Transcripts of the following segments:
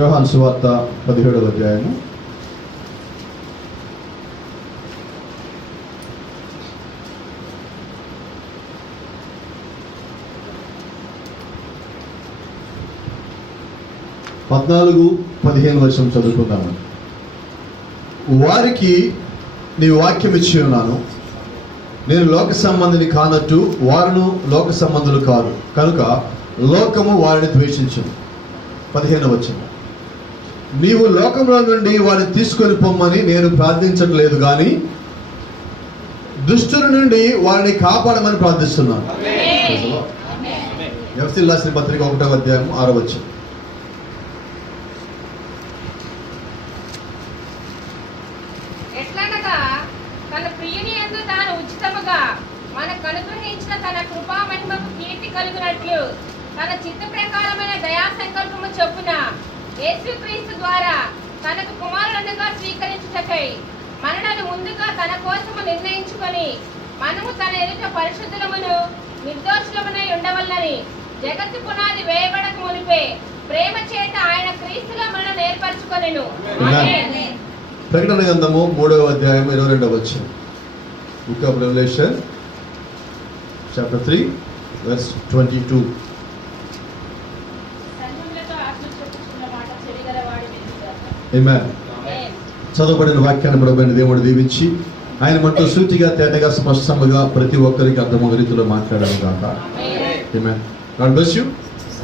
యోహాను సువార్త 17వ అధ్యాయము 14-15 వర్షం చదువుకుందాము. వారికి నీ వాక్యం ఇచ్చి ఉన్నాను, నేను లోక సంబంధిని కానట్టు వారును లోక సంబంధులు కాదు, కనుక లోకము వారిని ద్వేషించును. 15వ వచనం, నీవు లోకంలో నుండి వారిని తీసుకొని పొమ్మని నేను ప్రార్థించట్లేదు కానీ దుష్టుల నుండి వారిని కాపాడమని ప్రార్థిస్తున్నాను. ఎఫెసీయులకు రాసిన పత్రిక 1వ అధ్యాయం 6వ వచనం, ఎట్లనగా తన ప్రియుని యందు తాను ఉచితముగా మనకు అనుగ్రహించిన తన కృపా మహిమకు కీర్తి కలుగునట్లు తన చిత్త ప్రకారమైన దయా సంకల్పము చొప్పున యేసుక్రీస్తు ద్వారా తనకు కుమారుడుగా స్వీకరించుటకై మనలను ముందుగా తన కోసము నిర్ణయించుకొని మనము తన ఎదుట పరిశుద్ధులమును నిర్దోషులమునై ఉండవల్లని జగత్తు పునాది వేయబడక మునిపే ప్రేమ చేత ఆయన క్రీస్తులో మనల్ని ఏర్పరచుకొనెను. ఆమేన్. ప్రకటన గ్రంథము 3వ అధ్యాయం 22వ వచనం. Book of Revelation chapter 3 verse 22. ఆమేన్. చదవబడిన వాక్యాన్ని ప్రభువైన దేవుడు దీవించి ఆయన మనతో సూటిగా తేటగా స్పష్టంగా ప్రతి ఒక్కరికి అర్థమయ్యే రీతిలో మాట్లాడారు కాక. ఆమేన్. God bless you.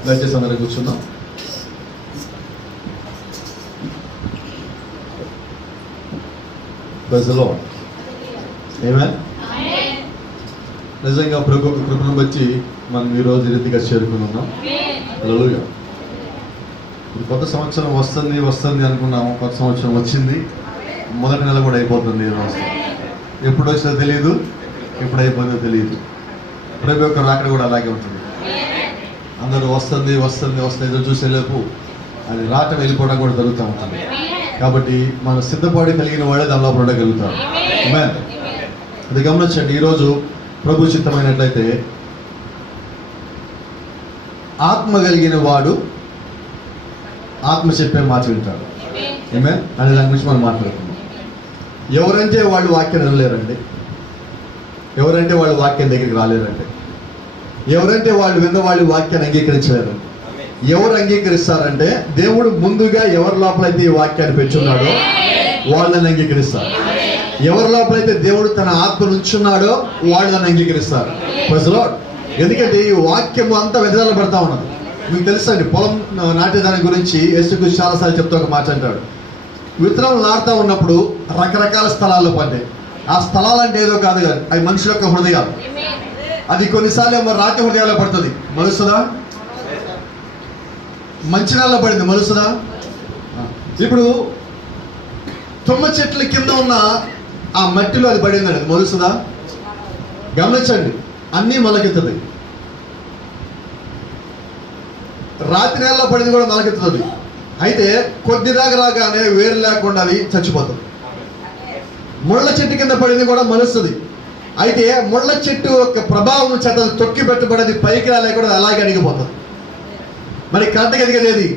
దయచేసి అందరూ కూర్చున్నాం. Praise the Lord. Amen. నిజంగా ప్రభు కృపను బట్టి మనం ఈరోజు రీతిగా చేరుకుని ఉన్నాం. హల్లెలూయా. కొత్త సంవత్సరం వస్తుంది అనుకున్నాము. కొత్త సంవత్సరం వచ్చింది. మొదటి నెల కూడా అయిపోతుంది ఈరోజు. ఎప్పుడు వచ్చిందో తెలియదు, ఎప్పుడు అయిపోయిందో తెలియదు. ప్రభు యొక్క రాకడ కూడా అలాగే ఉంటుంది. అందరూ వస్తుంది ఎదురు చూసేలోపు అది రావటం వెళ్ళిపోవడం కూడా జరుగుతూ ఉంటుంది. కాబట్టి మనం సిద్ధపడి కలిగిన వాడే దానిలో ఉండగలుగుతాం. ఆమేన్. అది గమనించండి. ఈరోజు ప్రభు చిత్తమైనట్లయితే ఆత్మ కలిగిన వాడు ఆత్మ చెప్పే మాట వింటాడు. ఆమేన్. అనే దాని గురించి మనం మాట్లాడుకుందాం. ఎవరంటే వాళ్ళు వాక్యం వినలేరండి, ఎవరంటే వాళ్ళు వాక్యం దగ్గరికి రాలేరండి, ఎవరంటే వాళ్ళు విన్న వాళ్ళు వాక్యాన్ని అంగీకరించలేరండి. ఎవరు అంగీకరిస్తారంటే దేవుడు ముందుగా ఎవరి లోపలైతే ఈ వాక్యాన్ని పెంచున్నాడో వాళ్ళని అంగీకరిస్తారు. ఎవరి లోపలైతే దేవుడు తన ఆత్మను ఉంచున్నాడో వాళ్ళని అంగీకరిస్తారు. Praise the lord. ఎందుకంటే ఈ వాక్యము అంతా వెదజల్ల పడతా ఉన్నది. మీకు తెలుసండి, పొలం నాటేదాని గురించి యేసుక్రీస్తు చాలాసార్లు చెప్తూ ఒక మాట అంటాడు. విత్తనం నాటుతా ఉన్నప్పుడు రకరకాల స్థలాల్లో పడ్డాయి. ఆ స్థలాలు అంటే ఏదో కాదు కానీ అవి మనుషుల యొక్క హృదయాలు. అది కొన్నిసార్లు ఏమో రాతి హృదయాల్లో పడుతుంది, మలుస్తుందా? మంచినాల్లో పడింది, మలుస్తుందా? ఇప్పుడు తుమ్మ చెట్ల కింద ఉన్న ఆ మట్టిలో అది పడిందండి, అది మలుస్తుందా? గమనించండి, అన్నీ మొలకెత్తుంది. రాతి నేలలో పడింది కూడా మొలకెత్తుతుంది. అయితే కొద్ది దాకా రాగానే వేరు లేకుండా అది చచ్చిపోతుంది. ముళ్ళ చెట్టు కింద పడింది కూడా మలుస్తుంది. అయితే ముళ్ళ చెట్టు యొక్క ప్రభావం చేత తొక్కి పెట్టబడేది పైకి రాలేకుండా అలాగే అణిగిపోతుంది. మరి కరెక్ట్గా ఎదిగేది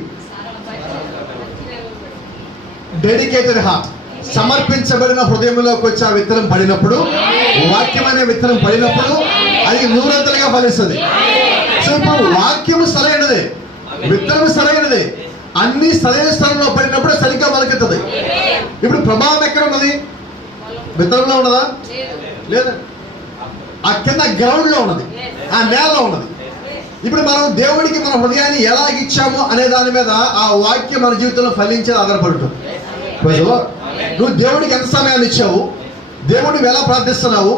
డెడికేటెడ్ హార్ట్, సమర్పించబడిన హృదయంలోకి వచ్చి ఆ విత్తనం పడినప్పుడు, వాక్యమైన విత్తనం పడినప్పుడు అది నూరంతలుగా ఫలిస్తుంది. సో ఇప్పుడు వాక్యము సరైనదే, విత్తనం సరైనదే, అన్ని సరైన స్థలంలో పడినప్పుడు సరిగ్గా మొలకెత్తుంది. ఇప్పుడు ప్రభావం ఎక్కడ ఉన్నది? విత్తనంలో ఉన్నదా? లేదా? ఆ కింద గ్రౌండ్ లో ఉన్నది, ఆ నేలలో ఉన్నది. ఇప్పుడు మనం దేవుడికి మన హృదయాన్ని ఎలా ఇచ్చాము అనే దాని మీద ఆ వాక్యం మన జీవితంలో ఫలించేది ఆధారపడుతుంది. నువ్వు దేవుడికి ఎంత సమయాన్ని ఇచ్చావు, దేవుడిని ఎలా ప్రార్థిస్తున్నావు,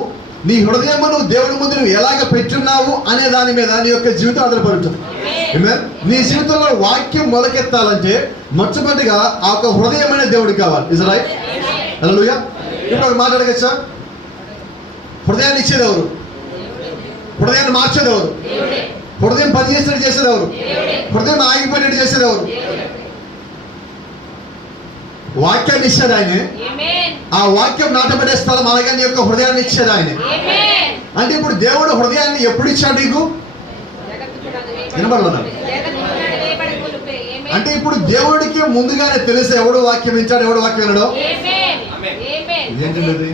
నీ హృదయము నువ్వు దేవుడి ముందు నువ్వు ఎలాగ పెట్టున్నావు అనే దాని మీద నీ యొక్క జీవితం ఆధారపడుతుంది. నీ జీవితంలో వాక్యం మొలకెత్తాలంటే మొట్టమొదటిగా ఆ యొక్క హృదయం అనే దేవుడికి కావాలి. Is right? హల్లెలూయా. ఇప్పుడు ఒక మాట్లాడగచ్చా? హృదయాన్ని ఇచ్చేది ఎవరు? హృదయాన్ని మార్చేది ఎవరు? హృదయం పనిచేసేది చేసేది ఎవరు? హృదయం ఆగిపోయినట్టు చేసేది ఎవరు? వాక్యాన్ని ఇచ్చేది ఆయనే. ఆ వాక్యం నాటబడే స్థలం అలాగే నీ యొక్క హృదయాన్ని ఇచ్చేది ఆయనే. అంటే ఇప్పుడు దేవుడు హృదయాన్ని ఎప్పుడు ఇచ్చాడు నీకు? వినబడలేదు. అంటే ఇప్పుడు దేవుడికి ముందుగానే తెలిసి ఎవడు వాక్యం ఇచ్చాడు, ఎవడు వాక్యం వినడు. ఏంటండి అది?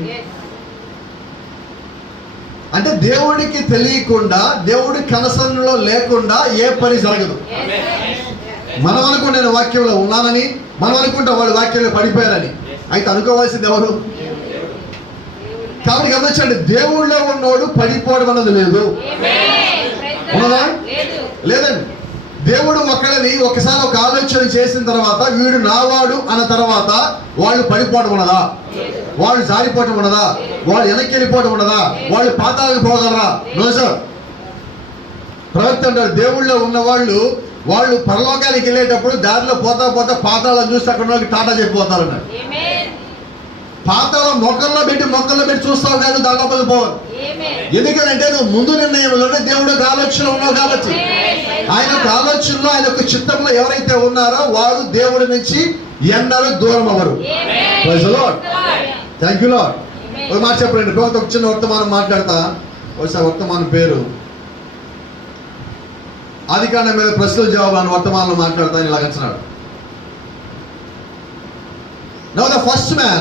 అంటే దేవుడికి తెలియకుండా, దేవుడి కనసంలో లేకుండా ఏ పని జరగదు. మనం అనుకుంటే నేను వాక్యంలో ఉన్నానని, మనం అనుకుంటే వాళ్ళు వాక్యంలో పడిపోయారని. అయితే అనుకోవాల్సింది ఎవరు? కాబట్టి గమనించండి, దేవుళ్ళో ఉన్నోడు పడిపోవడం అన్నది లేదు. ఉన్నదా? లేదండి. దేవుడు ఒకళ్ళని ఒకసారి ఒక ఆలోచన చేసిన తర్వాత వీడు నావాడు అన్న తర్వాత వాళ్ళు పడిపోవడం ఉన్నదా? వాళ్ళు జారిపోవటం ఉన్నదా? వాళ్ళు వెనక్కి వెళ్ళిపోవడం ఉన్నదా? వాళ్ళు పాతాళానికి పోగలరా? No sir. ప్రవక్త అంటారు, దేవుళ్ళో ఉన్న వాళ్ళు పరలోకానికి వెళ్ళేటప్పుడు దారిలో పోతా పోతా పాతాళం చూస్తే అక్కడ వాళ్ళకి టాటా చెప్పిపోతారు అన్నాడు. పాతాళం మొక్కల్లో పెట్టి చూస్తావు కానీ దాని లోపలికి పోవాలి. ఎందుకంటే నువ్వు ముందు నిర్ణయంలోనే దేవుడు ఒక ఆలోచన ఉన్నావు కాబట్టి. ఆయన ఒక ఆలోచనలో, ఆయన యొక్క చిత్తంలో ఎవరైతే ఉన్నారో వారు దేవుడి నుంచి ఎన్నడూ దూరం అవ్వరు. Thank you lord. ఒక మాట చెప్పండి. ఒక చిన్న వర్తమానం మాట్లాడతా. ఒకసారి వర్తమానం పేరు ఆదికాండం మీద ప్రశ్నల జవాబు అని వర్తమానంలో మాట్లాడతా ఇలా అంటున్నాడు. Now the first man,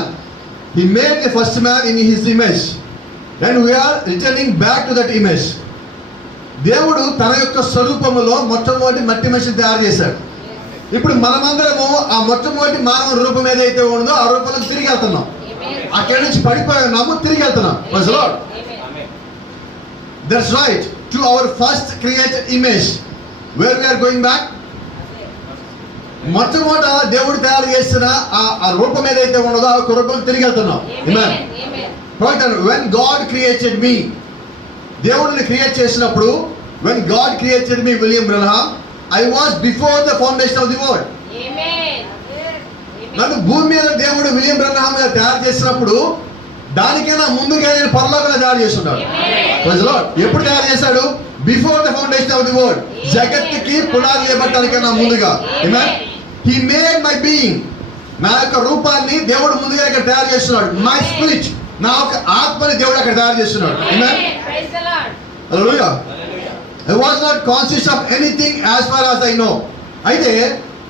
he made the first man in his image, and we are returning back to that image. దేవుడు తన యొక్క స్వరూపములో మొట్టమొదటి మట్టి మనిషిని తయారు చేశాడు. ఇప్పుడు మనమందరము ఆ మొట్టమొదటి మానవ రూపం ఏదైతే ఉందో ఆ రూపంలో తిరిగి వెళ్తున్నాం. అక్కడి నుంచి పడిపోయి ఉన్నాము, తిరిగి వెళ్తున్నాం. Praise the Lord. That's right, to our first created image. Where we are going back? మొట్టమొదట దేవుడు తయారు చేసిన ఆ రూపం ఏదైతే ఉన్నదో ఆ రూపం తిరిగి వెళ్తున్నాం. When God created me, దేవుడిని క్రియేట్ చేసినప్పుడు, when God created me, William Branham, I was before the foundation of the world. నన్ను భూమి మీద దేవుడు విలియం బ్రహ్నామ్ గా తయారు చేసినప్పుడు దానికైనా ముందుగా నేను పరలోకంలో తయారు చేస్తున్నాడు. ఎప్పుడు తయారు చేశాడు? Before the foundation of the world. జగత్తుకి పునాది వేయబట్టడానికైనా ముందుగా. He made my being. నా యొక్క రూపాన్ని దేవుడు ముందుగా ఇక్కడ తయారు చేస్తున్నాడు. మై స్పిరిట్, నా యొక్క ఆత్మని దేవుడు అక్కడ తయారు చేస్తున్నాడు. Hallelujah. I was not conscious of anything as far as I know. అయితే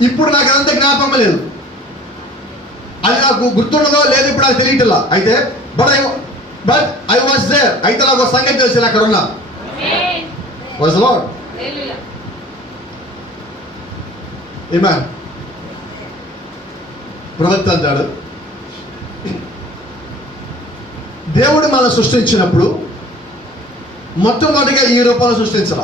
ఇప్పుడు నాకు అంత జ్ఞాపకం లేదు. అది నాకు గుర్తుండదో లేదు, ఇప్పుడు నాకు తెలియట్లా. అయితే బట్ ఐ వాజ్ దేర్. అయితే నాకు ఒక సంగతి తెలిసి అక్కడ ఉన్నా. Praise the Lord. Amen. ప్రవక్త అంటాడు, దేవుడు మనం సృష్టించినప్పుడు మొట్టమొదటిగా ఈ రూపంలో సృష్టించాల.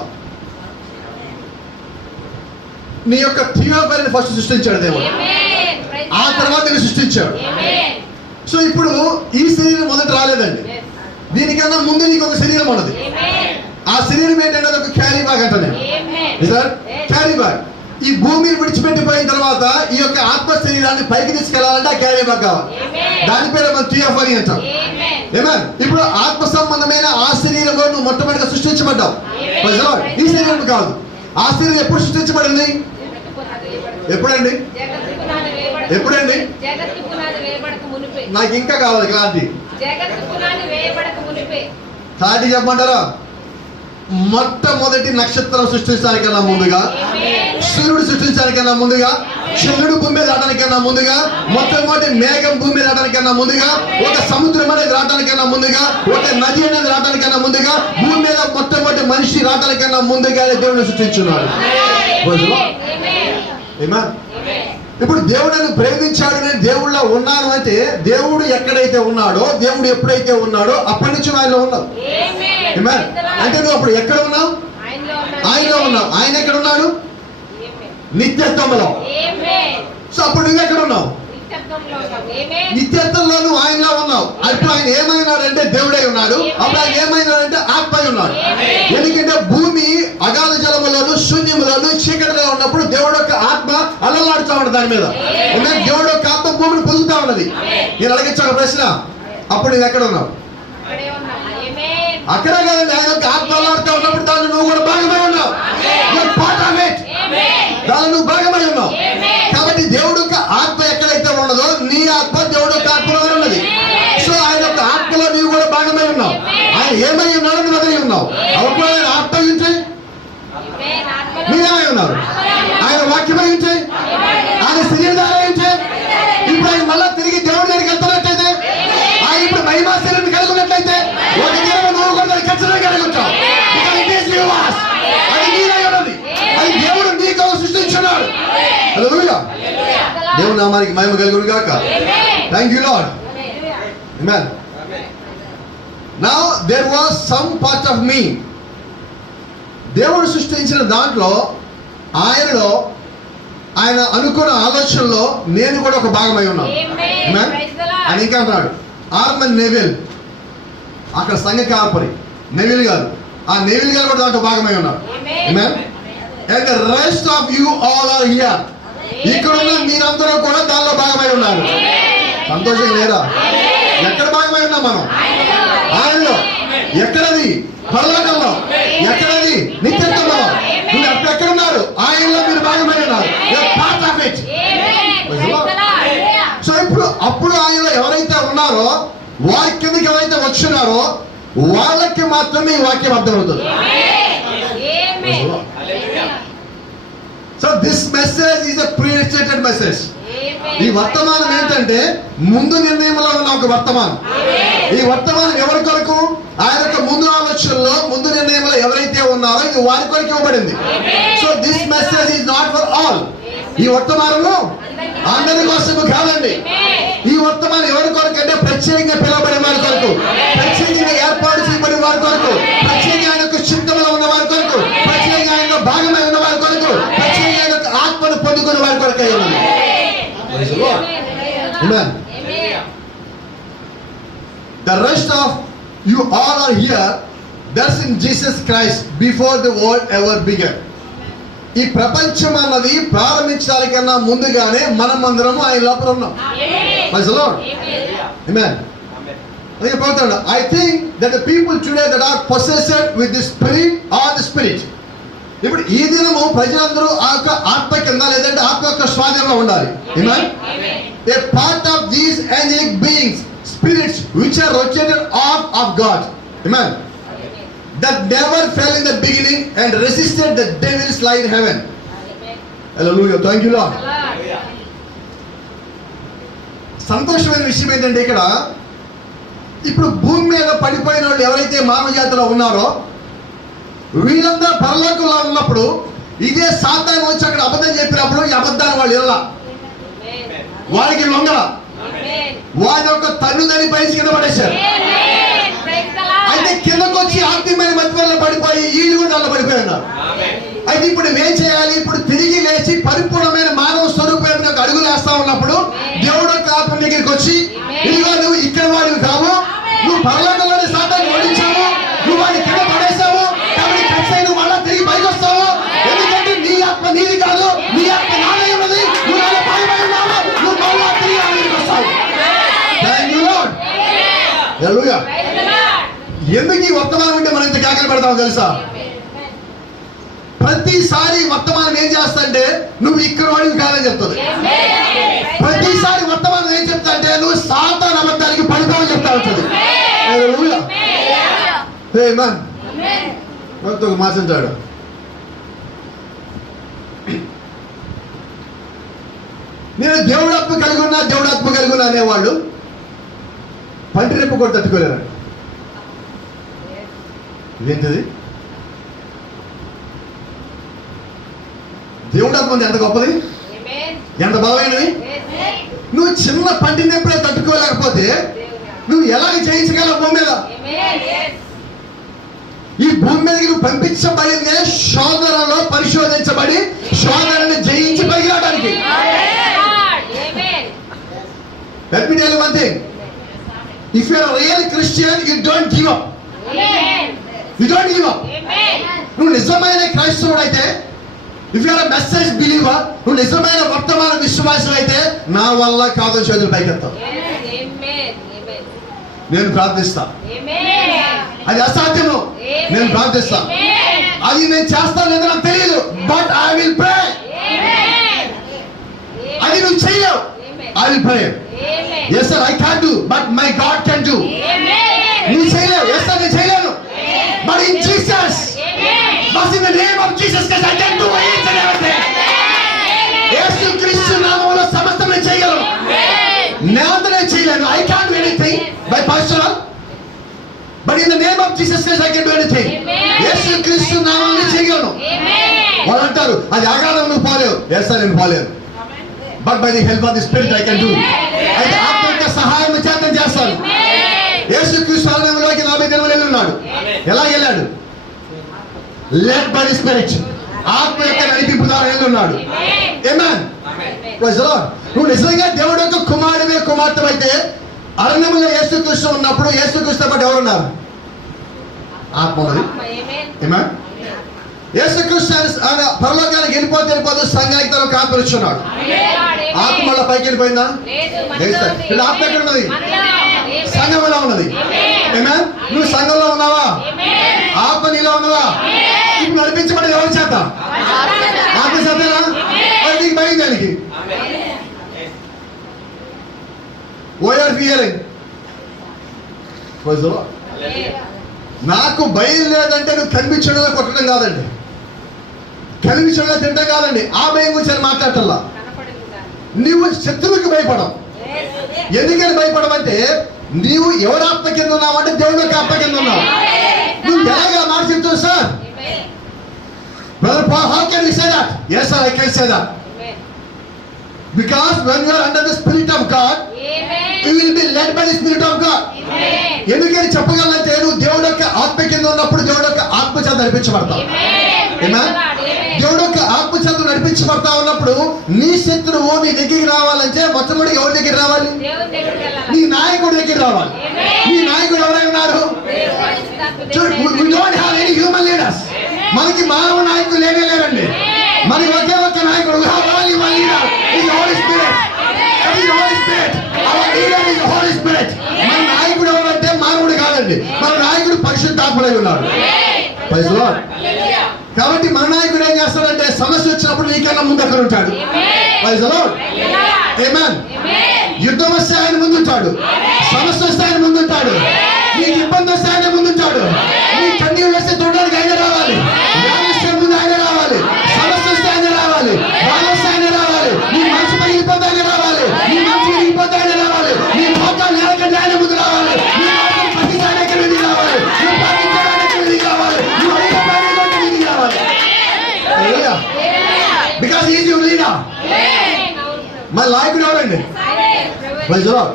నీ యొక్క థియోఫరీని ఫస్ట్ సృష్టించాడు దేవుడు, ఆ తర్వాత నేను సృష్టించాడు. సో ఇప్పుడు ఈ శరీరం మొదట రాలేదండి, దీనికన్నా ముందు నీకు ఒక శరీరం ఉన్నది. ఆ శరీరం ఏంటంటే ఒక క్యారీ బ్యాగ్ అంట. నేను క్యారీ బ్యాగ్. ఈ భూమిని విడిచిపెట్టిపోయిన తర్వాత ఈ యొక్క ఆత్మ శరీరాన్ని పైకి తీసుకెళ్లాలంటే ఆ క్యారీ బ్యాగ్ కావాలి. దాని పేరు మనం థియోఫరీ అంటాం. ఇప్పుడు ఆత్మ సంబంధమైన ఆ శరీరంలో నువ్వు మొట్టమొదటిగా సృష్టించబడ్డావు. ఈ శరీరం కాదు. ఆ శరీరం ఎప్పుడు సృష్టించబడింది? ఎప్పుడండి? నాకు ఇంకా కావాలి క్లారిటీ. క్లారిటీ చెప్పమంటారా? మొట్టమొదటి నక్షత్రం సృష్టించడానికన్నా ముందుగా, సూర్యుడు సృష్టించడానికన్నా ముందుగా, చంద్రుడు భూమి మీద రావడానికన్నా ముందుగా, మొట్టమొదటి మేఘం భూమి మీద రావడానికన్నా ముందుగా, ఒక సముద్రం అనేది రావడానికన్నా ముందుగా, ఒక నది అనేది రావడానికన్నా ముందుగా, భూమి మీద మొట్టమొదటి మనిషి రావడానికన్నా ముందుగా దేవుడిని సృష్టించున్నాడు. ఇప్పుడు దేవుడిని ప్రేమించాడు, నేను దేవుళ్ళో ఉన్నాను అంటే దేవుడు ఎక్కడైతే ఉన్నాడో, దేవుడు ఎప్పుడైతే ఉన్నాడో అప్పటి నుంచి ఆయనలో ఉన్నావు. అంటే నువ్వు అప్పుడు ఎక్కడ ఉన్నావు? ఆయనలో ఉన్నావు. ఆయన ఎక్కడ ఉన్నాడు? నిత్యత్వంలో. సో అప్పుడు నువ్వు ఎక్కడ ఉన్నావు? నిత్యత్వంలో నువ్వు ఆయనలో ఉన్నావు. అప్పుడు ఆయన ఏమైనాడంటే దేవుడే ఉన్నాడు. అప్పుడు ఆయన ఏమైనాడంటే ఆత్మ ఉన్నాడు. ఎందుకంటే భూమి అగాధ జలములోను శూన్యములోను చీకటిలో ఉన్నప్పుడు దేవుడు యొక్క ఆత్మ అల్లలాడుతూ ఉన్నది దాని మీద. దేవుడు యొక్క ఆత్మ భూమిని పొందుతా ఉన్నది. నేను అడిగించా ఒక ప్రశ్న, అప్పుడు నువ్వు ఎక్కడ ఉన్నావు? అక్కడే కదండి. ఆయన యొక్క ఆత్మ అల్లాడుతూ ఉన్నప్పుడు దాన్ని నువ్వు కూడా భాగమై ఉన్నావు. దాన్ని నువ్వు భాగమై ఉన్నావు. కాబట్టి దేవుడు యొక్క ఆత్మ ఎక్కడైతే ఉన్నదో నీ ఆత్మ దేవుడు యొక్క ఆత్మలో ఉన్నది. సో ఆయన యొక్క ఆత్మలో నీవు కూడా భాగమై ఉన్నావు. ఆయన ఏమై ఉన్నాడో నువ్వు అదే ఉన్నావు. అప్పుడు ఆత్మ ఉంటే మీరేమై ఉన్నారు? ఆయన వాక్యమై ఉంటే దేవుని నామానికి మహిమ కలుగును గాక. Thank you Lord. Amen. Now there was some part of me. దేవుడు సృష్టించిన దాంట్లో ఆయనలో ఆయన అనుకున్న ఆలోచనలో నేను కూడా ఒక భాగమై ఉన్నాను. ఆయన ఇంకా అంటున్నాడు ఆర్మన్ నెవిల్, అక్కడ సంఘ కాపరి నెవిల్ గారు, ఆ నెవిల్ గారు కూడా దాంట్లో భాగమై ఉన్నారు. And the rest of you all are here. ఇక్కడ ఉన్న మీరందరూ కూడా దానిలో భాగమై ఉన్నారు. సంతోషం లేదా? ఎక్కడ భాగమై ఉన్నాం మనం? ఆయనలో. ఎక్కడది? పరలోకంలో. ఎక్కడది? నిత్యత్వంలో. మీరు ఎక్కడ ఉన్నారు? ఆయనలో మీరు భాగమై ఉన్నారు. Part of it. సో ఇప్పుడు అప్పుడు ఆయనలో ఎవరైతే ఉన్నారో వారి కిందకి ఎవరైతే వచ్చినారో వాళ్ళకి మాత్రమే ఈ వాక్యం అర్థమవుతుంది. So this message is a predestinated message. ఈ వర్తమానం ఏంటంటే ముందు నిర్ణయంలో ఉన్న ఒక వర్తమానం. ఈ వర్తమానం ఎవరి కొరకు? ఆయన యొక్క ముందు ఆలోచనలో ముందు నిర్ణయంలో ఎవరైతే ఉన్నారో ఇది వారి కొరకు ఇవ్వబడింది. So this message is not for all. ఈ వర్తమానము అందరి కోసము కాదండి. ఈ వర్తమానం ఎవరి కొరకు అంటే ప్రత్యేకంగా పిలవబడే వారి కొరకు, ప్రత్యేకంగా ఏర్పాటు చేయబడిన వారి కొరకు, ప్రత్యేకంగా ఆయన యొక్క చింతనలో ఉన్న వారి కొరకు, ప్రత్యేకంగా ఆయన భాగమై ఉన్న వారి కొరకు, ప్రత్యేకంగా ఆయన యొక్క ఆత్మను పొందుకున్న వారి కొరకే ఉన్నది. The rest of you all are here. That's in Jesus Christ before the world ever began. ఈ ప్రపంచం అన్నది ప్రారంభించడానికన్నా ముందుగానే మనం అందరము ఆయన లోపల ఉన్నాం. Praise the Lord. Amen. అందుకే పలుకుతాడు, I think that the people today that are possessed with the spirit or the spirit. ఇప్పుడు ఈ దినము ప్రజలందరూ ఆ యొక్క ఆత్మ కింద లేదంటే ఆత్మ యొక్క స్వాధీనంలో ఉండాలి. Amen. A part of these angelic beings, spirits which are rotated off of God. Amen. That never fell in the beginning and resisted the devil's lie in heaven. Hallelujah. Thank you Lord. సంతోషమైన విషయం ఏంటంటే ఇక్కడ ఇప్పుడు భూమి మీద పడిపోయిన వాళ్ళు ఎవరైతే మానవ జాతిలో ఉన్నారో వీళ్ళందరూ పరలోకంలో ఉన్నప్పుడు ఇదే సాతాను వచ్చి అక్కడ అబద్ధం చెప్పినప్పుడు ఈ అబద్ధాన్ని వాళ్ళు ఇలా వారికి లొంగల వారి యొక్క తన్నుదని పైసి కింద పడేశారు. అయితే కిందకు వచ్చి ఆత్మీయమైన మధ్యలో పడిపోయి వీళ్ళు కూడా దాంట్లో పడిపోయి ఉన్నారు. అయితే ఇప్పుడు ఏం చేయాలి? ఇప్పుడు తిరిగి లేచి పరిపూర్ణమైన మానవ స్వరూపమైన అడుగులు వేస్తా ఉన్నప్పుడు దేవుడు యొక్క ఆత్మ దగ్గరికి వచ్చి ఇదిగో నువ్వు ఇక్కడ వాడివి కావు, నువ్వు పరలోకంలోని సాతాన్ని ఓడించావు, నువ్వు వాడిని కింద పడేసావు, కాబట్టి ఖచ్చితంగా నువ్వు మళ్ళా తిరిగి పైకి వస్తావు. ఎందుకంటే నీ ఆత్మ నీది కాదు, నీ ఆత్మ నాదే ఉన్నది, నువ్వు నాలో భాగమై ఉన్నావు, నువ్వు మళ్ళా తిరిగి ఆయనకి వస్తావు. Thank you Lord. హల్లెలూయా. ఎందుకు ఈ వర్తమానం అంటే మనం ఇంత కాకలు పెడతామో తెలుసా? ప్రతిసారి వర్తమానం ఏం చేస్తా అంటే నువ్వు ఇక్కడ వాడివి కాదని చెప్తుంది. ప్రతిసారి వర్తమానం ఏం చెప్తా అంటే నువ్వు సాతాను అబద్ధానికి పడిపోవని చెప్తా ఉంటుంది. ఒక మాసంటాడు, నేను దేవుడాత్మ కలిగి ఉన్నా అనేవాళ్ళు పంటి రెప్పు కూడా తట్టుకోలేరు. ఇదేంటిది? దేవుడాత్మ ఎంత గొప్పది, ఎంత బలమైనది. నువ్వు చిన్న పంటిని ఎప్పుడే తట్టుకోలేకపోతే నువ్వు ఎలాగ జయించగలవు భూమి మీద? ఈ భూమి మీదకి నువ్వు పంపించబడిందే శోధనలో పరిశోధించబడి శోధనని జయించి పైకి రావడానికి. Let me tell you one thing. If you are a real Christian, you don't give up. You don't give up. నువ్వు నిజమైన క్రైస్తవుడు అయితే, if you are a message believer, నువ్వు నిజమైన వర్తమాన విశ్వాసం అయితే నా వల్ల కాదు చేతులు పైకెత్తావు. నేను ప్రార్థిస్తా. అది అసాధ్యము, నేను ప్రార్థిస్తా. అది నేను చేస్తాను లేదో నాకు తెలియదు, బట్ ఐ విల్ ప్రే. అది నువ్వు చెయ్యవు, I will pray. Yes sir, I can't do, but my God can do. నువ్వు చేయలేవు, yes sir, నేను చేయలేను, but in Jesus, but in the name of Jesus Christ, I can do each and everything. యేసు క్రీస్తు నామములో సమస్తం నేను చేయగలను. నేను చేయలేను, I can't do anything by personal, but in the name of Jesus Christ I can do anything. యేసు క్రీస్తు నామములో చేయగలను. వాళ్ళు అంటారు అది అగాధం, నువ్వు పోలేవు. yes sir, నేను పోలేను, but by the help of the spirit I can do. అయితే ఆత్మ యొక్క సహాయం చేత చేస్తాను. యేసుక్రీస్తు ఆలయంలోకి 40 దినములు వెళ్ళున్నాడు. ఎలా వెళ్ళాడు? Led by the spirit. ఆత్మ యొక్క నడిపింపు ద్వారా వెళ్ళున్నాడు. ఆమేన్. Praise the lord. నువ్వు నిజంగా దేవుడు యొక్క కుమారుడివే కుమార్తె అయితే అరణ్యంలో యేసుక్రీస్తు ఉన్నప్పుడు యేసుక్రీస్తు పాటు ఎవరున్నారు? ఆత్మ ఉన్నది. ఆమేన్. యేసుక్రీస్తు ఆయన పరలోకానికి వెళ్ళిపోతూ సంఘానికి తన ఆత్మ ఇచ్చున్నాడు. ఆత్మ మళ్ళీ పైకి వెళ్ళిపోయిందా? లేదు. ఆత్మ ఎక్కడ ఉన్నది? సంఘంలో ఉన్నది. ఆమేన్. నువ్వు సంఘంలో ఉన్నావా? ఆత్మ నీలో ఉన్నదా? ఇప్పుడు నడిపించబడి ఎవరి చేత? ఆత్మ చేతనా? మరి నీకు భయం దానికి. నాకు భయం లేదంటే నువ్వు కనిపించడంలో కొట్టడం కాదండి, కనిపించడంలో తింటం కాదండి. ఆ భయం గురించి మాట్లాడటల్లా. నువ్వు శత్రువుకి భయపడవు. ఎందుకని భయపడమంటే నీవు ఎవరి ఆత్మ కింద ఉన్నావు అంటే దేవుని యొక్క ఆత్మ కింద ఉన్నావు. నువ్వు ఎలాగా మాట చెప్తావు sir? Brother Paul, how can we say that? Yes sir, I can say that. Because when you are under the Spirit of God, you will be led by the Spirit of God. ఎందుకని చెప్పగలంటే నువ్వు దేవుడి యొక్క ఆత్మ కింద ఉన్నప్పుడు దేవుడి యొక్క ఆత్మ చేత నడిపించబడతావు. దేవుడి యొక్క ఆత్మ చేత నడిపించబడతా ఉన్నప్పుడు నీ శత్రువు నీ దగ్గరికి రావాలంటే మొట్టమొదటి ఎవరి దగ్గర రావాలి? నీ నాయకుడి దగ్గర రావాలి. నీ నాయకుడు ఎవరై ఉన్నారు? We don't have any human leaders. మనకి మానవ నాయకులు లేరండి. మనకి ఒకే ఒక్క నాయకుడు. మన నాయకుడు ఎవరంటే మానవుడు కాదండి, మన నాయకుడు పరిశుద్ధాత్ముడై ఉన్నాడు. Praise the lord. కాబట్టి మన నాయకుడు ఏం చేస్తాడంటే సమస్య వచ్చినప్పుడు నీకన్నా ముందు అక్కడ ఉంటాడు. Praise the lord. ఆమేన్. యుద్ధం వస్తే ఆయన ముందుంటాడు, సమస్య వస్తే ఆయన ముందుంటాడు, నీకు ఇబ్బంది వస్తే ఆయన ముందుంటాడు. నీ కన్నీళ్ళు వస్తే చూడడానికి ఆయన రావాలి, వ్యాధిస్తే ముందు ఆయన రావాలి, సమస్య వస్తే ఆయన రావాలి, బాధ వస్తే ఆయన రావాలి, నీ మనసు పగిలిపోతే ఆయన రావాలి, నీ మనసు విరిగిపోతే ఆయన రావాలి, నీ మోకాలు నేలకంటే ఆయన ముందు రావాలి, నీ మోకాలు ప్రతిసారికి వెళ్ళి రావాలి, నువ్వు పాటించడానికి వెళ్ళి రావాలి, నువ్వు అడిగడానికి వెళ్ళి రావాలి. Because is your leader. మన నాయకుడు ఎవరండి? Praise the lord.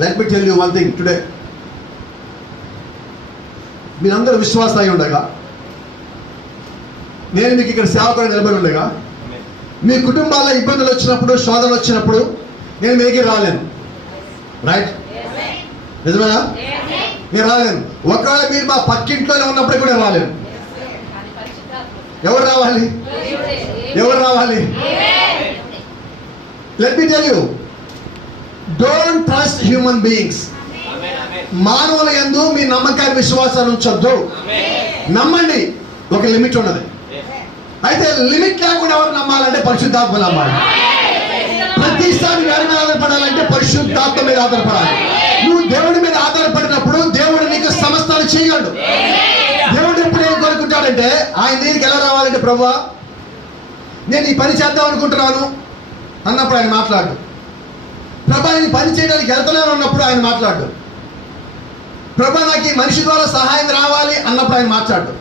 Let me tell you one thing today. మీరందరూ విశ్వాస అయి ఉండగా, నేను మీకు ఇక్కడ సేవకుడు నిలబడి ఉండగా, మీ కుటుంబాల్లో ఇబ్బందులు వచ్చినప్పుడు శోధనలు వచ్చినప్పుడు నేను మీ దగ్గర రాలేను. రైట్? నిజమేనా? నేను రాలేను. ఒకవేళ మీరు మా పక్కింట్లోనే ఉన్నప్పుడు కూడా రాలేను. ఎవరు రావాలి? ఎవరు రావాలి? Let me tell you, don't trust human beings. మానవుల యందు మీ నమ్మకాన్ని విశ్వాసాన్ని ఉంచొద్దు. నమ్మండి, ఒక లిమిట్ ఉన్నది. అయితే లిమిట్ లేకుండా ఎవరు నమ్మాలంటే పరిశుద్ధాత్మ నమ్మాలి. ప్రతిసారి ఎవరి మీద ఆధారపడాలంటే పరిశుద్ధాత్మ మీద ఆధారపడాలి. నువ్వు దేవుడి మీద ఆధారపడినప్పుడు దేవుడు నీకు సమస్తాలు చేయగలడు. దేవుడు ఎప్పుడు ఏం కోరుకుంటాడంటే ఆయన దగ్గరికి ఎలా రావాలంటే, ప్రభువా నేను ఈ పని చేద్దాం అనుకుంటున్నాను అన్నప్పుడు ఆయన మాట్లాడు. ప్రభా నేను పని చేయడానికి వెళ్తున్నాను అన్నప్పుడు ఆయన మాట్లాడు. ప్రభా నాకు ఈ మనిషి ద్వారా సహాయం రావాలి అన్నప్పుడు ఆయన మాట్లాడు.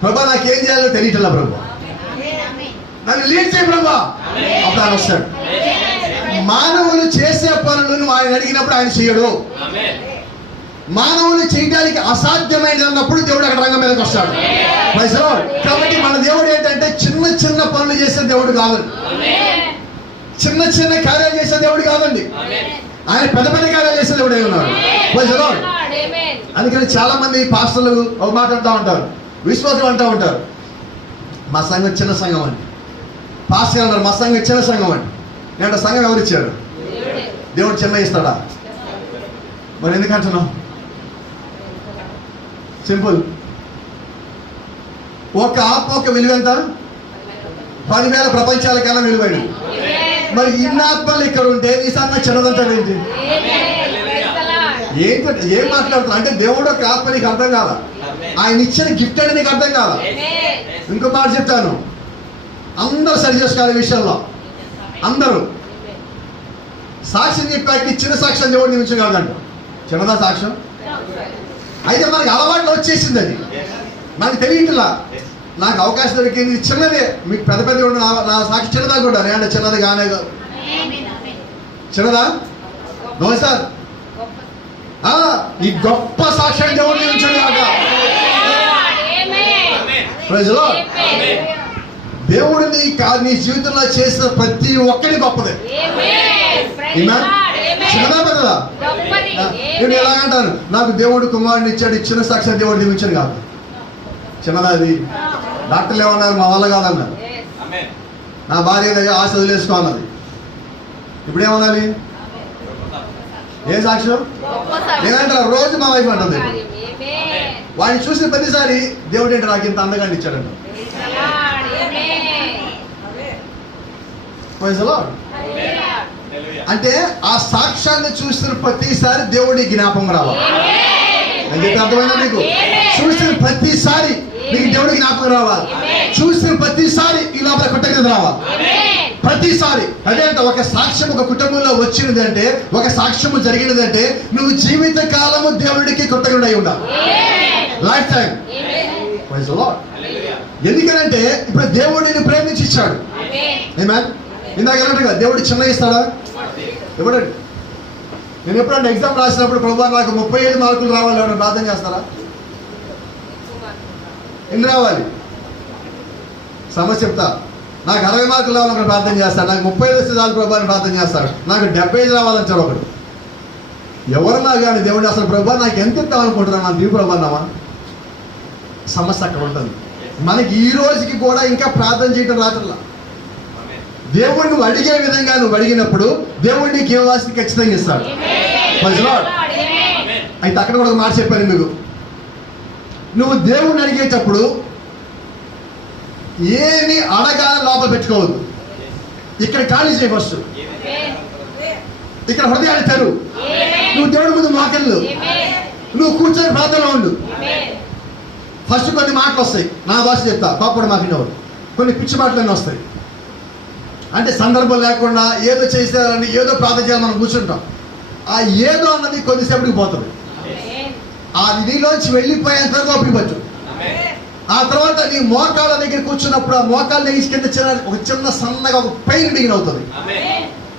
ప్రభా నాకేం చేయాలో తెలియట్లా ప్రభా, నన్ను లీడ్ చేయ ప్రభా, అప్పుడు ఆయన వస్తాడు. మానవులు చేసే పనులను ఆయన అడిగినప్పుడు ఆయన చేయడు. మానవులు చేయడానికి అసాధ్యమైనది అన్నప్పుడు దేవుడు అక్కడ రంగం మీదకి వస్తాడు. Praise the lord. కాబట్టి మన దేవుడు ఏంటంటే చిన్న చిన్న పనులు చేసే దేవుడు కాదండి, చిన్న చిన్న కార్యాలు చేసే దేవుడు కాదండి, ఆయన పెద్ద పెద్ద కార్యాలు చేసే దేవుడే ఉన్నాడు. Praise the lord. అందుకని చాలా మంది పాస్టర్లు ఒక మాట అంటూ ఉంటారు, విశ్వాసులు అంటూ ఉంటారు, మా సంఘం చిన్న సంఘం అండి. పాస్టర్ అన్నారు మా సంఘం చిన్న సంఘం అండి. నేను సంఘం ఎవరు ఇచ్చారు? దేవుడు చిన్న ఇస్తాడా? మరి ఎందుకు అంటున్నావు? సింపుల్. ఒక ఆత్మ ఒక విలువ ఎంత? 10,000 ప్రపంచాలకన్నా విలువైన. మరి ఇన్ని ఆత్మలు ఇక్కడ ఉంటే ఈ సంఘం చిన్నదంతా ఏంటి? ఏం మాట్లాడుతున్నా అంటే దేవుడు ఒక ఆత్మ నీకు అర్థం కాదా? ఆయన ఇచ్చిన గిఫ్ట్ అని నీకు అర్థం కాదా? ఇంకో మాట చెప్తాను, అందరూ సరి చేసుకోవాలి ఈ విషయంలో. అందరూ సాక్ష్యం చెప్పాక ఇచ్చిన సాక్ష్యం దేవుడు నిమిషం కాదంట. చిన్నదా సాక్ష్యం? అయితే మనకి అలవాట్లు వచ్చేసింది, అది మనకు తెలియట్లా. నాకు అవకాశం దొరికింది, ఇది చిన్నదే. మీకు పెద్ద పెద్ద నా సాక్షి చిన్నదా కూడా అంటే చిన్నది కానే కాదు. చిన్నదా? No sir. ఈ గొప్ప సాక్ష్యం దేవుడిని ఉంచండి కాక. Praise lord. దేవుడు నీ జీవితంలో చేసిన ప్రతి ఒక్కరి గొప్పదే. చిన్నదా పెద్దదా? నేను ఎలాగంటాను, నాకు దేవుడు కుమారుని ఇచ్చాడు, ఇచ్చిన సాక్ష్యం దేవుడు దీవించాడు కాదు. చిన్నదా అది? డాక్టర్లు ఏమన్నారు, మా వల్ల కాదన్నారు. నా భార్య దగ్గర ఆశ వదిలేసుకోవాలన్నది. ఇప్పుడు ఏమనాలి? ఏ సాక్ష్యం? నేనంటారు రోజు మా వైఫ్ అంటుంది, వాడిని చూసిన ప్రతిసారి దేవుడు ఏంటి నాకు ఇంత అందగాన్ని ఇచ్చాడంట. అంటే ఆ సాక్ష్యాన్ని చూసిన ప్రతిసారి దేవుడి జ్ఞాపకం రావాలి. అని చెప్పి అర్థమైందా మీకు? చూసిన ప్రతిసారి నీకు దేవుడి జ్ఞాపకం రావాలి. చూసిన ప్రతిసారి ఈ లోపల కృతజ్ఞత రావాలి. ప్రతిసారి అదే అంటే ఒక సాక్ష్యం ఒక కుటుంబంలో వచ్చినదంటే, ఒక సాక్ష్యము జరిగినదంటే నువ్వు జీవిత కాలము దేవుడికి కృతజ్ఞుడై ఉండాలి. Life time. ఎందుకనంటే ఇప్పుడు దేవుడిని ప్రేమించి ఇచ్చాడు. ఇందాక ఏమంటే దేవుడు చిన్న ఇస్తాడా? ఇవ్వడండి. నేను ఎప్పుడంటే ఎగ్జామ్ రాసినప్పుడు ప్రభు నాకు 35 మార్కులు రావాలి ఎవరైనా ప్రార్థన చేస్తారా? ఎన్ని రావాలి? సమస్య చెప్తా. నాకు 60 మార్కులు రావాలని ప్రార్థన చేస్తాడు. నాకు 35 వస్తే చాలు ప్రభు అని ప్రార్థన చేస్తాడు. నాకు 75 రావాలని చెప్పి ఒకడు. ఎవరన్నా కానీ దేవుడు అసలు ప్రభు నాకు ఎంత ఇస్తామనుకుంటున్నా, నా దీవు ప్రభు అన్నావా? సమస్య అక్కడ ఉంటుంది. మనకి ఈ రోజుకి కూడా ఇంకా ప్రార్థన చేయడం రావట్లా. దేవుడు నువ్వు అడిగే విధంగా నువ్వు అడిగినప్పుడు దేవుడు నీకు ఇవ్వాల్సింది ఖచ్చితంగా ఇస్తాడు. అయితే అక్కడ కూడా ఒక మాట చెప్పాను మీకు, నువ్వు దేవుడిని అడిగేటప్పుడు ఏమి అడగాలని లోపల పెట్టుకోవద్దు. ఇక్కడ ఖాళీ చేయి ఫస్ట్. ఇక్కడ హృదయాన్ని తెరు. నువ్వు దేవుడి ముందు మోకళ్ళు, నువ్వు కూర్చొని ప్రార్థనలో ఉండు. ఫస్ట్ కొన్ని మాటలు వస్తాయి, నా భాష చెప్తా, పాపడు మాకినవాడు. కొన్ని పిచ్చి మాటలన్నీ వస్తాయి. అంటే సందర్భం లేకుండా ఏదో చేసేయాలని ఏదో ప్రార్థన చేయాలని మనం కూర్చుంటాం. ఆ ఏదో అన్నది కొద్దిసేపటికి పోతుంది. ఆ నీలోంచి వెళ్ళిపోయేంత వరకు ఓపికవచ్చు. ఆ తర్వాత నీ మోకాళ్ళ దగ్గర కూర్చున్నప్పుడు ఆ మోకాళ్ళ దగ్గర కింద ఒక చిన్న సన్నగా ఒక పెయిన్ బిగిన్ అవుతుంది.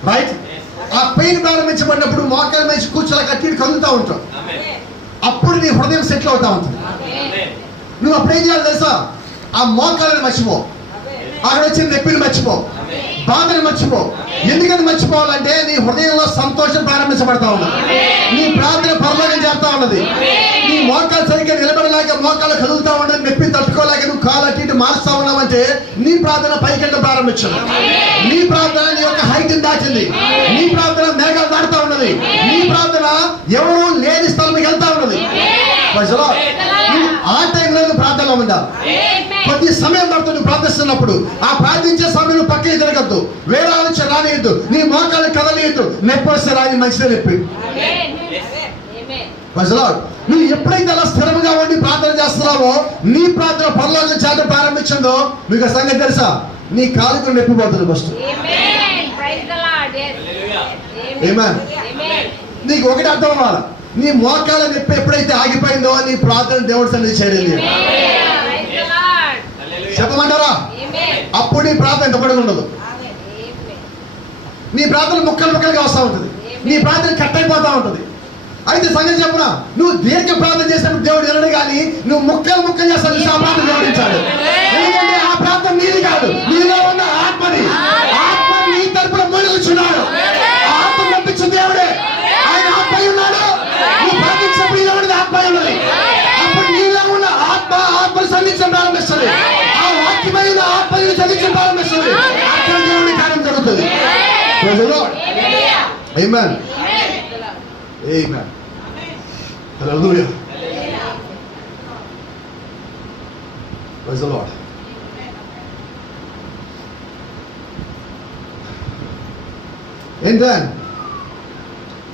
రైట్? ఆ పెయిన్ ప్రారంభించబడినప్పుడు మోకాళ్ళ మీద కూర్చోలే కట్టి కదులుతూ ఉంటావు. అప్పుడు నీ హృదయం సెటిల్ అవుతా ఉంటుంది. నువ్వు అప్పుడు ఏం చేయాలి తెలుసా? ఆ మోకాళ్ళని మర్చిపో, అక్కడ వచ్చిన నొప్పిని మర్చిపో, బాధను మర్చిపో. ఎందుకని మర్చిపోవాలంటే నీ హృదయంలో సంతోషం ప్రారంభించబడతా ఉన్నది. నీ ప్రార్థన పరలోకం చేస్తా ఉన్నది. నీ మోకాలు సరిగ్గా నిలబడలేక మోకాలు కదులుతా ఉన్నది, నొప్పి తట్టుకోలేక నువ్వు కాలు అటు ఇటు మారుస్తా ఉన్నావంటే నీ ప్రార్థన పైకెళ్ళ ప్రారంభించదు. నీ ప్రార్థన నీ యొక్క హైట్ దాటింది. నీ ప్రార్థన మేఘాలు దాటుతా ఉన్నది. నీ ప్రార్థన ఎవరు లేని స్థలంకి వెళ్తా ఉన్నది. ఆ టైంలో ప్రార్థనలో ఉండాలి. కొద్ది సమయం పడుతుంది నువ్వు ప్రార్థిస్తున్నప్పుడు. ఆ ప్రార్థించే సమయంలో పక్కకి తిరగద్దు, వేరే ఆలోచన రానియద్దు, నీ మోకాలు కదలియద్దు. నొప్పి వస్తే రాని మంచిదే నొప్పి. నువ్వు ఎప్పుడైతే అలా స్థిరంగా ఉండి ప్రార్థన చేస్తున్నావో నీ ప్రార్థన పరలోకం చేత ప్రారంభించిందో మీకు ఆ సంగతి తెలుసా? నీ కాలుకు నొప్పి పోతుంది ఫస్ట్. నీకు ఒకటి అర్థం అవ్వాలి, నీ మోకాల నొప్పి ఎప్పుడైతే ఆగిపోయిందో నీ ప్రార్థన దేవుడి సన్నిధి చేయలేదు. చెప్పమంటారా? అప్పుడు నీ ప్రార్థన ఎంతపడి ఉండదు. నీ ప్రార్థన ముక్కలు ముక్కలుగా వస్తూ ఉంటుంది. నీ ప్రార్థన కట్ అయిపోతూ ఉంటుంది. అయితే సంగతి చెప్పున, నువ్వు దీర్ఘ ప్రార్థన చేసినప్పుడు దేవుడు వినడు, కానీ నువ్వు ముక్కలు ముక్కలు చేస్తావు ఆ ప్రార్థన గమనించాడు. ఎందుకంటే ఆ ప్రార్థన నీది కాదు, నీలో ఉన్న ఆత్మని. ఆత్మ నీ తరపున మొలుగుచున్నాడు. ఆత్మ పంపించిన దేవుడే, ఆయన ఆత్మ ఉన్నాడు. నువ్వు ప్రార్థించినప్పుడు నీలో ఆత్మ ఉన్నది. అప్పుడు నీలో ఉన్న ఆత్మను సంధించడం ప్రారంభిస్తుంది. ఆ వాక్యమైన ఆత్మని సంధించడం ప్రారంభిస్తుంది. అక్కడ దేవుడి కార్యం జరుగుతుంది. Amen. Amen. Hallelujah. Praise the Lord. And then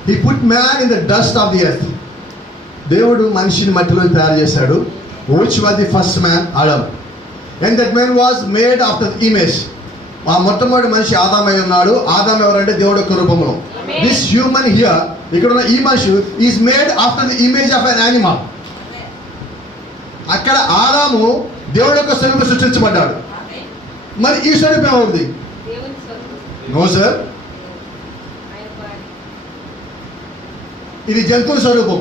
he put man in the dust of the earth. దేవుడు మనిషిని మట్టిలో తయారు చేశాడు. Which was the first man? Adam. And that man was made after the image. ఆ మొట్టమొదటి మనిషి ఆదామై ఉన్నాడు. ఆదాం ఎవరంటే దేవుడు యొక్క రూపంలో. దిస్ హ్యూమన్ హియర్, ఇక్కడ ఉన్న ఈ మనిషి is made after the image of an animal. అక్కడ ఆదాము దేవుడి యొక్క స్వరూపం సృష్టించబడ్డాడు. మరి ఈ స్వరూపం ఏమవుతుంది? దేవుని స్వరూపం. నో సార్, ఆయన వారి ఇది జంతువుల స్వరూపం.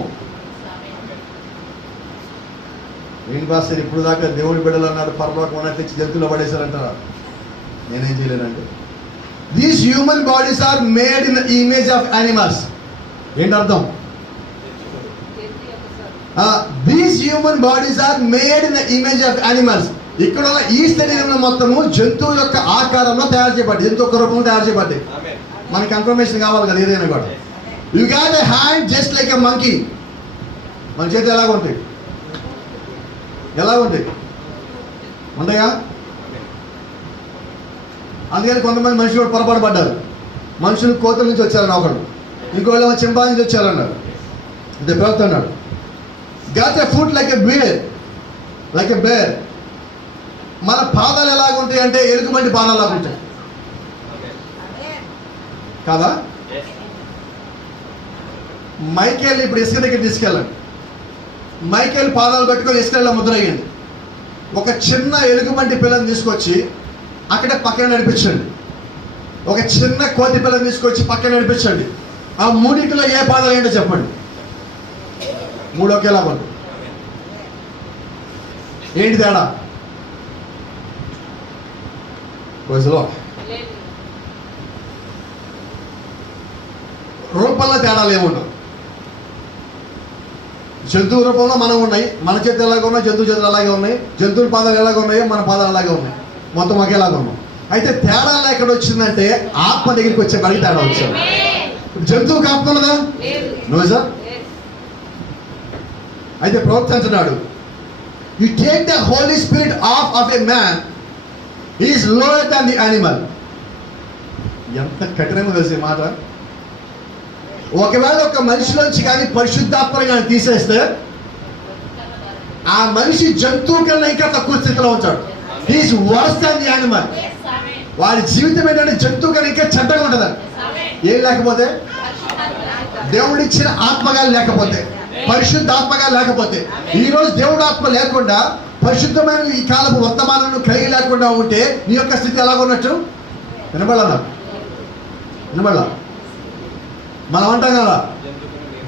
ఏంటి పాస్టర్ ఇప్పుడు దాకా దేవుడి బిడ్డలు అన్నాడు, పరలోకం అన్న తెచ్చి జంతువులు పడేశారంటారా? నేనేం చేయలేనండి. These human bodies are made in the image of animals. ఏంటి అర్థం? దేవుని యొక్క స్వరూపం. These human bodies are made in the image of animals. ఇక్కడ ఉన్న ఈ శరీరంలో మొత్తము జంతువు యొక్క ఆకారంలో తయారు చేయబడ్డాయి, జంతువు యొక్క రూపంలో తయారు చేయబడ్డాయి. మనకి కన్ఫర్మేషన్ కావాలి కదా ఏదైనా కూడా. You got a hand just like a monkey. మన చేతి ఎలాగ ఉంటాయి? ఎలా ఉంటాయి? ఉంటాయా? అందుకని కొంతమంది మనుషులు కూడా పొరపాటు పడ్డారు. మనుషులు కోతుల నుంచి వచ్చారని ఒకడు, ఇంకోళ్ళు చింపా నుంచి వచ్చారన్నాడు. అంటే పెరుగుతున్నాడు. Got a foot like a bear, like a bear. మన పాదాలు ఎలాగ ఉంటాయి అంటే ఎలుగుబంటి పాదాలు లాగా ఉంటాయి కాదా? మైకేల్ ఇప్పుడు ఇసుక దగ్గర తీసుకెళ్ళండి. మైకేల్ పాదాలు కట్టుకొని ఇసుకలో ముద్ర అయ్యింది. ఒక చిన్న ఎలుగుబంటి పిల్లని తీసుకొచ్చి అక్కడే పక్కన నడిపించండి. ఒక చిన్న కోతి పిల్లని తీసుకొచ్చి పక్కన నడిపించండి. ఆ మూడింటిలో ఏ పాదాలు ఏంటో చెప్పండి. మూడు ఒకేలా ఉంటుంది. ఏంటి తేడా? రోజులో లేదు. రూపంలో తేడాలు ఏముండవు. జంతువు రూపంలో మనం ఉన్నాయి. మన చేతులు ఎలాగ ఉన్నాయి, జంతువు చేతులు అలాగే ఉన్నాయి. జంతువుల పాదాలు ఎలాగ ఉన్నాయో మన పాదాలు అలాగే ఉన్నాయి. మొత్తం ఒకేలాగా ఉన్నాం. అయితే తేడాలు ఎక్కడ వచ్చిందంటే ఆత్మ దగ్గరికి వచ్చే బడికి తేడా వచ్చాడు. జంతువుకి ఆత్మ ఉన్నదా? లేదు. No sir. లేదు. అయితే ప్రవర్తించున్నాడు. You take the holy spirit of a man, he is lower than the animal. ఎంత కఠినంగా తెలిసే మాట. ఒకవేళ ఒక మనిషిలోంచి కానీ పరిశుద్ధాత్మని కానీ తీసేస్తే ఆ మనిషి జంతువు కన్నా ఇంకా తక్కువ స్థితిలో ఉంటాడు. He is verse than the animal. వాడి జీవితం ఏంటంటే జంతువు కన్నా ఇంకా చెడ్డగా ఉంటుంది. ఏం లేకపోతే? దేవుడిచ్చిన ఆత్మగా లేకపోతే, పరిశుద్ధాత్మగా లేకపోతే. ఈరోజు దేవుడు ఆత్మ లేకుండా పరిశుద్ధమైన ఈ కాలపు వర్తమానం కలిగి లేకుండా ఉంటే నీ యొక్క స్థితి ఎలాగున్నట్టు? వినబడాల వినబడాల మనం అంటాం కదా,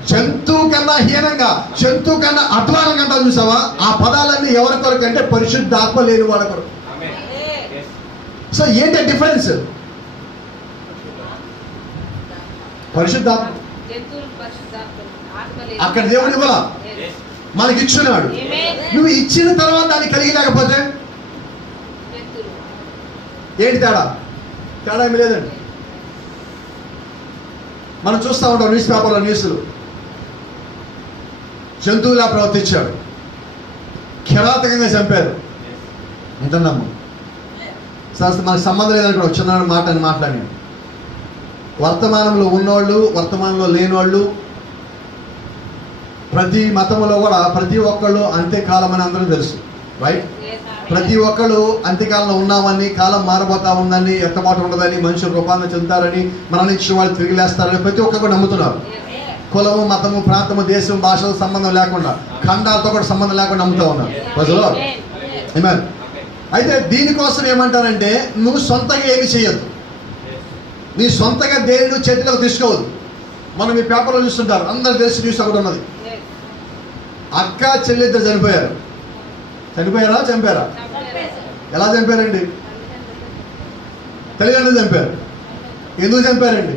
జంతువు కన్నా హీనంగా, జంతువు కన్నా అధ్వానంగా అంటాం చూసావా? ఆ పదాలన్నీ ఎవరి కొరకు అంటే పరిశుద్ధాత్మ లేని వాళ్ళ కొరకు. సో ఏంటి డిఫరెన్స్? పరిశుద్ధాత్మ జంతువులు పరిశుద్ధాత్మలు, ఆత్మ లేదు. అక్కడ దేవుడు ఇవ్వాల, లేదు. మనకి ఇచ్చున్నాడు. ఆమేన్. నువ్వు ఇచ్చిన తర్వాత దాన్ని కలిగి లేకపోతే జంతువులు. ఏంటి తేడా? తేడా ఏమి లేదండి. మనం చూస్తూ ఉంటాం న్యూస్ పేపర్లో న్యూస్లు. జంతువులా ప్రవర్తించాడు, కిరాతకంగా చంపారు. వింటున్నాము సార్, మనకు సంబంధం లేదని కూడా చిన్న మాట అని మాట్లాడాను. వర్తమానంలో ఉన్నోళ్ళు, వర్తమానంలో లేనివాళ్ళు, ప్రతి మతంలో కూడా ప్రతి ఒక్కళ్ళు అంత్యకాలం అని అందరూ తెలుసు, రైట్? ప్రతి ఒక్కళ్ళు అంత్యకాలంలో ఉన్నామని, కాలం మారబోతా ఉందని, ఎత్తమాట ఉండదని, మనుషులు రూపాన్ని చెందుతారని, మన నుంచి వాళ్ళు తిరిగి లేస్తారని ప్రతి ఒక్కరు నమ్ముతున్నారు. కులము, మతము, ప్రాంతము, దేశం, భాషలు సంబంధం లేకుండా, ఖండాలతో కూడా సంబంధం లేకుండా నమ్ముతూ ఉన్నారు ప్రజలు. ఆమేన్. అయితే దీనికోసం ఏమంటారంటే నువ్వు సొంతంగా ఏమి చేయొద్దు. నీ సొంతంగా దేని నువ్వు చేతిలోకి తీసుకోవద్దు. మనం ఈ పేపర్లో చూస్తుంటారు, అందరు తెలిసి న్యూస్ ఒకటి ఉన్నది. అక్క చెల్లిద్దరు చనిపోయారు. చనిపోయారా? చంపారా? ఎలా చంపారండి? తల్లిదండ్రులు చంపారు. ఎందుకు చంపారండి?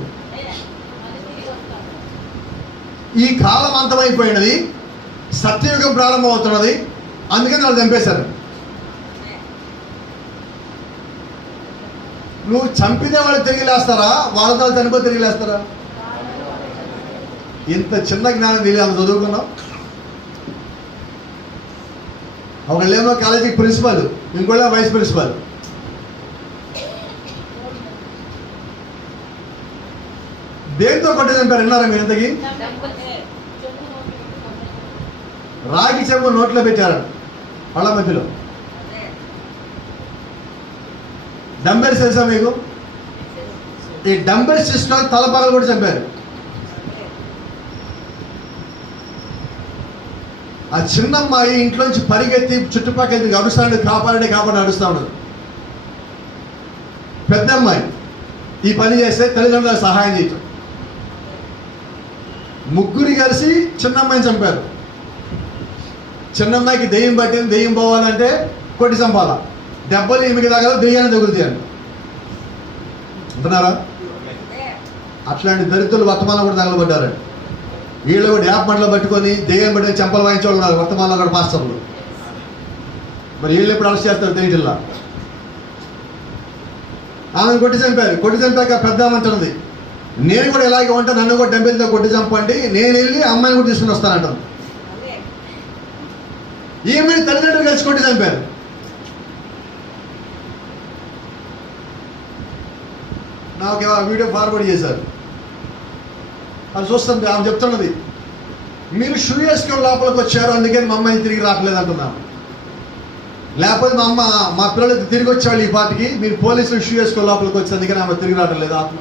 ఈ కాలం అంతమైపోయినది, సత్యయుగం ప్రారంభం అవుతున్నది, అందుకని వాళ్ళు చంపేశారు. నువ్వు చంపితే వాళ్ళు తిరిగి లేస్తారా? వాళ్ళతో చనిపోతే తిరిగి లేస్తారా? ఇంత చిన్న జ్ఞానం తెలియదు, చదువుకున్నాం. ఒకళ్ళేమో కాలేజీకి ప్రిన్సిపల్, ఇంకోళ్ళ వైస్ ప్రిన్సిపల్. దేంతో కొట్టి చంపారు విన్నారా మీరు? ఇంతకీ రాగి చెంబు నోట్లో పెట్టారు వాళ్ళ మధ్యలో. డంబెల్స్ తెలుసా మీకు? ఈ డంబెల్స్ తీసుకొని తలపాగలు కూడా చంపారు. ఆ చిన్న అమ్మాయి ఇంట్లోంచి పరిగెత్తి చుట్టుపక్కల అడుస్తాడు, కాపాడండి కాపాడి అడుస్తా ఉండదు. పెద్ద అమ్మాయి ఈ పని చేస్తే తల్లిదండ్రులకు సహాయం చేయటం. ముగ్గురు కలిసి చిన్న అమ్మాయిని చంపారు. చిన్న అమ్మాయికి దెయ్యం పట్టింది, దెయ్యం పోవాలంటే కొట్టి చంపాలా, దెబ్బలు ఈమెకి తగల దెయ్యాన్ని తగులుతాయని అంటున్నారా? అట్లాంటి దరిద్రులు వర్తమానం కూడా తగలబడ్డారండి. వీళ్ళు కూడా యాప్ మంటలో పట్టుకొని దెయ్యం పట్టి చెంపలు వాయించేవాళ్ళు ఉన్నారు వర్తమానంలో కూడా పాస్టర్లు. మరి వీళ్ళు ఎప్పుడు అరెస్ట్ చేస్తారు తెలియట్లా. ఆమెను కొట్టి చంపారు. కొట్టి చంపాక పెద్ద అంటున్నది, నేను కూడా ఇలాగే ఉంటాను, నన్ను కూడా డబ్బులతో కొట్టి చంపండి, నేను వెళ్ళి అమ్మాయిని కూడా తీసుకుని వస్తానంటాను. ఈమెను తల్లిదండ్రులు కలిసి కొట్టి చంపారు. నాకు ఆ వీడియో ఫార్వర్డ్ చేశారు. అది చూస్తుంది, ఆమె చెప్తున్నది, మీరు షూ వేసుకొని లోపలికి వచ్చారు అందుకని మా అమ్మాయి తిరిగి రావట్లేదు అంటున్నాను. లేకపోతే మా పిల్లలు తిరిగి వచ్చేవాళ్ళు ఈ పాటికి, మీరు పోలీసులు షూ వేసుకొని లోపలికి వచ్చి అందుకని ఆమె తిరిగి రావట్లేదు ఆత్మ.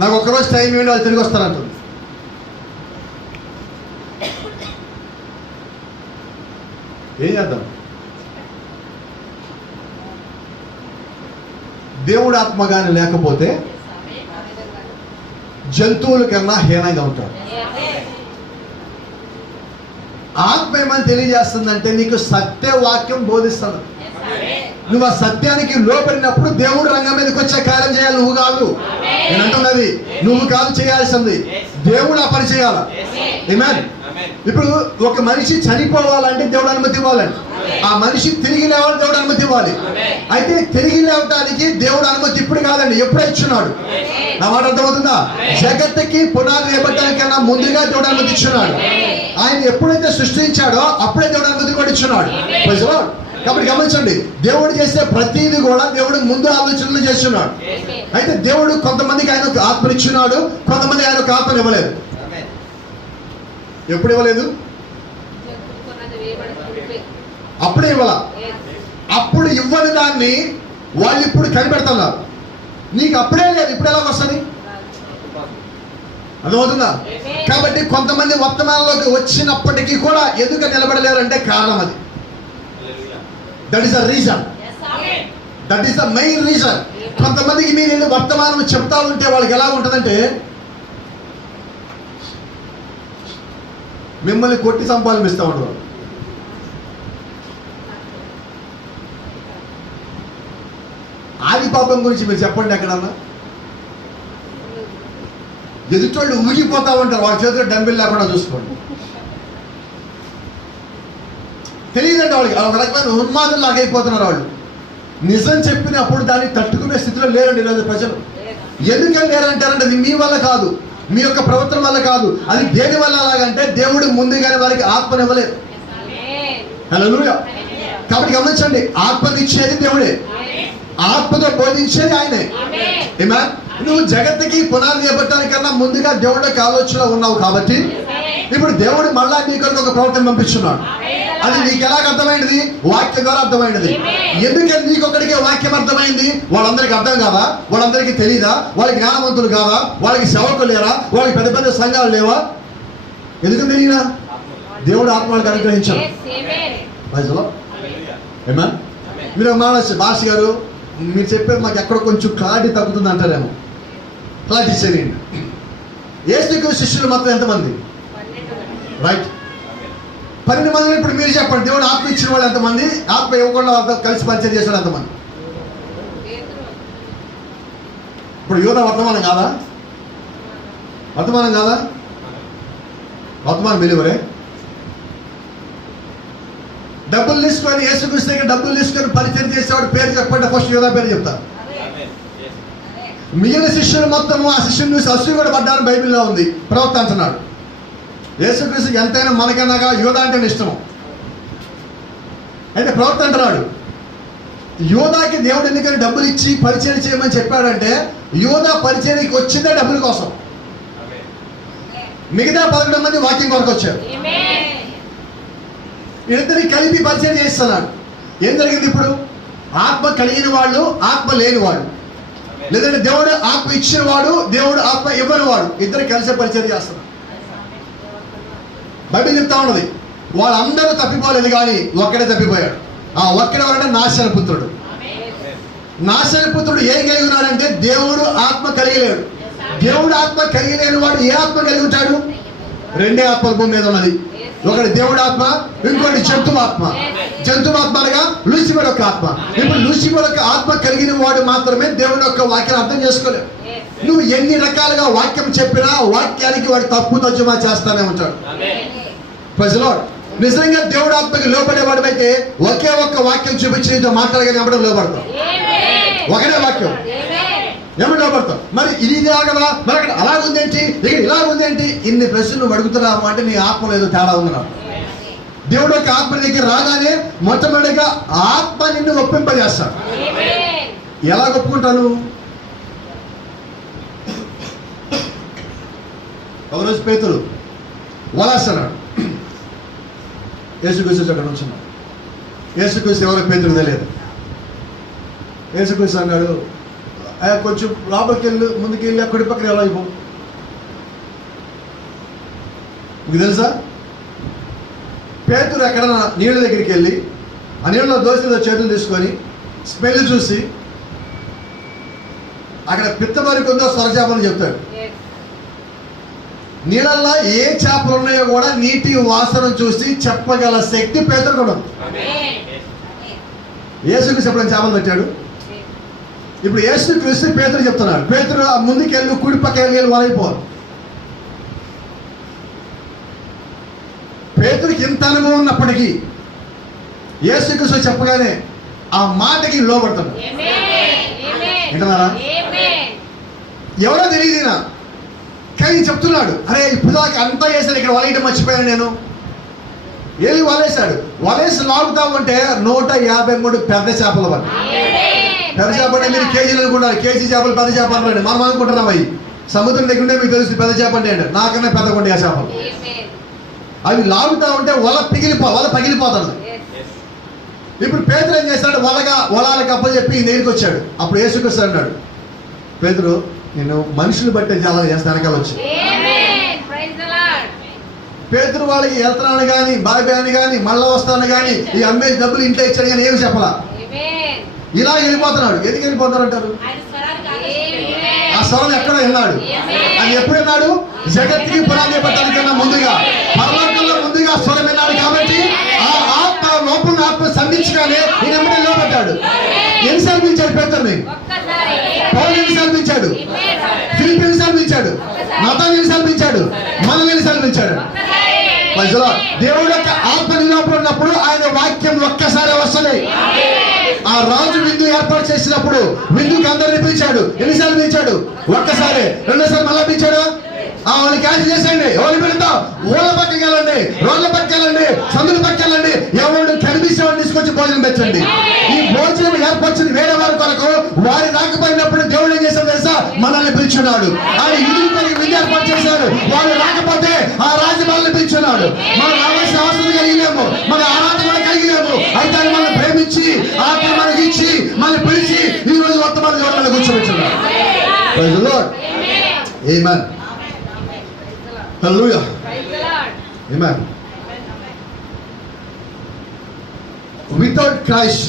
నాకు ఒక్కరోజు టైం ఇవ్వండి, వాళ్ళు తిరిగి వస్తారంటుంది. ఏం చేద్దాం? దేవుడు ఆత్మ కానీ లేకపోతే జంతువుల కన్నా హీనంగా ఉంటాడు. ఆత్మ ఏమని తెలియజేస్తుందంటే నీకు సత్యవాక్యం బోధిస్తాను. నువ్వు ఆ సత్యానికి లోపడినప్పుడు దేవుడు రంగం మీదకి వచ్చే కార్యం చేయాలి, నువ్వు కాదు. నేను అంటున్నది నువ్వు కాదు చేయాల్సింది, దేవుడు ఆ పని చేయాలి. ఆమేన్. ఇప్పుడు ఒక మనిషి చనిపోవాలంటే దేవుడు అనుమతి ఇవ్వాలండి. ఆ మనిషి తిరిగి లేవాలి, దేవుడు అనుమతి ఇవ్వాలి. అయితే తిరిగి లేవటానికి దేవుడు అనుమతి ఇప్పుడు కాదండి, ఎప్పుడే ఇచ్చున్నాడు. నా మాట అర్థమవుతుందా? జగత్తుకి పునాది వేయబట్టడానికన్నా ముందుగా దేవుడు అనుమతి ఇచ్చున్నాడు. ఆయన ఎప్పుడైతే సృష్టించాడో అప్పుడే దేవుడు అనుమతి కూడా ఇచ్చున్నాడు. కాబట్టి గమనించండి, దేవుడు చేసే ప్రతిదీ కూడా దేవుడు ముందు ఆలోచనలు చేస్తున్నాడు. అయితే దేవుడు కొంతమందికి ఆయన ఒక ఆత్మనిచ్చున్నాడు, కొంతమంది ఆయన ఒక ఆత్మని ఇవ్వలేదు. ఎప్పుడు ఇవ్వలేదు? అప్పుడే ఇవ్వాల. అప్పుడు ఇవ్వని దాన్ని వాళ్ళు ఇప్పుడు కనిపెడుతున్నారు. నీకు అప్పుడే లేదు, ఇప్పుడు ఎలా వస్తుంది? అర్థమవుతుందా? కాబట్టి కొంతమంది వర్తమానంలోకి వచ్చినప్పటికీ కూడా ఎందుకు నిలబడలేరంటే కారణం అది. That is the reason, that is the main reason. కొంతమందికి మీరు వర్తమానం చెప్తా ఉంటే వాళ్ళకి ఎలా ఉంటుందంటే మిమ్మల్ని కొట్టి సంపాదిస్తూ ఉంటారు. ఆది పాపం గురించి మీరు చెప్పండి ఎక్కడన్నా. ఎదుటోళ్ళు ఊగిపోతా ఉంటారు, వాళ్ళ చేతిలో డంబిల్ లేకుండా చూసుకోండి. తెలియదండి వాళ్ళకి, ఒక రకమైన ఉన్మాదం లాగైపోతున్నారు వాళ్ళు. నిజం చెప్పినప్పుడు దాన్ని తట్టుకునే స్థితిలో లేరండి ఈరోజు ప్రజలు. ఎందుకని లేరంటారంటే అది మీ వల్ల కాదు, మీ యొక్క ప్రవర్తన వల్ల కాదు. అది దేని వల్ల అలాగంటే దేవుడు ముందుగానే వారికి ఆత్మనివ్వలేదు. హల్లెలూయా. కాబట్టి గమనించండి, ఆత్మనిచ్చేది దేవుడే, ఆత్మతో బోధించేది ఆయనే. ఆమేన్. నువ్వు జగత్తుకి పునాది వేయబట్టడానికన్నా ముందుగా దేవుడి యొక్క ఆలోచనలో ఉన్నావు కాబట్టి ఇప్పుడు దేవుడు మళ్ళా నీ కొరకు ఒక ప్రవర్తన పంపిస్తున్నాడు. అది నీకు ఎలాగ అర్థమైనది? వాక్యం ద్వారా అర్థమైనది. ఎందుకంటే నీకొక్కడికే వాక్యం అర్థమైంది, వాళ్ళందరికీ అర్థం కాదా? వాళ్ళందరికీ తెలియదా? వాళ్ళకి జ్ఞానవంతులు కాదా? వాళ్ళకి సేవకులు లేరా? వాళ్ళకి పెద్ద పెద్ద సంఘాలు లేవా? ఎందుకు తెలియదా? దేవుడు ఆత్మలకు అనుగ్రహించాడు. మీరు భాష గారు మీరు చెప్పేది మాకు ఎక్కడ కొంచెం క్లారిటీ తగ్గుతుంది అంటారేమో. క్లారిటీ చేయండి. యేసుకు శిష్యులు మొత్తం ఎంతమంది? రైట్, 12 మంది. ఇప్పుడు మీరు చెప్పండి, దేవుడు ఆత్మ ఇచ్చిన వాళ్ళు ఎంతమంది? ఆత్మ ఇవ్వకుండా కలిసి పరిచయం చేసిన ఎంతమంది? ఇప్పుడు యోధ వర్తమానం కాదా? వర్తమానం కాదా? వర్తమానం బిలీవరే. డబ్బులు తీసుకొని యేసుక్రీస్తు దగ్గర డబ్బులు తీసుకొని పరిచయం చేసేవాడు పేరు చెప్పండి. ఫస్ట్ యోధా పేరు చెప్తారు. మిగిలిన శిష్యులు మొత్తము ఆ శిష్యుని చూసి అసూయ కూడా పడ్డారు బైబిల్లో ఉంది. ప్రవక్త అంటున్నాడు యేసుక్రీస్తు ఎంతైనా మనకన్నాగా యోధా అంటే ఇష్టం. అయితే ప్రవక్త అంటున్నాడు యోధాకి దేవుడు ఎందుకని డబ్బులు ఇచ్చి పరిచయం చేయమని చెప్పాడంటే యోధా పరిచయానికి వచ్చిందే డబ్బుల కోసం. మిగతా 11 మంది వాక్యం కొరకు వచ్చారు. వీళ్ళిద్దరిని కలిపి పరిచయం చేస్తున్నాడు. ఏం జరిగింది? ఇప్పుడు ఆత్మ కలిగిన వాళ్ళు, ఆత్మ లేని వాడు, లేదంటే దేవుడు ఆత్మ ఇచ్చిన వాడు, దేవుడు ఆత్మ ఇవ్వని వాడు, ఇద్దరు కలిసే పరిచయం చేస్తున్నారు. బైబిల్ చెప్తా ఉన్నది, వాళ్ళందరూ తప్పిపోలేదు కానీ ఒక్కడే తప్పిపోయాడు. ఆ ఒక్కడెవరంటే నాశన పుత్రుడు. నాశన పుత్రుడు ఏం కలిగి ఉన్నాడంటే దేవుడు ఆత్మ కలిగి లేడు. దేవుడు ఆత్మ కలిగి లేని వాడు ఏ ఆత్మ కలిగి ఉంటాడు? రెండే ఆత్మల భూమి మీద ఉన్నది. ఒకటి దేవుడు ఆత్మ, ఇంకోటి జంతువు ఆత్మ. జంతువు ఆత్మ అనగా లూసిఫర్ యొక్క ఆత్మ. ఇప్పుడు లూసిఫర్ యొక్క ఆత్మ కలిగిన వాడు మాత్రమే దేవుని యొక్క వాక్యాన్ని అర్థం చేసుకోలేవు. నువ్వు ఎన్ని రకాలుగా వాక్యం చెప్పినా వాక్యానికి వాడు తప్పు తర్జుమా చేస్తానే ఉంటాడు. ప్రజలో నిజంగా దేవుడు ఆత్మకి లోపడేవాడు అయితే ఒకే ఒక్క వాక్యం చూపించి నీతో మాట్లాడగానే ఎవడం లోపడతాం. ఒకటే వాక్యం ఏమని లోపడతాం. మరి ఇది ఇలాగదా, మరి అక్కడ అలాగుందేంటి, ఇక్కడ ఇలాగుందేంటి, ఇన్ని ప్రశ్నలు నువ్వు అడుగుతున్నావు అంటే నీ ఆత్మలో ఏదో తేడా ఉంది. దేవుడు యొక్క ఆత్మ దగ్గర రాగానే మొట్టమొదటిగా ఆత్మ నిన్ను ఒప్పింపజేస్తాడు. ఎలా ఒప్పుకుంటాను? ఒకరోజు పేతురు వలాస్తున్నాడు. యేసుక్రీస్తు అక్కడ ఉంచున్నాడు. యేసుక్రీస్తు ఎవరో పేతురు తెలియదు. యేసుక్రీస్తు అన్నాడు, కొంచెం లోపలికి వెళ్ళి ముందుకు వెళ్ళి కుడి పక్కన ఎలా అయిపో. మీకు తెలుసా, పేతురు ఎక్కడ నీళ్ళ దగ్గరికి వెళ్ళి ఆ నీళ్ళలో దోశలో చేతులు తీసుకొని స్మెల్ చూసి అక్కడ పిత్తమరికి ఉందో స్వరచేపని చెప్తాడు. నీళ్ళల్లో ఏ చేపలు ఉన్నాయో కూడా నీటి వాసన చూసి చెప్పగల శక్తి పేతురు కూడా. యేసుక్రీస్తు ఎప్పుడైనా చేపలు పెట్టాడు? ఇప్పుడు యేసుక్రీస్తు పేతురు చెప్తున్నాడు, పేతురు ముందుకు వెళ్ళి కుడి పక్క వెళ్ళి వలైపోవాలి. పేతురికి ఇంత అనుభవం ఉన్నప్పటికీ యేసుక్రీస్తు చెప్పగానే ఆ మాటకి లోపడుతున్నాడు. వింటున్నారా? ఎవరో తెలియదు కానీ చెప్తున్నాడు, అరే ఇప్పుడు దాకా అంతా చేశాను, ఇక్కడ వలయటం మర్చిపోయాను నేను. వెళ్ళి వలేశాడు. వలేసి లాగుతా ఉంటే 153 పెద్ద చేపలు పడి. పెద్ద చేపలు అంటే మీరు కేజీలు అనుకుంటారు, కేజీ చేపలు పెద్ద చేపలు అండి. మనం అనుకుంటున్నాం అవి సముద్రం దగ్గర మీకు తెలుసు పెద్ద చేప అంటే ఏంటి. నాకన్నా పెద్ద కొండే ఆ చేపలు. అవి లాగుతా ఉంటే వల పగిలిపోతుంది. ఇప్పుడు పేతురు ఏం చేస్తాడు, వలాలకు అప్పచెప్పి దగ్గరికి వచ్చాడు. అప్పుడు యేసుక్రీస్తు అన్నాడు, పేతురు నేను మనుషులు బట్టే జాలాలు చేస్తాను వెనకాల వచ్చి. పేతురు వాళ్ళకి వెళ్తున్నాను కానీ బాబాయ్ కానీ మళ్ళా వస్తాను కానీ ఈ అమ్మేసి డబ్బులు ఇంట్లో ఇచ్చాడు కానీ ఏమి చెప్పలా. ఇలా వెళ్ళిపోతున్నాడు. ఎందుకు వెళ్ళిపోతారంటారు? ఆ స్వరం ఎక్కడ విన్నాడు? అది ఎప్పుడు విన్నాడు? జగత్తుకి పునాది పెట్టడానికన్నా ముందుగా పరలోకంలో ముందుగా స్వరం విన్నాడు. కాబట్టి ఆ ఆత్మ లోపల ఆత్మ సంధించగానే ఈయన ఎప్పుడే నిలబడ్డాడు. ఎన్నిసార్లు పిలిచాడు పేతురుని? పౌలు ఎన్నిసార్లు పిలిచాడు? ఫిలిప్ ఎన్నిసార్లు పిలిచాడు? నతాను ఎన్నిసార్లు పిలిచాడు? మనల్ని ఎన్నిసార్లు పిలిచాడు? దేవుడు యొక్క ఆత్మ లోపల ఉన్నప్పుడు ఆయన వాక్యం ఒక్కసారి వస్తుంది. ఆ రాజు విందు ఏర్పాటు చేసినప్పుడు విందుకు అందరిని పిలిచాడు. ఎన్నిసార్లు పిలిచాడు? ఒక్కసారి. రెండోసారి మళ్ళా పిలిచాడు. వాళ్ళని క్యాన్సిల్ చేసేయండి. ఎవరిని పిలుద్దాం? ఊళ్ళ పక్కకి వెళ్ళండి, రోడ్ల పక్కకి వెళ్ళండి, సందుల పక్కకి వెళ్ళండి, ఎవరు కనిపించేవాడిని తీసుకొచ్చి భోజనం పెట్టండి. ఈ భోజనం ఏర్పరిచింది వేరే వారి కొరకు. వారి రాకపోయినప్పుడు దేవుడు ఏం చేశాడు తెలుసా? మనల్ని పిలుచున్నాడు. ఆయన విధులు విందు ఏర్పాటు చేశాడు. వాళ్ళు రాకపోతే ఆ రాజు మనల్ని పిలుచున్నాడు. మనం రావాల్సిన అవసరం కలిగిలేము, మన ఆరాధన కలిగిలేము. అయితే ఆయన మనల్ని ప్రేమించి ఆత్మ మనకి ఇచ్చి మనల్ని పిలిచి ఈ రోజు వర్తమాన దేవుడు కూర్చోబెట్టున్నాడు. ఆమేన్. Hallelujah. Amen. Without Christ,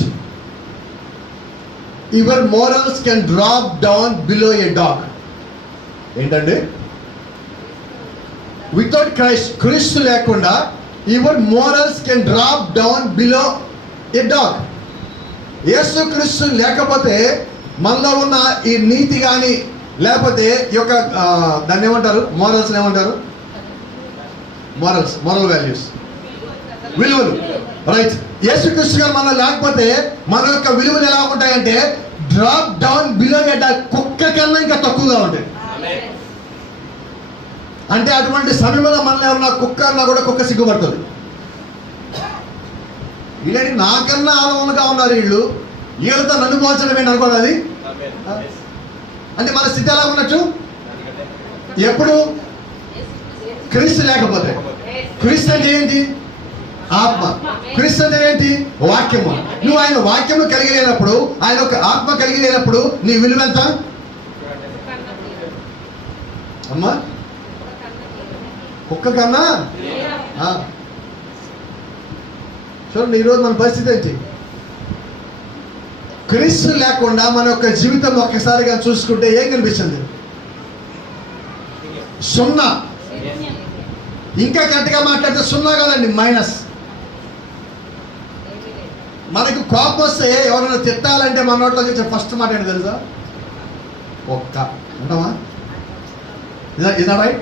your morals can drop down below a dog. ఏంటండి? Without Christ, క్రీస్తు లేకుండా your morals can drop down below a dog. యేసు క్రీస్తు లేకపోతే మనలో ఉన్న ఈ నీతి కానీ లేకపోతే ఈ యొక్క దాన్ని ఏమంటారు? మోరల్స్ ఏమంటారు? మోరల్ వాల్యూస్, విలువలు. రైట్. యేసుక్రీస్తు గారు మనం లేకపోతే మన యొక్క విలువలు ఎలా ఉంటాయంటే drop down below a dog. కుక్క కన్నా ఇంకా తక్కువగా ఉంటాయి. అంటే అటువంటి సమయంలో మనలో ఏమన్నా కుక్క అన్నా కూడా కుక్క సిగ్గుపడుతుంది. వీళ్ళని నాకన్నా ఆనందంగా ఉన్నారు వీళ్ళు, వీళ్ళతో నన్ను పోల్చడం ఏంటి అనుకోదు. అది అంటే మన స్థితి ఎలా ఉన్నట్టు? ఎప్పుడు క్రీస్తు లేకపోతే. క్రీస్తు అంటే ఏంటి? ఆత్మ. క్రీస్తు అంటే ఏంటి? వాక్యము. నువ్వు ఆయన వాక్యము కలిగి లేనప్పుడు, ఆయన ఒక ఆత్మ కలిగి లేనప్పుడు నీ విలువ ఎంత? అమ్మా కుక్క కన్నా చూడండి ఈరోజు మన పరిస్థితి ఏంటి? క్రీస్తు లేకుండా మన యొక్క జీవితం ఒక్కసారిగా చూసుకుంటే ఏం కనిపిస్తుంది? సున్నా. ఇంకా కరెక్ట్గా మాట్లాడితే సున్నా కాదండి, మైనస్. మనకు కోపం వస్తే ఎవరైనా తిట్టాలంటే మన నోట్లో వచ్చే ఫస్ట్ మాట ఏంటి తెలుసా? ఒక్క అంటావా? ఇదా రైట్?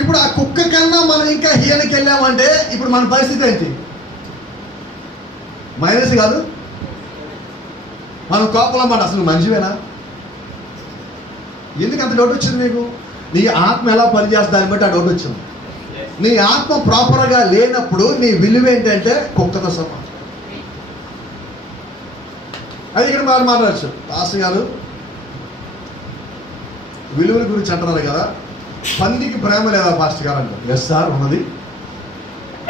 ఇప్పుడు ఆ కుక్క కన్నా మనం ఇంకా హీనకి వెళ్ళామంటే ఇప్పుడు మన పరిస్థితి ఏంటి? మైనస్ కాదు, మనం కోపంలో మాట అసలు మంచివేనా? ఎందుకు అంత డౌట్ వచ్చింది నీకు? నీ ఆత్మ ఎలా పనిచేస్తుంది దాన్ని బట్టి ఆ డౌట్ వచ్చింది. నీ ఆత్మ ప్రాపర్గా లేనప్పుడు నీ విలువ ఏంటంటే కుక్కతో సమానం. అది ఇక్కడ మనం మాట్లాడచ్చు. పాస్టర్ గారు విలువల గురించి అంటున్నారు కదా, పందికి ప్రేమ లేదా పాస్టర్ గారు అంటారు. ఎస్ సార్ ఉన్నది.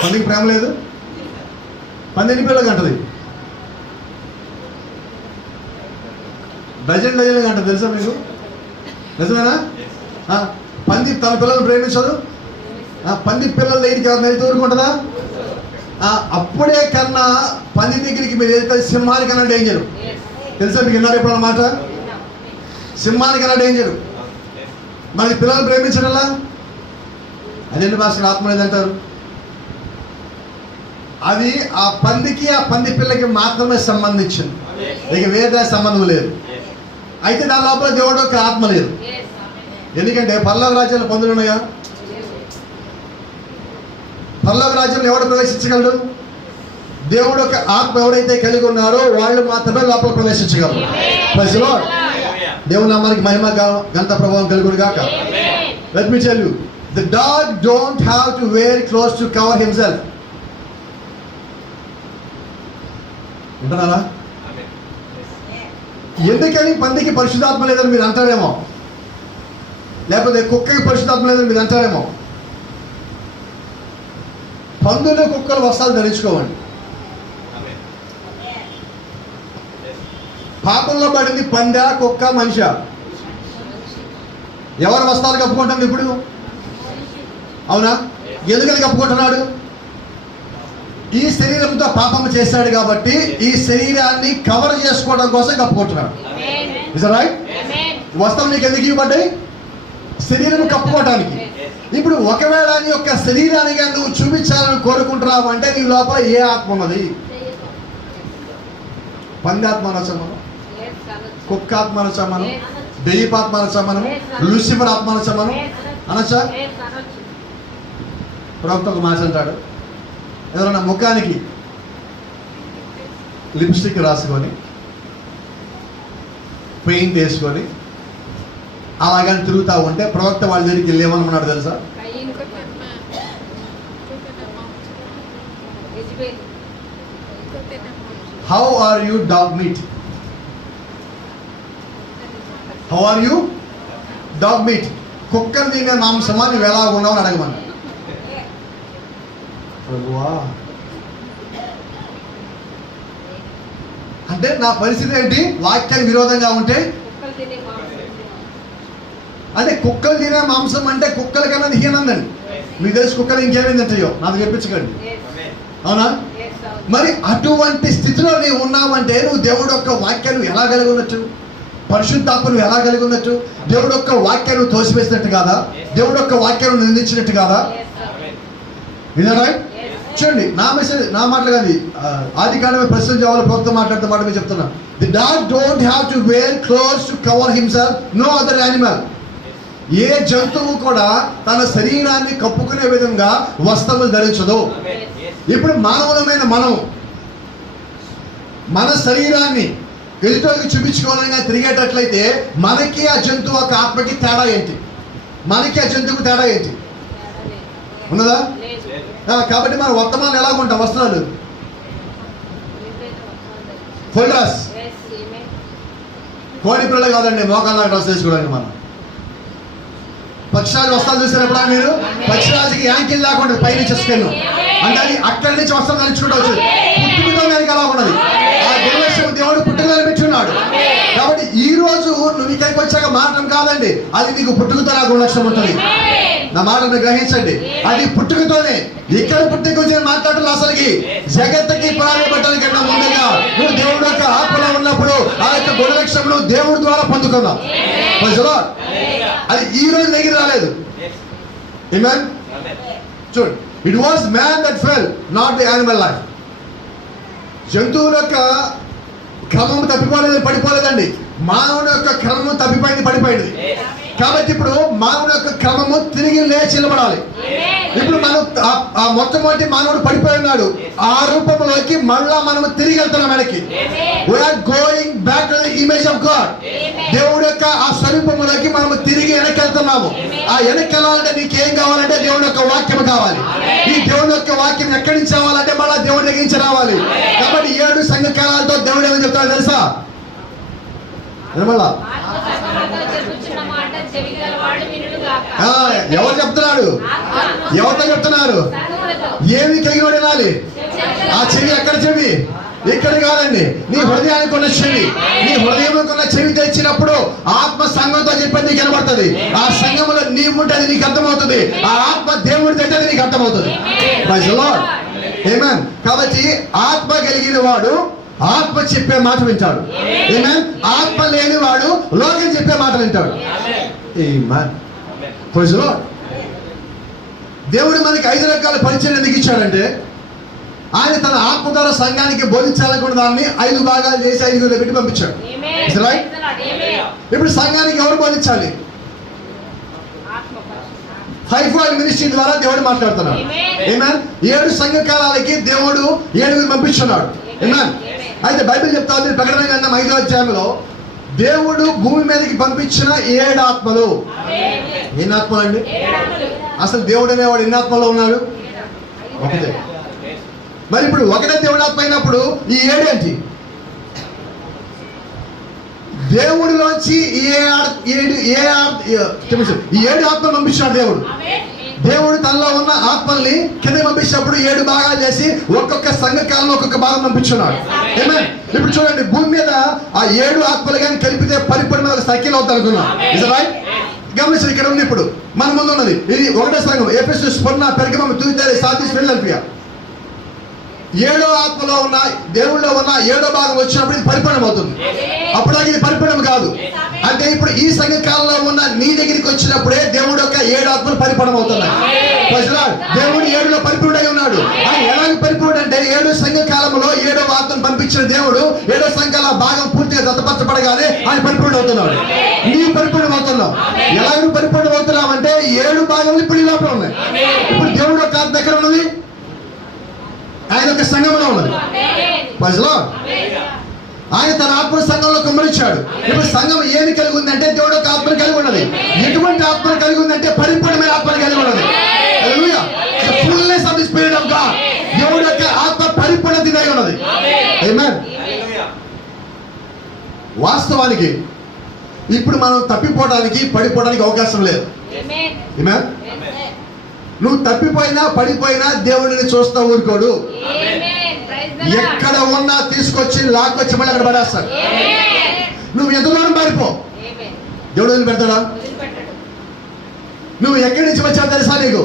పందికి ప్రేమ లేదు. పంది ఎన్ని పిల్లలకి అంటది? డజన్ అంటది తెలుసా మీకు? నిజమేనా? పంది తన పిల్లల్ని ప్రేమించదు. పంది పిల్లల దగ్గరికి ఎవరిని వెళ్తూ ఊరుకుంటుందా? అప్పుడే కన్నా పంది దగ్గరికి మీరు వెళ్తే సింహానికన్నా డేంజరు. తెలుసా మీకు? విన్నారు ఇప్పుడు అన్నమాట? సింహానికన్నా డేంజరు. మరి పిల్లలు ప్రేమించడంలా అదేంటి భాష ఆత్మ లేదంటారు? అది ఆ పందికి ఆ పంది పిల్లకి మాత్రమే సంబంధించింది, ఇక వేరే సంబంధం లేదు. అయితే దాని లోపల దేవుడు యొక్క ఆత్మ లేదు. ఎందుకంటే పరలోక రాజ్యాలు పందులు ఉన్నాయా? పరలోక రాజ్యంలో ఎవడు ప్రవేశించగలడు? దేవుడు యొక్క ఆత్మ ఎవరైతే కలిగి ఉన్నారో వాళ్ళు మాత్రమే లోపల ప్రవేశించగలరు. Praise the lord. దేవుని నామానికి మహిమ ఘనత ప్రభావం కలుగును గాక. Let me tell you, the dog don't have to wear clothes to cover himself. వింటున్నారా? ఎందుకని పందికి పరిశుద్ధాత్మ లేదని మీరు అంటారేమో, లేకపోతే కుక్కకి పరిశుద్ధాత్మ లేదని మీరు అంటారేమో. పందులు కుక్కలు వస్త్రాలు ధరించుకోవండి. పాపంలో పడింది పందా, కుక్క, మనిషి. ఎవరు వస్త్రాలు కప్పుకుంటాం ఇప్పుడు? అవునా? ఎందుకని కప్పుకుంటున్నాడు? ఈ శరీరంతో పాపం చేశాడు కాబట్టి ఈ శరీరాన్ని కవర్ చేసుకోవడం కోసం కప్పుకుంటున్నాడు. Is that right? వస్త్రం నీకు ఎందుకు ఇవ్వబడ్డాయి? శరీరం కప్పుకోవడానికి. ఇప్పుడు ఒకవేళ నీ యొక్క శరీరానికి నువ్వు చూపించాలని కోరుకుంటున్నావు అంటే నీ లోపల ఏ ఆత్మ ఉన్నది? పందాత్మ అనొచ్చా మనం? కుక్క ఆత్మ అనొచ్చా మనం? దెయ్యపు ఆత్మ అనొచ్చా మనం? లూసిఫర్ ఆత్మ అనొచ్చా మనం? అనొచ్చా? ప్రవక్త ఒక మాట అంటాడు, ఎవరైనా ముఖానికి లిప్స్టిక్ రాసుకొని పెయింట్ వేసుకొని అలాగని తిరుగుతూ ఉంటే ప్రవక్త వాళ్ళ దగ్గరికి వెళ్ళి ఏమన్నాడు తెలుసా? How are you dog meat? How are you dog meat? కుక్కను తినే మాంసమా నువ్వు ఎలా ఉన్నావు అని అడగమన్నా. అంటే నా పరిస్థితి ఏంటి? వాక్యానికి విరోధంగా ఉంటే అంటే కుక్కలు తినే మాంసం అంటే కుక్కల కన్నా హీనందండి. మీకు తెలిసి కుక్కలు ఇంకేమైంది అంటాయో నాకు చెప్పించకండి. అవునా? మరి అటువంటి స్థితిలో నీవు ఉన్నావంటే నువ్వు దేవుడు యొక్క వాక్యాన్ని ఎలా కలిగి ఉన్నట్టు? పరిశుద్ధాత్మను ఎలా కలిగి ఉన్నట్టు? దేవుడు యొక్క వాక్యాన్ని తోసివేసినట్టు కాదా? దేవుడు యొక్క వాక్యాన్ని నిందించినట్టు కాదా? రైట్? చూడండి, నా మెసేజ్ నా మాటలు కాదు. ఆది కాండమే ప్రశ్న జవాబులు ప్రభుత్వం మాట్లాడుతూ మాట మీరు చెప్తున్నా. The dog don't have to wear clothes to cover himself, no other animal. ఏ జంతువు కూడా తన శరీరాన్ని కప్పుకునే విధంగా వస్త్రములు ధరించదు. ఇప్పుడు మానవులమైన మనం మన శరీరాన్ని ఎదుటోకి చూపించుకోవాలని తిరిగేటట్లయితే మనకి ఆ జంతువు ఒక ఆత్మకి తేడా ఏంటి? మనకి ఆ జంతువుకి తేడా ఏంటి? ఉన్నదా? కాబట్టి మన వర్తమానం ఎలాగుంటాం? వస్త్రాలు ఫుల్ డ్రెస్, కోడి పిల్ల కాదండి, మోకాళ్ళ డ్రెస్ వేసుకోవడానికి. మనం పక్షిరాజు వస్త్రాలు చూసారు ఎప్పుడా మీరు? పక్షిరాజుకి యాంకిల్ లేకుండా పైన చేసుకెళ్ళి అంటే అది అక్కడి నుంచి వస్త్రం ధరించుకుంటూ వచ్చి పుట్టుకతో దానికి అలా ఉన్నది. ఆ దేవుడు పుట్టుకలను పెట్టుకున్నాడు. కాబట్టి ఈ రోజు నువ్వు ఇక్కడికి వచ్చాక మాటం కాదండి, అది నీకు పుట్టుకతో నా గుణలక్షణం ఉంటుంది. నా మాటను గ్రహించండి, అది పుట్టుకతోనే. ఇక్కడ పుట్టుకొచ్చిన మాట్లాడటం అసలుకి జగత్తుకి పునాది పెట్టడానికి కన్నా ముందుగా నువ్వు దేవుడు యొక్క ఆత్మలో ఉన్నప్పుడు ఆ యొక్క గుణలక్షణములు దేవుడి ద్వారా పొందుకున్నావు. అది ఈ రోజు దగ్గర రాలేదు. ఆమేన్. చూడు, it was man that fell, not the animal life. జంతువుల యొక్క క్రమం తప్పిపోలేదు, పడిపోలేదండి. మానవుని యొక్క క్రమము తప్పిపోయింది, పడిపోయింది. కాబట్టి ఇప్పుడు మానవుని యొక్క క్రమము తిరిగి లేచి నిలబడాలి. ఇప్పుడు మనం ఆ మొట్టమొదటి మానవుడు పడిపోయి ఉన్నాడు, ఆ రూపంలోకి మళ్ళా మనము తిరిగి వెళ్తున్నాం వెనక్కి. We're going back to the image of God. దేవుడి యొక్క ఆ స్వరూపంలోకి మనము తిరిగి వెనక్కి వెళ్తున్నాము. ఆ వెనక్కి వెళ్ళాలంటే నీకేం కావాలంటే దేవుడి యొక్క వాక్యం కావాలి. ఈ దేవుడి యొక్క వాక్యం ఎక్కడి నుంచి రావాలంటే మళ్ళా దేవుడి దగ్గర నుంచి రావాలి. కాబట్టి 7 సంఘకాలాలతో దేవుడు ఏమని చెప్తాడు తెలుసా? ఎవరు చెప్తున్నాడు? ఎవరితో చెప్తున్నారు? ఏమి కలిగి వినాలి? ఆ చెవి ఎక్కడ చెవి? ఇక్కడ కాదండి, నీ హృదయానికి ఉన్న చెవి. నీ హృదయానికి ఉన్న చెవి తెచ్చినప్పుడు ఆత్మ సంఘంతో చెప్పేది నీకు కనబడుతుంది. ఆ సంఘంలో నీ ఉంటుంది, నీకు అర్థమవుతుంది. ఆ ఆత్మ దేవుడి దగ్గర నీకు అర్థమవుతుంది. ఆమేన్. కాబట్టి ఆత్మ కలిగిన వాడు ఆత్మ చెప్పే మాట వింటాడు. ఆమేన్. ఆత్మ లేని వాడు లోకం చెప్పే మాట వింటాడు. ఆమేన్. Praise the lord. దేవుడు మనకి 5 రకాల పరిచయం ఎందుకు ఇచ్చాడంటే ఆయన తన ఆత్మ ద్వారా సంఘానికి బోధించాలనుకున్న దాన్ని 5 భాగాలు చేసి 5 పెట్టి పంపించాడు. ఇప్పుడు సంఘానికి ఎవరు బోధించాలి? 5 మినిస్ట్రీ ద్వారా దేవుడు మాట్లాడుతున్నాడు. ఆమేన్. 7 సంఘకాలాలకి దేవుడు 7 పంపించున్నాడు. ఆమేన్. అయితే బైబిల్ చెప్తా ఉంది ప్రకటన గ్రంథం 5వ అధ్యాయంలో దేవుడు భూమి మీదకి పంపించిన 7 ఆత్మలు. ఎన్ని ఆత్మలు అండి? అసలు దేవుడు అనేవాడు ఎన్ని ఆత్మలో ఉన్నాడు? ఒకటే. మరి ఇప్పుడు ఒకటే దేవుడు ఆత్మ అయినప్పుడు ఈ 7 ఏంటి? దేవుడిలోంచి ఈ 7 ఆత్మలు పంపించాడు దేవుడు. దేవుడు తనలో ఉన్న ఆత్మల్ని కింద పంపించినప్పుడు 7 భాగాలు చేసి ఒక్కొక్క సంఘకాలంలో ఒక్కొక్క భాగం పంపించున్నాడు. ఆమేన్. ఇప్పుడు చూడండి, భూమి మీద ఆ 7 ఆత్మలు కానీ కలిపితే పరిపూర్ణ ఒక సర్కిల్ అవుతుంది అనుకున్నాం. Is right? గమనించండి, ఇక్కడ ఉంది ఇప్పుడు మన ముందు ఉన్నది. ఇది ఒకటే సంఘం, ఎఫెసు, స్మరణ, పెర్గమము, తుయతైర, సార్దీస్, ఫిలదెల్ఫియా. 7వ ఆత్మలో ఉన్న దేవుళ్ళలో ఉన్న 7వ భాగం వచ్చినప్పుడు ఇది పరిపూర్ణం అవుతుంది. అప్పుడు ఇది పరిపూర్ణం కాదు. అంటే ఇప్పుడు ఈ సంఘ కాలంలో ఉన్న నీ దగ్గరికి వచ్చినప్పుడే దేవుడు యొక్క 7 ఆత్మలు పరిపూర్ణం అవుతున్నాయి. దేవుడు 7లో పరిపూర్ణై ఉన్నాడు. ఆయన ఎలాగ పరిపూర్ణ అంటే 7 సంఘ కాలంలో 7వ ఆత్మను పంపించిన దేవుడు 7వ సంఘాల భాగం పూర్తిగా దత్తపరచబడగానే ఆయన పరిపూర్ణ అవుతున్నాడు. నీవు పరిపూర్ణం అవుతున్నావు. ఎలాగ నువ్వు పరిపూర్ణం అవుతున్నావు అంటే 7 భాగములు ఇప్పుడు ఈ లోపల ఉన్నాయి. ఇప్పుడు దేవుడు యొక్క ఆత్మ ఎక్కడ ఉన్నది? ఆయన యొక్క సంఘంలో ఉన్నది. ఆయన తన ఆత్మ సంఘంలో కుమ్మరించాడు. ఇప్పుడు సంఘం ఏమి కలిగి ఉందంటే దేవుడు యొక్క ఆత్మను కలిగి ఉన్నది. ఎటువంటి ఆత్మను కలిగి ఉందంటే పరిపూర్ణమైన ఆత్మను కలిగి ఉన్నది. హల్లెలూయా. The fullness of the spirit of God. దేవుడు యొక్క ఆత్మ పరిపూర్ణతై ఉన్నది. ఆమేన్. వాస్తవానికి ఇప్పుడు మనం తప్పిపోవడానికి పడిపోవడానికి అవకాశం లేదు. ఆమేన్. నువ్వు తప్పిపోయినా పడిపోయినా దేవుడిని చూస్తా ఊరుకోడు. ఎక్కడ ఉన్నా తీసుకొచ్చి లాక్కొచ్చి మళ్ళీ అక్కడ పడేస్తాడు. నువ్వు ఎంతలోనూ పారిపో, దేవుడు వదిలి పెడతాడా? నువ్వు ఎక్కడి నుంచి వచ్చావు తెలుసా నీకు?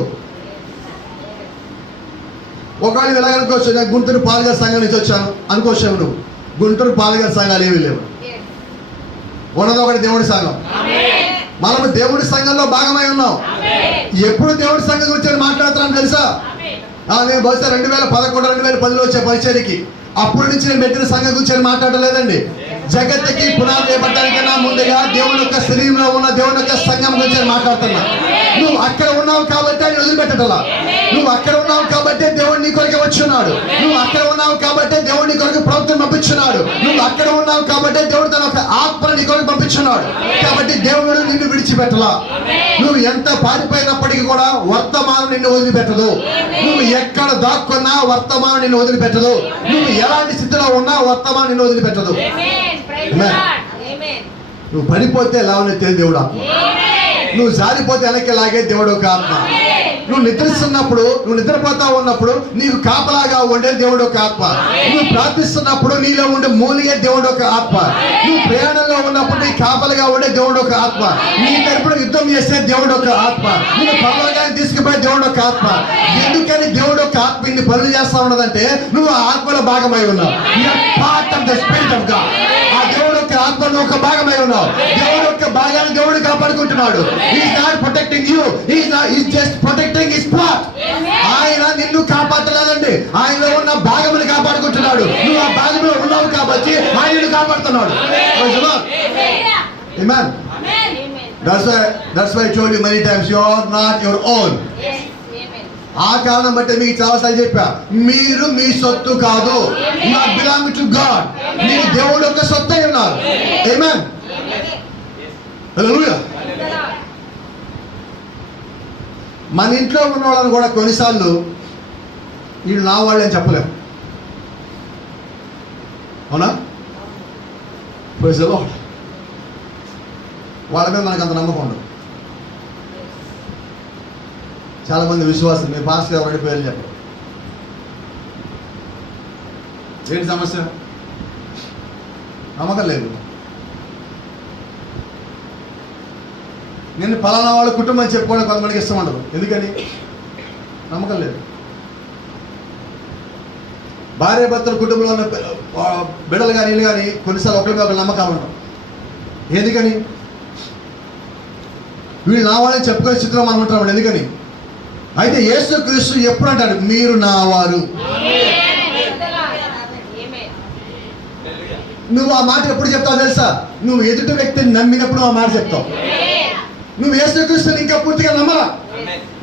ఒకవేళ నువ్వు ఎలాగనుకోవచ్చు, నేను గుంటూరు పాలగారి సంఘం నుంచి వచ్చాను అనుకోవచ్చావు. నువ్వు గుంటూరు పాలగారి సంఘాలు ఏమీ లేవు. ఉన్నది ఒకటి దేవుడి సంఘం. మనము దేవుడి సంఘంలో భాగమై ఉన్నాం. ఎప్పుడు దేవుడి సంఘం గురించి మాట్లాడుతున్నాను తెలుసా? నేను బహుశా 2011, 2010లో వచ్చే పరిచర్యకి అప్పటి నుంచి నేను పెట్టిన సంఘం గురించి మాట్లాడలేదండి. జగత్తుకి పునాది వేయబడడానికన్నా ముందుగా దేవుని యొక్క శరీరంలో ఉన్న దేవుని యొక్క సంఘం గురించి మాట్లాడుతున్నా. నువ్వు అక్కడ ఉన్నావు కాబట్టి ఆయన వదిలిపెట్టటలా. నువ్వు అక్కడ ఉన్నావు కాబట్టి దేవుడు నీ కొరకు వచ్చున్నాడు. నువ్వు అక్కడ ఉన్నావు కాబట్టి దేవుడు నీ కొరకు ప్రవక్తను పంపించున్నాడు. నువ్వు అక్కడ ఉన్నావు కాబట్టి దేవుడు తన ఒక ఆత్మను నీ కొరకు పంపించున్నాడు. కాబట్టి దేవుడు నిన్ను విడిచిపెట్టలా. నువ్వు ఎంత పారిపోయినప్పటికీ కూడా వర్తమానం నిన్ను వదిలిపెట్టదు. నువ్వు ఎక్కడ దాక్కున్నా వర్తమానం నిన్ను వదిలిపెట్టదు. నువ్వు ఎలాంటి స్థితిలో ఉన్నా వర్తమానం నిన్ను వదిలిపెట్టదు. నువ్వు పడిపోతే లావనెత్తే దేవుడు ఆత్మ. నువ్వు జారిపోతే వెనక్కి లాగే దేవుడు ఒక ఆత్మ. నువ్వు నిద్రిస్తున్నప్పుడు, నువ్వు నిద్రపోతా ఉన్నప్పుడు నీకు కాపలాగా ఉండే దేవుడు ఒక ఆత్మ. నువ్వు ప్రార్థిస్తున్నప్పుడు నీలో ఉండే మూలిగే దేవుడు ఒక ఆత్మ. నువ్వు ప్రయాణంలో ఉన్నప్పుడు నీ కాపలుగా ఉండే దేవుడు ఒక ఆత్మ. నీ తరపున యుద్ధం చేసే దేవుడు ఒక ఆత్మ. నిన్ను పర్లోకానికి తీసుకుపోయే దేవుడు ఒక ఆత్మ. ఎందుకని దేవుడు ఒక ఆత్మ ఇన్ని పనులు చేస్తా ఉన్నదంటే నువ్వు ఆ ఆత్మలో భాగమై ఉన్నావు. Part of the spirit of God. ఆ దేవుడు యొక్క ఆత్మలో ఒక భాగమై ఉన్నావు. దేవుడు యొక్క భాగాన్ని దేవుడు కాపాడుకుంటున్నాడు. Is not protecting you, is just protecting his part. ఆయన నిన్ను కాపాడలేదండి, ఆయనలో ఉన్న భాగముని కాపాడుకుంటున్నాడు. నువ్వు ఆ భాగంలో ఉన్నావు కాబట్టి ఆయనను కాపాడుతున్నాడు. Amen. That's why I told you many times, you are not your own. ఆ కారణం బట్టి మీకు చాలాసార్లు చెప్పా, మీరు మీ సొత్తు కాదు. You are belong to God. మీరు దేవుడు యొక్క సొత్తు అయి ఉన్నారు. ఆమేన్. హల్లెలూయా. మన ఇంట్లో ఉన్న వాళ్ళని కూడా కొన్నిసార్లు వీళ్ళు నా వాళ్ళు అని చెప్పలేము. అవునా? Praise the lord. వాళ్ళ మీద మనకు అంత నమ్మకం ఉండదు. చాలా మంది విశ్వాసం, మీ పాస్టర్ ఎవరి పేర్లు చెప్పరు. ఏంటి సమస్య? నమ్మకం లేదు. నేను పలానా వాళ్ళ కుటుంబం చెప్పుకోవడం కొంతమందికి ఇష్టం ఉండదు. ఎందుకని? నమ్మకం లేదు. భార్య భర్తల కుటుంబంలో ఉన్న బిడ్డలు కానీ వీళ్ళు కానీ కొన్నిసార్లు ఒకరికి ఒక నమ్మకాలు ఉంటాం. ఎందుకని? వీళ్ళు నా వాళ్ళని చెప్పుకునే స్థితిలో మనం ఉంటాం. ఎందుకని? అయితే యేసుక్రీస్తు ఎప్పుడు అంటాడు, మీరు నా వారు. నువ్వు ఆ మాట ఎప్పుడు చెప్తావు తెలుసా? నువ్వు ఎదుటి వ్యక్తిని నమ్మినప్పుడు ఆ మాట చెప్తావు. నువ్వు యేసుక్రీస్తుని ఇంకా పూర్తిగా నమ్మరా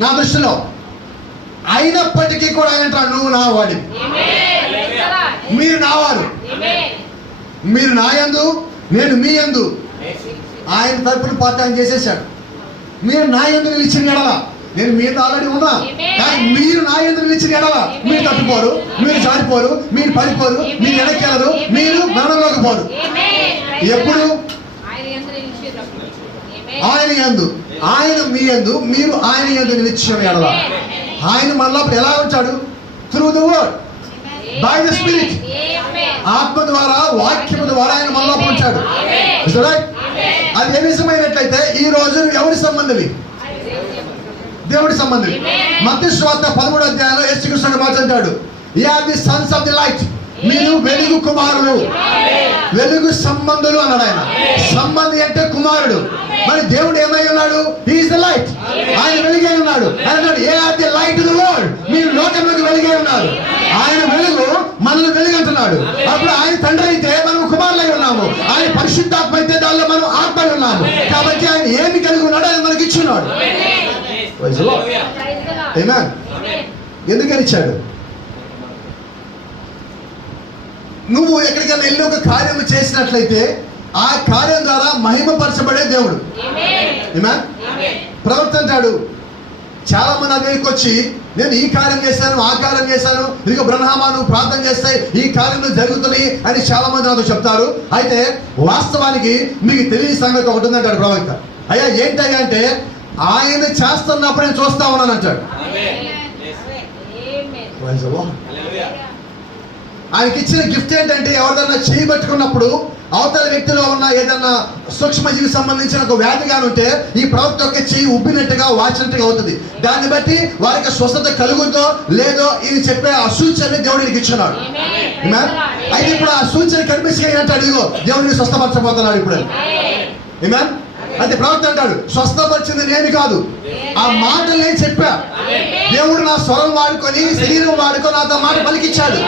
నా దృష్టిలో. అయినప్పటికీ కూడా ఆయన అంటాడు, నువ్వు నా వాడి, మీరు నా వారు, మీరు నా యందు నేను మీ యందు. ఆయన తరపున పాఠాన్ని చేసేసాడు. మీరు నా యందు నిలిచిన ఎడల, నేను మీతో ఆల్రెడీ ఉన్నా, కానీ మీరు నా యందు నిలిచిన ఎడల మీరు తట్టుకోరు, మీరు జారిపోరు, మీరు పడిపోరు, మీరు వెనక్కెళ్ళరు, మీరు మరణంలోకి పోరు. ఎప్పుడు? ఆయన యందు, ఆయన మీ యందు, మీరు ఆయన యందు నిలిచిన ఎడల. ఆయన మనలో ఎలా ఉంటాడు? Through the word, by the spirit. ఆత్మ ద్వారా, వాక్యము ద్వారా ఆయన మనలో ఉంటాడు. అది ఏ నిజమైనట్లయితే ఈ రోజు ఎవరి సంబంధివి? దేవుడి సంబంధి. మత్తయి సువార్త 13వ అధ్యాయంలో యేసుక్రీస్తు మాట్లాడాడు, you are the sons of the light. మీరు వెలుగు కుమారులు, వెలుగు సంబంధులు అన్నాడు ఆయన. సంబంధి అంటే కుమారుడు. మరి దేవుడు ఏమై ఉన్నాడు? He is the light. ఆయన వెలుగై ఉన్నాడు. ఆయన అన్నాడు, you are the light to the world. మీరు లోకంలోకి వెలుగై ఉన్నారు. ఆయన వెలుగు మనల్ని వెలుగు అంటున్నాడు. అప్పుడు ఆయన తండ్రి అయితే మనం కుమారులై ఉన్నాము. ఆయన పరిశుద్ధాత్మ అయితే దానిలో మనం ఆత్మై ఉన్నాము. కాబట్టి ఆయన ఏమి కలిగి ఉన్నాడో ఆయన మనకి ఇచ్చున్నాడు. ఎందుకని ఇచ్చాడు? నువ్వు ఎక్కడికైనా వెళ్ళి ఒక కార్యం చేసినట్లయితే ఆ కార్యం ద్వారా మహిమపరచబడే దేవుడు. ప్రవక్త అంటాడు, చాలా మంది దగ్గరికి వచ్చి నేను ఈ కార్యం చేశాను, ఆ కార్యం చేశాను, ఇదిగో బ్రహ్మా నువ్వు ప్రార్థన చేస్తే ఈ కార్యం జరుగుతున్నాయి అని చాలా మంది నాతో చెప్తారు. అయితే వాస్తవానికి మీకు తెలియని సంగతి ఒకటి ఉందంటాడు ప్రవక్త. అయ్యా ఏంటయ్యా అంటే, ఆయన చేస్తున్నప్పుడు నేను చూస్తా ఉన్నాను అంటాడు. ఆయనకి ఇచ్చిన గిఫ్ట్ ఏంటంటే, ఎవరిదన్నా చేయబట్టుకున్నప్పుడు అవతల వ్యక్తిలో ఉన్న ఏదన్నా సూక్ష్మజీవి సంబంధించిన ఒక వ్యాధిగా ఉంటే ఈ ప్రవక్త యొక్క చెయ్యి ఉబ్బినట్టుగా వాచినట్టుగా అవుతుంది. దాన్ని బట్టి వారికి స్వస్థత కలుగుతో లేదో ఇది చెప్పే ఆ సూచనని దేవుడికి ఇచ్చున్నాడు. అయితే ఇప్పుడు ఆ సూచన కనిపిస్తే అంటాడు, ఇదిగో దేవుడిని స్వస్థపరచబోతున్నాడు ఇప్పుడు. అంటే ప్రవక్త అంటాడు, స్వస్థపరిచింది నేను కాదు, ఆ మాటలు నేను చెప్పా. దేవుడు నా స్వరం వాడుకొని, శరీరం వాడుకొని నాతో మాట పలికిచ్చాడు.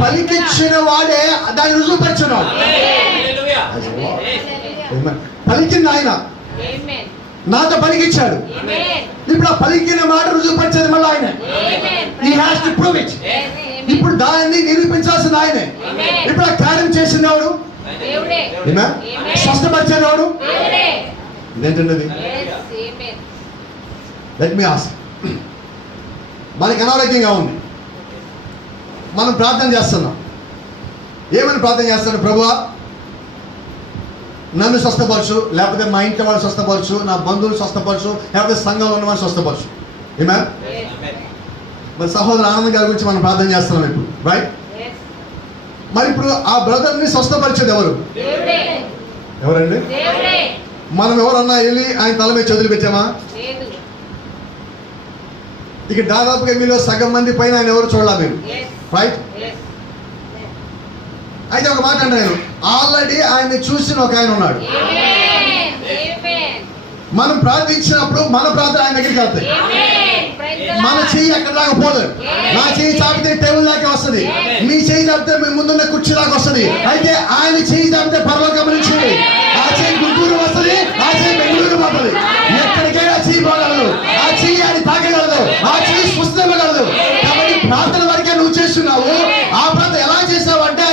పలికిచ్చిన వాడే దాన్ని రుజువుపరిచున్నాడు. పలికింది ఆయన, నాతో పలికిచ్చాడు. ఇప్పుడు ఆ పలికిన మాట రుజువుపరిచేది మళ్ళీ ఆయన. He has to prove it. ఇప్పుడు దాన్ని నిరూపించాల్సింది ఆయనే. ఇప్పుడు ఆ కార్యం చేసింది ఎవడు? స్వస్థపరిచేది ఎవడు? ఏంటండి? Let me ask. మనకి అనారోగ్యంగా ఉంది, మనం ప్రార్థన చేస్తున్నాం. ఏమని ప్రార్థన చేస్తున్నాం? ప్రభువా నన్ను స్వస్థపరచు, లేకపోతే మా ఇంట్లో వాళ్ళు స్వస్థపరచు, నా బంధువులు స్వస్థపరచు, లేకపోతే సంఘంలో ఉన్న వాళ్ళు స్వస్థపరచు. Amen? మరి సహోదరు ఆనంద్ గారి గురించి మనం ప్రార్థన చేస్తున్నాం ఇప్పుడు, రైట్? మరి ఇప్పుడు ఆ బ్రదర్ని స్వస్థపరిచేది ఎవరు? ఎవరండి? మనం ఎవరన్నా వెళ్ళి ఆయన తల మీద చేతులు పెట్టామా? ఇక దాదాపుగా మీలో సగం మంది పైన ఆయన ఎవరు చూడాలి మీరు, రైట్? అయితే ఒక మాట అన్నాను, ఆల్రెడీ ఆయన్ని చూసిన ఒక ఆయన ఉన్నాడు. మనం ప్రార్థించినప్పుడు మన ప్రార్థన ఆయన దగ్గరికి వెళ్తాయి. మన చెయ్యి అక్కడ దాకా పోలేదు. నా చెయ్యి చాపితే టేబుల్ దాకా వస్తుంది, మీ చెయ్యి చాపితే మీ ముందున్న కుర్చీ దాకా వస్తుంది. అయితే ఆయన చెయ్యి చాపితే పరలోకం నుంచి ఆ చెయ్యి గుంటూరు వస్తుంది, ఆ చెయ్యి బెంగళూరు పోతుంది. ఎక్కడికైనా చెయ్యి పోగలదు, ఆ చెయ్యి ఆయన తాకగలదు, ఆ చెయ్యి స్వస్థమగలదు. కాబట్టి ప్రార్థన వరకే నువ్వు చేస్తున్నావు. ఆ ప్రార్థన ఎలా చేసావు అంటే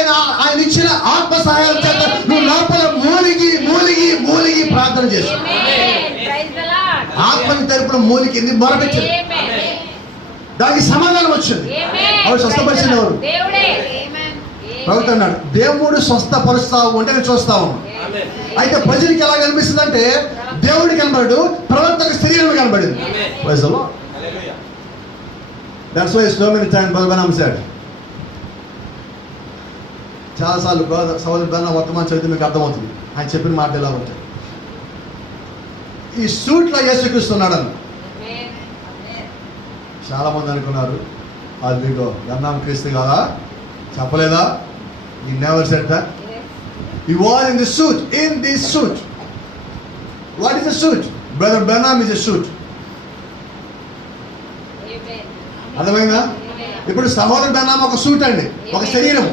ఆయన ఇచ్చిన ఆత్మ సహాయం చేత నువ్వు లోపల మూలిగి మూలిగి మూలిగి ప్రార్థన చేస్తావు. ఆత్మని తరపున మూలికి మొరపెట్టింది, దానికి సమాధానం వచ్చింది. ఆవిడ స్వస్థపరిచింది ఎవరు? ప్రవక్త అన్నాడు, దేవుడు స్వస్థపరుస్తావు అంటే నేను చూస్తావు. అయితే ప్రజలకి ఎలా కనిపిస్తుంది అంటే దేవుడు కనబడు, ప్రవక్తకు శరీరం కనబడింది. That's why so many times Brother Branham said, చాలాసార్లు సహోదరు బ్రహ్మ వర్తమానం చదివితే మీకు అర్థమవుతుంది ఆయన చెప్పిన మాట ఎలా ఉంటాయి. ఈ సూట్లో యేసుక్రీస్తున్నాడని చాలా మంది అనుకున్నారు, అది మీకు గన్నాం క్రీస్తు కాదా? చెప్పలేదా? He never said that. He was in the suit, in this suit. What is a suit? Brother Branham is a suit. అర్థమైందా? ఇప్పుడు సహోదరు బ్రహ్మ ఒక సూట్ అండి, ఒక శరీరం.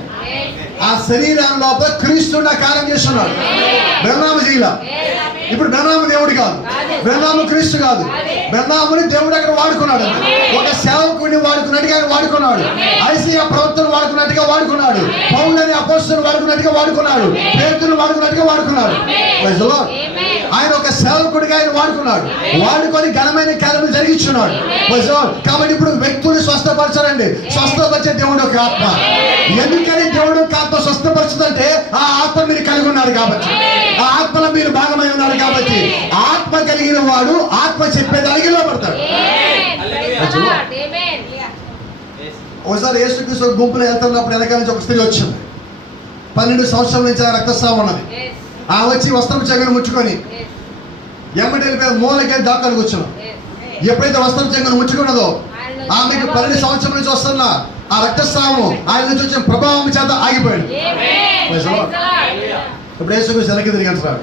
ఆ శరీరం లోపల క్రీస్తున్న కార్యం చేస్తున్నాడు. బ్రహ్మ జీల. ఇప్పుడు బ్రహ్మ దేవుడు కాదు, బ్రహ్మ క్రీస్తు కాదు. బ్రహ్మని దేవుడు అక్కడ వాడుకున్నాడు. ఒక సేవకుడిని వాడుకున్నట్టుగా ఆయన వాడుకున్నాడు. ఐసియా ప్రవక్తను వాడుకున్నట్టుగా వాడుకున్నాడు. పౌలని అపోస్తలుని వాడుకున్నట్టుగా వాడుకున్నాడు. పేతురుని వాడుకున్నట్టుగా వాడుకున్నాడు. ఆయన ఒక సేవకుడిగా ఆయన వాడుకున్నాడు. వాడుకొని ఘనమైన కార్యములు జరిగించున్నాడు. కాబట్టి ఇప్పుడు వ్యక్తులు స్వస్థపరచాలండి. స్వస్థపరిచే దేవుడు ఒక ఆత్మ. ఎందుకని దేవుడు ఒక ఆత్మ స్వస్థపరచుదంటే ఆ ఆత్మ మీరు కలిగి ఉన్నారు కాబట్టి, ఆ ఆత్మలో మీరు భాగమై ఉన్నారు కాబట్టి. ఆత్మ కలిగిన వాడు ఆత్మ చెప్పేదానికి లోపడతాడు. ఒకసారి యేసుక్రీస్తు గుంపులో వెళ్తున్నప్పుడు వెనకాల నుంచి ఒక స్త్రీ వచ్చింది. 12 సంవత్సరాల నుంచి ఆ రక్తస్రావం ఉన్నది. ఆ వచ్చి వస్త్రం చెంగును ముచ్చుకొని ఎమ్మటి వెళ్ళిపోయి మూలకే దాకాలు కూర్చున్నాం. ఎప్పుడైతే వస్త్రం చెంగును ముచ్చుకున్నదో ఆమెకు 12 సంవత్సరాల నుంచి వస్తున్న ఆ రక్తస్రావం ఆయన నుంచి వచ్చిన ప్రభావం చేత ఆగిపోయాడు. ఇప్పుడు యేసుక్రీస్తు వెనక్కి తిరిగి అంటున్నాడు,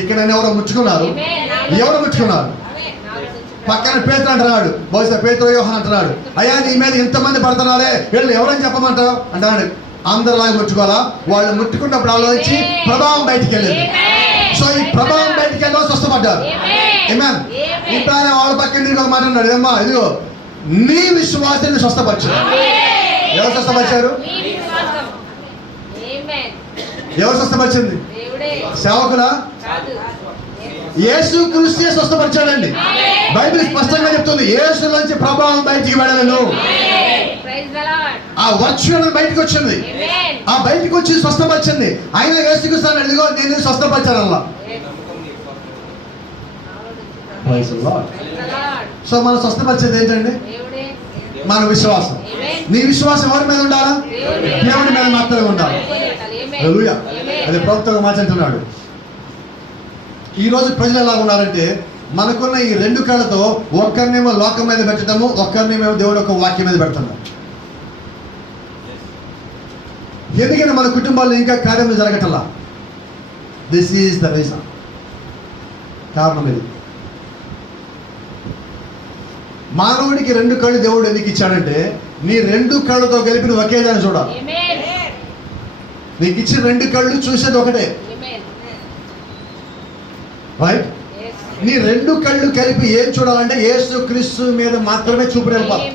ఇక్కడ ఎవరో ముచ్చుకున్నారు. ఎవరు ముచ్చుకున్నారు? పక్కన పేతురు అంటున్నాడు, బహుశా పేతురు యోహాను అంటున్నాడు, అయ్యా నీ మీద ఇంతమంది పడుతున్నారే, వీళ్ళు ఎవరని చెప్పమంటావు అంటాడు. అందరిలాగా ముట్టుకోవాలా? వాళ్ళు ముట్టుకున్నప్పుడు అలా వచ్చి ప్రభావం బయటికి వెళ్ళింది. సో ఈ ప్రభావం బయటికి వెళ్ళి స్వస్థపడ్డారు. ఇప్పుడు ఆయన వాళ్ళ పక్కన తిరిగి ఒక మాట అన్నాడు, ఏమ్మా ఇదిగో నీ విశ్వాసాన్ని స్వస్థపరిచారు. ఎవరు స్వస్థపరిచారు? ఎవరు స్వస్థపరిచింది? సేవకులా? యేసుక్రీస్తే స్వస్థపరిచాడండి. బైబిల్ స్పష్టంగా చెప్తుంది, యేసు నుంచి ప్రభావం బయటికి వెళ్ళను. ఆ వర్చువల్ బయటకు వచ్చింది, ఆ బయటకు వచ్చి స్వస్థపరిచింది. ఆయన యేసుక్రీస్తు అడిగో నేను స్వస్థపరిచానల్లా. సో మనం స్వస్థపరిచేది ఏంటండి? మన విశ్వాసం. నీ విశ్వాసం ఎవరి మీద ఉండాలా? దేవుడి మీద మాత్రమే ఉండాలి. హల్లెలూయా. అది ప్రవక్తగా మాట్లాడుతున్నాడు. ఈ రోజు ప్రజలు ఎలా ఉన్నారంటే మనకున్న ఈ 2 కళ్ళతో ఒక్కరినేమో లోకం మీద పెట్టడము, ఒక్కరినేమో దేవుడు ఒక వాక్యం మీద పెడుతున్నాం. ఎందుకంటే మన కుటుంబాల్లో ఇంకా కార్యములు జరగటల్లా. This is the reason. కారణం ఇది. మానవుడికి 2 కళ్ళు దేవుడు ఎందుకు ఇచ్చాడంటే నీ 2 కళ్ళతో కలిపి నువ్వు ఒకే దాన్ని చూడాలి. నీకు ఇచ్చిన 2 కళ్ళు చూసేది ఒకటే, రైట్? నీ 2 కళ్ళు కలిపి ఏం చూడాలంటే యేసుక్రీస్తు మీద మాత్రమే చూపు నిలపాలి.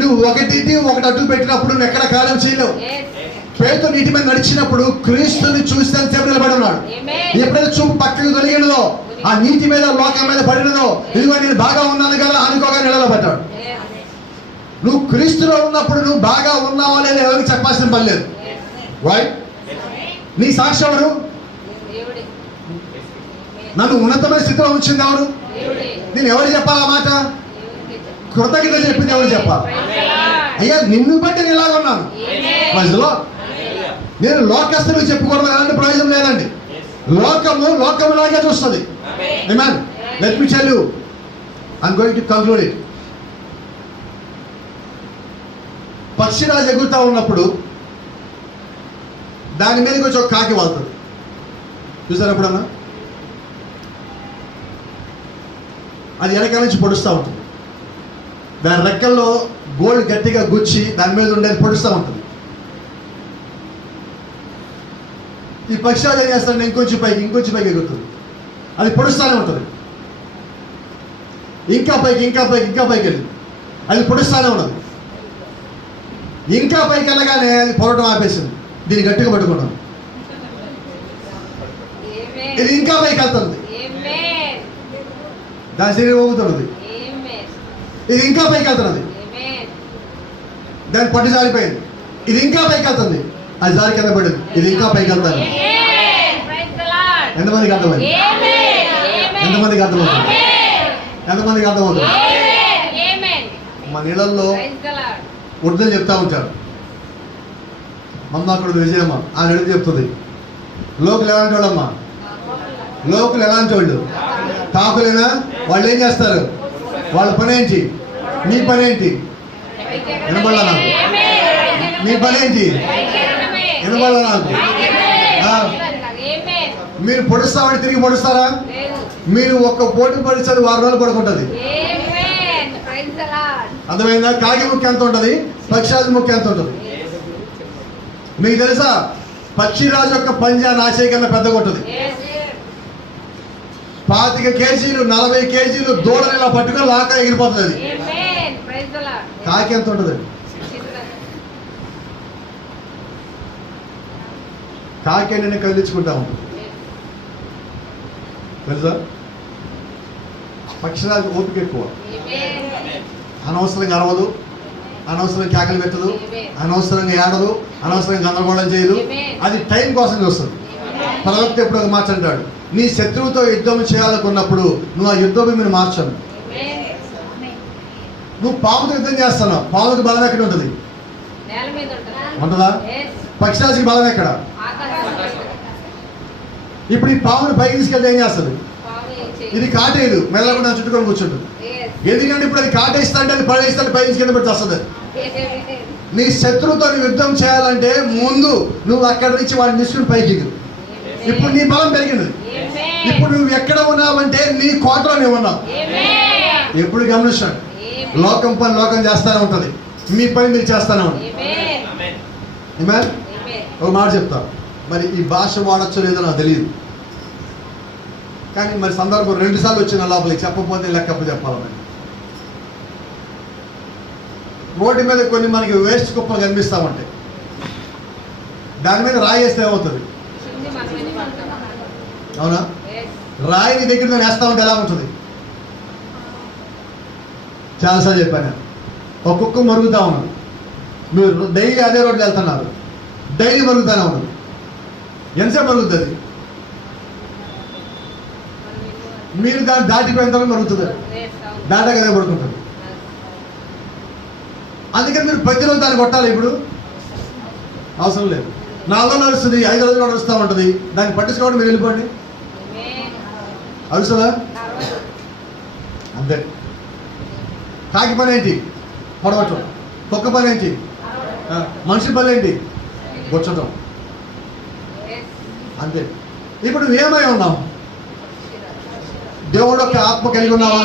నువ్వు ఒకటి అటు పెట్టినప్పుడు నువ్వు ఎక్కడ కార్యం చేయలేవు. పేతురు నీటి మీద నడిచినప్పుడు క్రీస్తుని చూస్తే సేపు నిలబడి ఉన్నాడు. ఎప్పుడైతే చూపు పక్కకు తొలగినదో, ఆ నీటి మీద లోకం మీద పడినదో, ఇదిగో నేను బాగా ఉన్నాను కదా అనుకోగా నిలబడ్డాడు. నువ్వు క్రీస్తులో ఉన్నప్పుడు నువ్వు బాగా ఉన్నావా లేదా ఎవరికి చెప్పాల్సిన పని లేదు, రైట్? నీ సాక్ష్యం ఎవరు? నన్ను ఉన్నతమైన స్థితిలో ఉంచింది ఎవరు? నేను ఎవరు చెప్పాలి ఆ మాట? కృతజ్ఞత చెప్పింది ఎవరు చెప్పాలి? అయ్యా నిన్ను బట్టి నేను ఇలాగ ఉన్నాను. ప్రజలో నేను లోకస్తులకు చెప్పుకోవడం ఎలాంటి ప్రయోజనం లేదండి. లోకములాగే చూస్తుంది. ఆమేన్. Let me tell you, I'm going to conclude it. పక్షిరాజు ఎగురుతా ఉన్నప్పుడు దాని మీదకి వచ్చి ఒక కాకి వాళ్తుంది. చూసారు ఎప్పుడన్నా? అది వెనకాల నుంచి పొడుస్తూ ఉంటుంది. దాని రెక్కల్లో గోల్డ్ గట్టిగా గుచ్చి దాని మీద ఉండేది పొడుస్తూ ఉంటుంది. ఈ పక్షిరాజు ఏం చేస్తాడు? ఇంకొంచెం పైకి ఎగురుతుంది. అది పొడుస్తూనే ఉంటుంది. ఇంకా పైకి వెళ్ళి అది పొడుస్తూనే ఉన్నది. ఇంకా పైకి వెళ్ళగానే అది పొరటం ఆపేసింది. దీన్ని గట్టిగా పట్టుకున్నాను. ఇది ఇంకా పైకి వెళ్తుంది. దాని శరీరం ఊగుతున్నది. ఇది ఇంకా పైకి వెళ్తున్నది. దాని పట్టు జారిపోయింది. ఇది ఇంకా పైకి వెళ్తుంది. అది జారి కింద పడింది. ఇది ఇంకా పైకి వెళ్తాను. ఎంతమందికి అర్థమైంది? ఎంతమందికి అర్థమవుతుంది? మన ఇళ్లలో వృద్ధులు చెప్తా ఉంటారు. అక్కడ విజయమ్మ ఆమె ఎడుగు చెప్తుంది, లోకులు ఎలాంటి వాళ్ళమ్మా? లోకులు ఎలాంటి వాళ్ళు? కాకులేనా? వాళ్ళు ఏం చేస్తారు? వాళ్ళ పని ఏంటి? మీ పని ఏంటి? వినబడలా నాకు? మీ పని ఏంటి? వినబడలా నాకు? మీరు పొడుస్తామని తిరిగి పొడుస్తారా? మీరు ఒక్క పోటీ పడిస్తే 6 రోజులు పడుకుంటుంది. అర్థమైందా? కాకి ముఖ్య ఎంత ఉంటుంది? పక్షిరాజు ముఖ్య ఎంత ఉంటుంది? మీకు తెలుసా? పక్షిరాజు యొక్క పంజా నాశే కన్నా పెద్దగా ఉంటుంది. 25 కేజీలు 40 కేజీలు దూడని ఇలా పట్టుకొని లాక ఎగిరిపోతుంది. కాకి ఎంత ఉంటుంది? కాకి నేను కదిలించుకుంటా ఉంటుంది. తెలుసా? పక్షిరాజు ఓపిక ఎక్కువ. అనవసరంగా అరవదు, అనవసరంగా కేకలు పెట్టదు, అనవసరంగా ఏడదు, అనవసరంగా గందరగోళం చేయదు. అది టైం కోసం చూస్తుంది. ప్రవక్త ఎప్పుడు ఒక మాట అంటాడు, నీ శత్రువుతో యుద్ధం చేయాలనుకున్నప్పుడు నువ్వు ఆ యుద్ధం మీరు మార్చను. నువ్వు పాముతో యుద్ధం చేస్తున్నావు. పాముకి బలం ఎక్కడ ఉంటుంది? ఉంటుందా? పక్షిరాజుకి బలం ఎక్కడ? ఇప్పుడు ఈ పాముని పైకి తీసుకెళ్తే ఏం చేస్తుంది? ఇది కాటేయదు, మెల్లకుండా చుట్టుకొని కూర్చుంటుంది. ఎందుకంటే ఇప్పుడు అది కాటేస్తా అంటే అది పడేస్తాడు, పై నుంచి కింద పెట్టి వస్తుంది. నీ శత్రువుతో యుద్ధం చేయాలంటే ముందు నువ్వు అక్కడి నుంచి వాడిని తీసుకుని పైకి దిగు. ఇప్పుడు నీ బలం పెరిగింది. ఇప్పుడు నువ్వు ఎక్కడ ఉన్నావంటే నీ కోటలో నువ్వు ఉన్నావు. ఎప్పుడు గమనించండి, లోకం పని లోకం చేస్తానే ఉంటుంది, మీ పని మీరు చేస్తానే ఉంటుంది. ఒక మాట చెప్తా, మరి ఈ భాష వాడచ్చో లేదో నాకు తెలియదు, కానీ మరి సందర్భం 2 సార్లు వచ్చిన లోపలికి చెప్పకపోతే లెక్కప్ప చెప్పాలి. మరి రోడ్డు మీద కొన్ని మనకి వేస్ట్ కుప్పలు కనిపిస్తూ ఉంటాయి. దాని మీద రాయి వేస్తే ఏమవుతుంది? అవునా? రాయిని దగ్గర వేస్తా ఉంటే ఎలా ఉంటుంది? చాలాసార్లు చెప్పాను. ఒక కుక్క మరుగుతూ ఉన్నది, మీరు డైలీ అదే రోడ్లు వెళ్తున్నారు, డైలీ మరుగుతూనే ఉన్నది. ఎంతసేపు మరుగుతుంది? మీరు దాన్ని దాటిపోయిన మరుగుతుంది, దాటాక అదే పడుకుంటుంది. అందుకని మీరు ప్రతిరోజు దాన్ని కొట్టాలి. ఇప్పుడు అవసరం లేదు. 4 రోజులు నడుస్తుంది, 5 రోజులు నడుస్తూ ఉంటుంది, దాన్ని పట్టించుకోవడం మీరు వెళ్ళిపోండి. అరుస్తుందా? అంతే. కాకి పని ఏంటి? పొడవటం. కుక్క పని ఏంటి? మనిషి పని ఏంటి? గుచ్చటం. అంతే. ఇప్పుడు నువ్వేమై ఉన్నావు? దేవుడు యొక్క ఆత్మ కలిగి ఉన్నావా?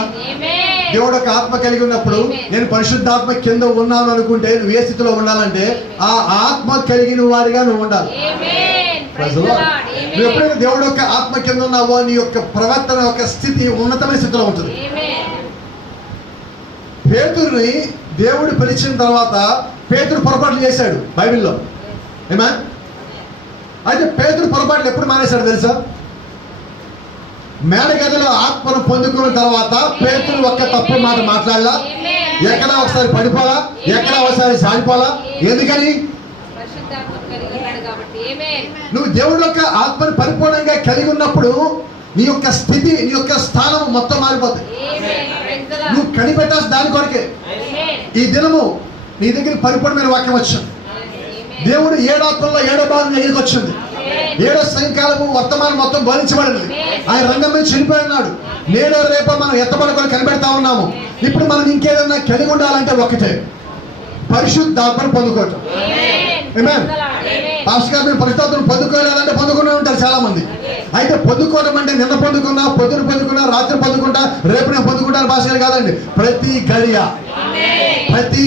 దేవుడు యొక్క ఆత్మ కలిగి ఉన్నప్పుడు నేను పరిశుద్ధాత్మ కింద ఉన్నాను అనుకుంటే నువ్వు ఏ స్థితిలో ఉండాలంటే ఆ ఆత్మ కలిగిన వారిగా నువ్వు ఉండాలి. నువ్వు ఎప్పుడైతే దేవుడు యొక్క ఆత్మ కింద ఉన్నావో నీ యొక్క ప్రవర్తన యొక్క స్థితి ఉన్నతమైన స్థితిలో ఉంటుంది. పేతురుని దేవుడు పిలిచిన తర్వాత పేతురు పొరపాట్లు చేశాడు బైబిల్లో. ఏమా? అయితే పేతురు పొరపాట్లు ఎప్పుడు మానేశాడు తెలుసా? మేడగదిలో ఆత్మను పొందుకున్న తర్వాత పేతురు ఒక్క తప్పు మాట మాట్లాడాలా, ఎక్కడా ఒకసారి పడిపోలా, ఎక్కడా ఒకసారి సాగిపోలా. ఎందుకని? నువ్వు దేవుడు యొక్క ఆత్మను పరిపూర్ణంగా కలిగి ఉన్నప్పుడు నీ యొక్క స్థితి, నీ యొక్క స్థానం మొత్తం మారిపోతాయి. నువ్వు కనిపెట్టాల్సిన దాని కొరకే. ఈ దినము నీ దగ్గర పరిపూర్ణమైన వాక్యం వచ్చింది. దేవుడు 7 ఆత్మల్లో 7వ భాగం దగ్గరికి వచ్చింది. 7వ సాయంకాలము వర్తమానం మొత్తం బోధించబడింది. ఆయన రంగం మీద చనిపోయి ఉన్నాడు. నేడో రేపో మనం ఎత్తబడుకొని కనిపెడతా ఉన్నాము. ఇప్పుడు మనం ఇంకేదన్నా కలిగి ఉండాలంటే ఒకటే, పరిశుద్ధాత్మను పొందుకోవటం. ఆమేన్. పాస్టర్ గారు మీరు పరిశుద్ధాత్మను పొందుకోలేదంటే పొందుకునే ఉంటారు చాలా మంది. అయితే పొందుకోవడం అంటే నిన్న పొందుకున్నా, పొద్దున పొందుకున్నా, రాత్రి పొందుకుంటా, రేపు నేను పొందుకుంటాను పాస్టర్ గారు కాదండి. ప్రతి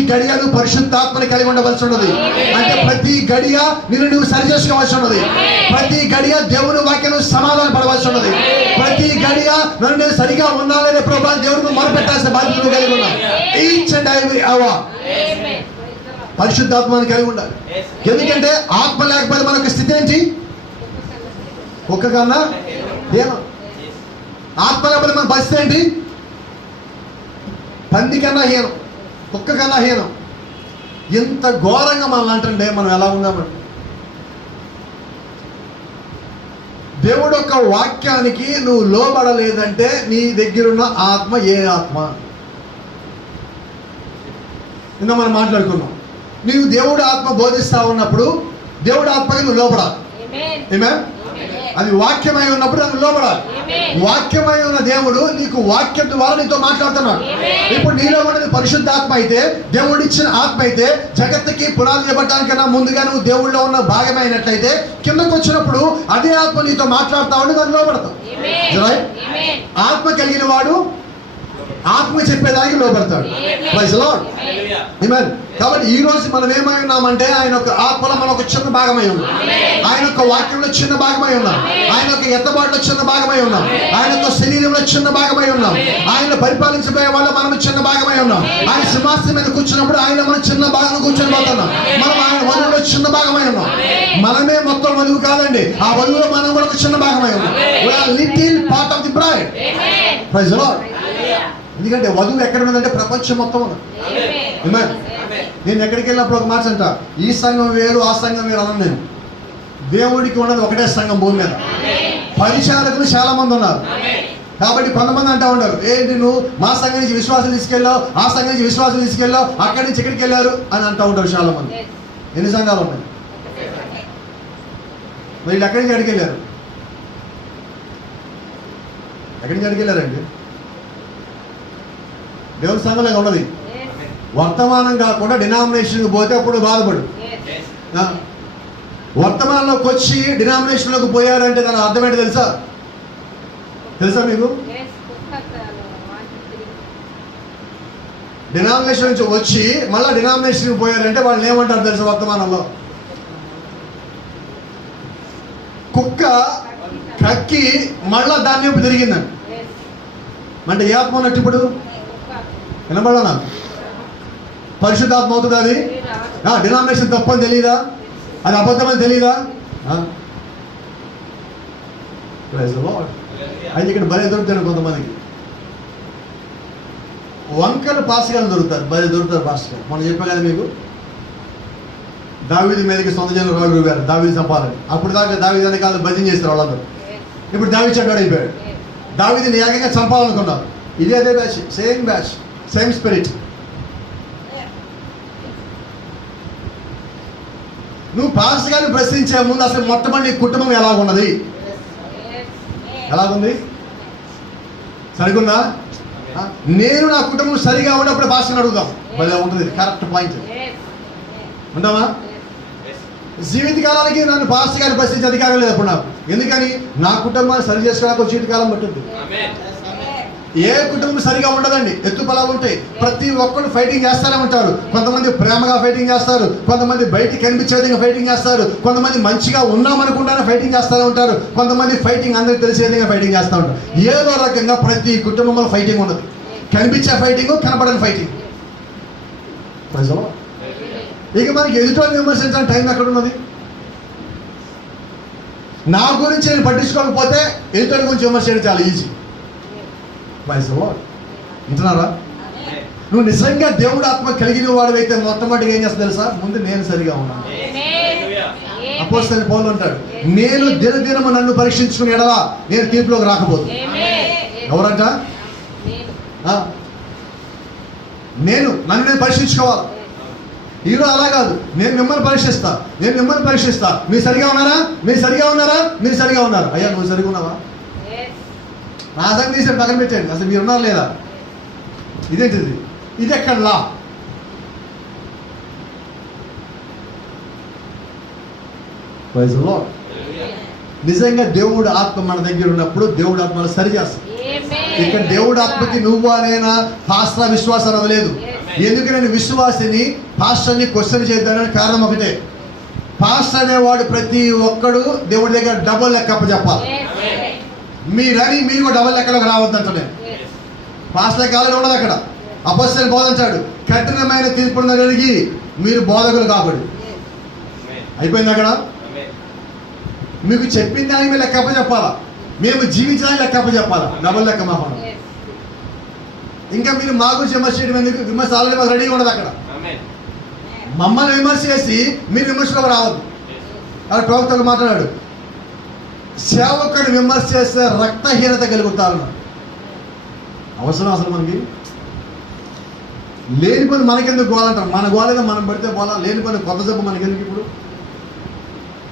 గడియ నువ్వు పరిశుద్ధాత్మని కలిగి ఉండవలసి ఉన్నది. అంటే ప్రతి గడియ నిన్ను నువ్వు సరి చేసుకోవాల్సి ఉన్నది. ప్రతి గడియ దేవుని వాక్యం సమాధాన పడవలసి ఉన్నది. ప్రతి గడియ నన్ను నేను సరిగా ఉన్నాననే ప్రభావ దేవుడిని మొరపెట్టాల్సిన బాధ్యత కలిగి ఉన్నా. ఈచ్ అండ్ ఎవ్రీ అవర్ పరిశుద్ధాత్మని కలిగి ఉండాలి. ఎందుకంటే ఆత్మ లేకపోతే మనకు స్థితి ఏంటి? ఒక్క కన్నా హీనం. ఆత్మ లేకపోతే మన పరిస్థితి ఏంటి? పంది కన్నా హీనం, కుక్క కన్నా హీనం. ఎంత ఘోరంగా మనల్ని అంటే మనం ఎలా ఉన్నామండి? దేవుడు యొక్క వాక్యానికి నువ్వు లోబడలేదంటే నీ దగ్గరున్న ఆత్మ ఏ ఆత్మ? నిన్న మనం మాట్లాడుకున్నాం. నీవు దేవుడు ఆత్మ బోధిస్తా ఉన్నప్పుడు దేవుడు ఆత్మకి నువ్వు లోబడాలి. ఆమేన్. అది వాక్యమై ఉన్నప్పుడు నువ్వు లోబడాలి. వాక్యమై ఉన్న దేవుడు నీకు వాక్యం ద్వారా నీతో మాట్లాడుతున్నాడు. ఇప్పుడు నీలో ఉన్నది పరిశుద్ధాత్మ అయితే, దేవుడు ఇచ్చిన ఆత్మ అయితే, జగత్తుకి పునాది ఇవ్వడానికన్నా ముందుగా నువ్వు దేవుళ్ళలో ఉన్న భాగమైనట్లయితే కిందకు వచ్చినప్పుడు అదే ఆత్మ నీతో మాట్లాడుతా ఉండి దాన్ని లోబడతావు. ఆత్మ కలిగిన వాడు ఆత్మ చెప్పేదానికి లోబడతాడు. Praise the lord. ఆమేన్. కాబట్టి ఈ రోజు మనం ఏమై ఉన్నామంటే ఆయన యొక్క ఆత్మలో మనం ఒక చిన్న భాగమై ఉన్నాం. ఆయన యొక్క వాక్యంలో చిన్న భాగమై ఉన్నాం. ఆయన యొక్క ఎత్తబాటులో చిన్న భాగమై ఉన్నాం. ఆయన యొక్క శరీరంలో చిన్న భాగమై ఉన్నాం. ఆయన పరిపాలించబోయే వాళ్ళు మనం చిన్న భాగమై ఉన్నాం. ఆయన సింహాసనం మీద కూర్చున్నప్పుడు ఆయన మనం చిన్న భాగంలో కూర్చొని పోతున్నాం. మనం ఆయన వధువులో చిన్న భాగమై ఉన్నాం. మనమే మొత్తం వధువు కాదండి, ఆ వధువులో మనం కూడా ఒక చిన్న భాగమై ఉన్నాం. We are little part of the bride. Praise the Lord. ఎందుకంటే వధువు ఎక్కడ ఉన్నదంటే ప్రపంచం మొత్తం ఉన్నది. ఆమేన్. నేను ఎక్కడికి వెళ్ళినప్పుడు ఒక మాట అంట, ఈ సంఘం వేరు ఆ సంఘం వేరు అన్నాను. నేను దేవుడికి ఉన్నది ఒకటే సంఘం భూమి మీద. పరిచారకులు చాలా మంది ఉన్నారు. కాబట్టి కొంతమంది అంటా ఉంటారు, ఏంటి నువ్వు మా సంఘం నుంచి విశ్వాసం తీసుకెళ్ళావు, ఆ సంఘం నుంచి విశ్వాసం తీసుకెళ్ళావు, అక్కడి నుంచి ఎక్కడికి వెళ్ళారు అని అంటూ ఉంటారు చాలా మంది. ఎన్ని సంఘాలు ఉన్నాయి? వీళ్ళు ఎక్కడి నుంచి ఎక్కడికి వెళ్ళారు? ఎక్కడి నుంచి ఎక్కడికి వెళ్ళారండి? దేవుని సంఘంలో ఉన్నది. వర్తమానం కాకుండా డినామినేషన్కి పోతే అప్పుడు బాధపడు. వర్తమానంలోకి వచ్చి డినామినేషన్లోకి పోయారంటే దాని అర్థం ఏంటి తెలుసా మీకు? డినామినేషన్ నుంచి వచ్చి మళ్ళీ డినామినేషన్కి పోయారంటే వాళ్ళు ఏమంటారు తెలుసా? వర్తమానంలో కుక్క కక్కి మళ్ళా దాన్ని వైపు తిరిగిందండి. అంటే ఏ ఆత్మ ఉన్నట్టు ఇప్పుడు వినబడనా? పరిశుద్ధాత్మ అవుతుంది అది. డినామినేషన్ తప్పని తెలియదా? అది అబద్ధమని తెలియదా? అయితే ఇక్కడ బలి దొరుకుతాడు కొంతమందికి. వంకలు పాస్టర్లు దొరుకుతారు, బలి దొరుకుతారు పాస్టర్. మనం చెప్పాం కదా మీకు, దావీదు మీదకి సొంత జనం రాళ్ళు రూపారు దావీదు చంపాలని. అప్పుడు దాకా దావీదు అనే కాదు భజన చేస్తారు వాళ్ళందరూ. ఇప్పుడు దావీదు చెడ్డాడు అయిపోయాడు. దావీదుని ఏకంగా చంపాలనుకున్నారు. ఇదే అదే బ్యాచ్, సేమ్ స్పిరిట్. నువ్వు పాస్టర్ గారిని ప్రశ్నించే ముందు అసలు మొట్టమొదటి కుటుంబం ఎలాగున్నది? ఎలాగుంది? సరిగుందా? నేను నా కుటుంబం సరిగా ఉన్నప్పుడు పాస్టర్ని అడుగుదాం. భలే ఉంటుంది, కరెక్ట్ పాయింట్. ఉంటామా? జీవితకాలానికి నన్ను పాస్టర్ గారిని ప్రశ్నించే అధికారం లేదు అప్పుడు నాకు. ఎందుకని? నా కుటుంబాన్ని సరి చేసుకోవడానికి జీవితకాలం పట్టుద్ది. ఏ కుటుంబం సరిగా ఉండదండి, ఎత్తుపలాలు ఉంటాయి. ప్రతి ఒక్కరు ఫైటింగ్ చేస్తూనే ఉంటారు. కొంతమంది ప్రేమగా ఫైటింగ్ చేస్తారు, కొంతమంది బయటికి కనిపించే విధంగా ఫైటింగ్ చేస్తారు, కొంతమంది మంచిగా ఉన్నామనుకుంటానే ఫైటింగ్ చేస్తూనే ఉంటారు, కొంతమంది ఫైటింగ్ అందరికి తెలిసే విధంగా ఫైటింగ్ చేస్తూ ఉంటారు. ఏదో రకంగా ప్రతి కుటుంబంలో ఫైటింగ్ ఉండదు. కనిపించే ఫైటింగ్, కనపడని ఫైటింగ్. ఇక మనకి ఎదుటి విమర్శించడానికి టైం ఎక్కడ ఉన్నది? నా గురించి నేను పట్టించుకోకపోతే ఎదుటి గురించి విమర్శించడం చాలా ఈజీ. వింటున్నారా? నువ్వు నిజంగా దేవుడు ఆత్మ కలిగిన వాడు అయితే మొట్టమొదటిగా ఏం చేస్తా తెలుసా? ముందు నేను సరిగా ఉన్నాను. అపోస్తలుడైన పౌలు అంటాడు, నేను దినదినము నన్ను పరీక్షించుకుని ఎడలా నేను తీర్పులోకి రాకపోదు. ఎవరంట? నేను నన్ను పరీక్షించుకోవాలి. ఈరోజు అలా కాదు, నేను మిమ్మల్ని పరీక్షిస్తా, నేను మిమ్మల్ని పరీక్షిస్తా. మీరు సరిగా ఉన్నారా, మీరు సరిగా ఉన్నారా, మీరు సరిగా ఉన్నారు. అయ్యా నువ్వు సరిగా ఉన్నావా? నా సంగతి తీసి పక్కన పెట్టండి, అసలు మీరు ఉన్నారు లేదా? ఇదేంటిది? ఇది ఎక్కడ లా? నిజంగా దేవుడు ఆత్మ మన దగ్గర ఉన్నప్పుడు దేవుడు ఆత్మను సరి చేస్తాడు. ఇక్కడ దేవుడు ఆత్మకి నువ్వు అనేనా పాస్టర్ విశ్వాసం అవ్వలేదు. ఎందుకు నేను విశ్వాసిని పాస్టర్ని క్వశ్చన్ చేద్దానని కారణం ఒకటే, పాస్టర్ అనేవాడు ప్రతి ఒక్కడు దేవుడి దగ్గర డబుల్ లెక్క చెప్పాలి. మీరని మీరు డబుల్ లెక్కలోకి రావద్దంట. నేను పాస్టర్ కాలంలో ఉండదు అక్కడ. అపొస్తలుడు బోధించాడు, కఠినమైన తీర్పులను కలిగి మీరు బోధకులు కాబట్టి. అయిపోయింది అక్కడ. మీకు చెప్పిన దానికి మీరు లెక్క చెప్పాలా, మేము జీవించడానికి లెక్క చెప్పాలా, డబుల్ లెక్క మా పని. ఇంకా మీరు మా గురించి విమర్శ చేయడం ఎందుకు? విమర్శ ఆల్రెడీ మాకు రెడీగా ఉండదు అక్కడ. మమ్మల్ని విమర్శ చేసి మీరు విమర్శలోకి రావద్దు. అలా ప్రవక్తలు మాట్లాడాడు, సేవకుని విమర్శ చేస్తే రక్తహీనత కలుగుతారు. అవసరం అసలు మనకి? లేని పని మనకెందుకు గోలంటారు? మన గోలేదో మనం పెడితే పోలా, లేని పని కొత్త జబ్బు మనకెందుకు? ఇప్పుడు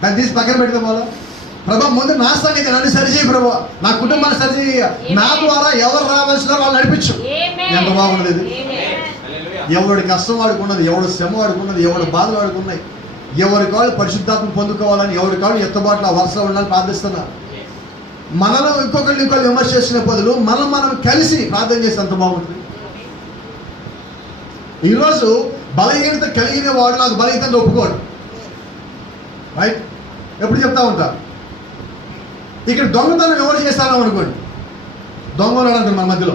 దాన్ని తీసి పక్కన పెడితే పోలా. ప్రభా ముందు నా సంగతి నన్ను సరిచేయి ప్రభా, నా కుటుంబాన్ని సరిచేయ, నా ద్వారా ఎవరు రావాల్సిన వాళ్ళు నడిపించు. ఎంత బాగుండదు! ఎవడి కష్టం వాడుకున్నది, ఎవడు శ్రమ వాడుకున్నది, ఎవడు బాధలు వాడుకున్నాయి, ఎవరి కాళ్ళు పరిశుద్ధాత్మ పొందుకోవాలని, ఎవరి కాళ్ళు ఎత్తబాట్లు ఆ వరుసలో ఉండాలని ప్రార్థిస్తున్నారు. మనలో ఇంకొకళ్ళు విమర్శ చేసిన బదులు మనం కలిసి ప్రార్థన చేస్తే ఎంత బాగుంటుంది. ఈరోజు బలహీనత కలిగిన వాడు నాకు బలహీనత ఒప్పుకోడు. రైట్? ఎప్పుడు చెప్తా ఉంటా, ఇక్కడ దొంగతనం ఎవరు చేస్తారో అనుకోండి, దొంగలు అంటారు మన మధ్యలో.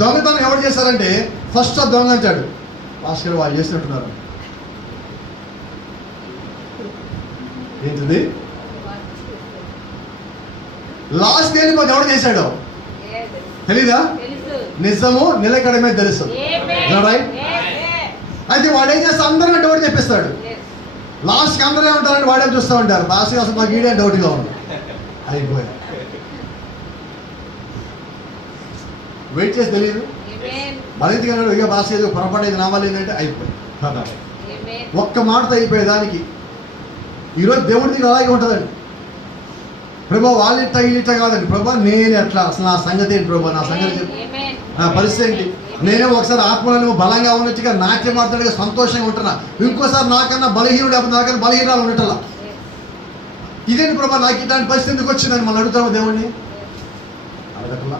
దొంగతనం ఎవరు చేస్తారంటే ఫస్ట్ దొంగ అంటాడు, భాస్కర్ వాళ్ళు చేసినట్టున్నారు. ఏంటిది? లాస్ట్ తేలిపోతే ఎవడు చేశాడో తెలీదా? నిజము నిలకడమే తెలుసు. రైట్? అయితే వాడు ఏం చేస్తే అందరూ డౌట్ చెప్పిస్తాడు. లాస్ట్కి అందరూ ఏమంటారంటే వాడే చూస్తూ ఉంటారు, లాస్ట్కి అసలు మాకు ఈడే డౌట్గా ఉంది. అయిపోయా, వెయిట్ చేసి తెలియదు. మరింతగా ఇక భాష ఏదో పొరపాటు నావాలి ఏంటంటే అయిపోయి ఒక్క మాటతో అయిపోయేదానికి. ఈరోజు దేవుడి దగ్గర అలాగే ఉంటుందండి. ప్రభా వాళ్ళిట్ట వీళ్ళిట్ట కాదండి, ప్రభా నేను ఎట్లా, అసలు నా సంగతి ఏంటి ప్రభా, నా సంగతి చెప్పు, నా పరిస్థితి ఏంటి. నేనే ఒకసారి ఆత్మలను బలంగా ఉన్నట్టుగా నాట్యం ఆడుతున్నట్టుగా సంతోషంగా ఉంటున్నా, ఇంకోసారి నాకన్నా బలహీనుడు నాకన్నా బలహీనాలు ఉండటల్లా. ఇదేంటి ప్రభా నాకు ఇట్లాంటి పరిస్థితి ఎందుకు వచ్చిందని మనం అడుగుతాము దేవుడిని. అడగటల్లా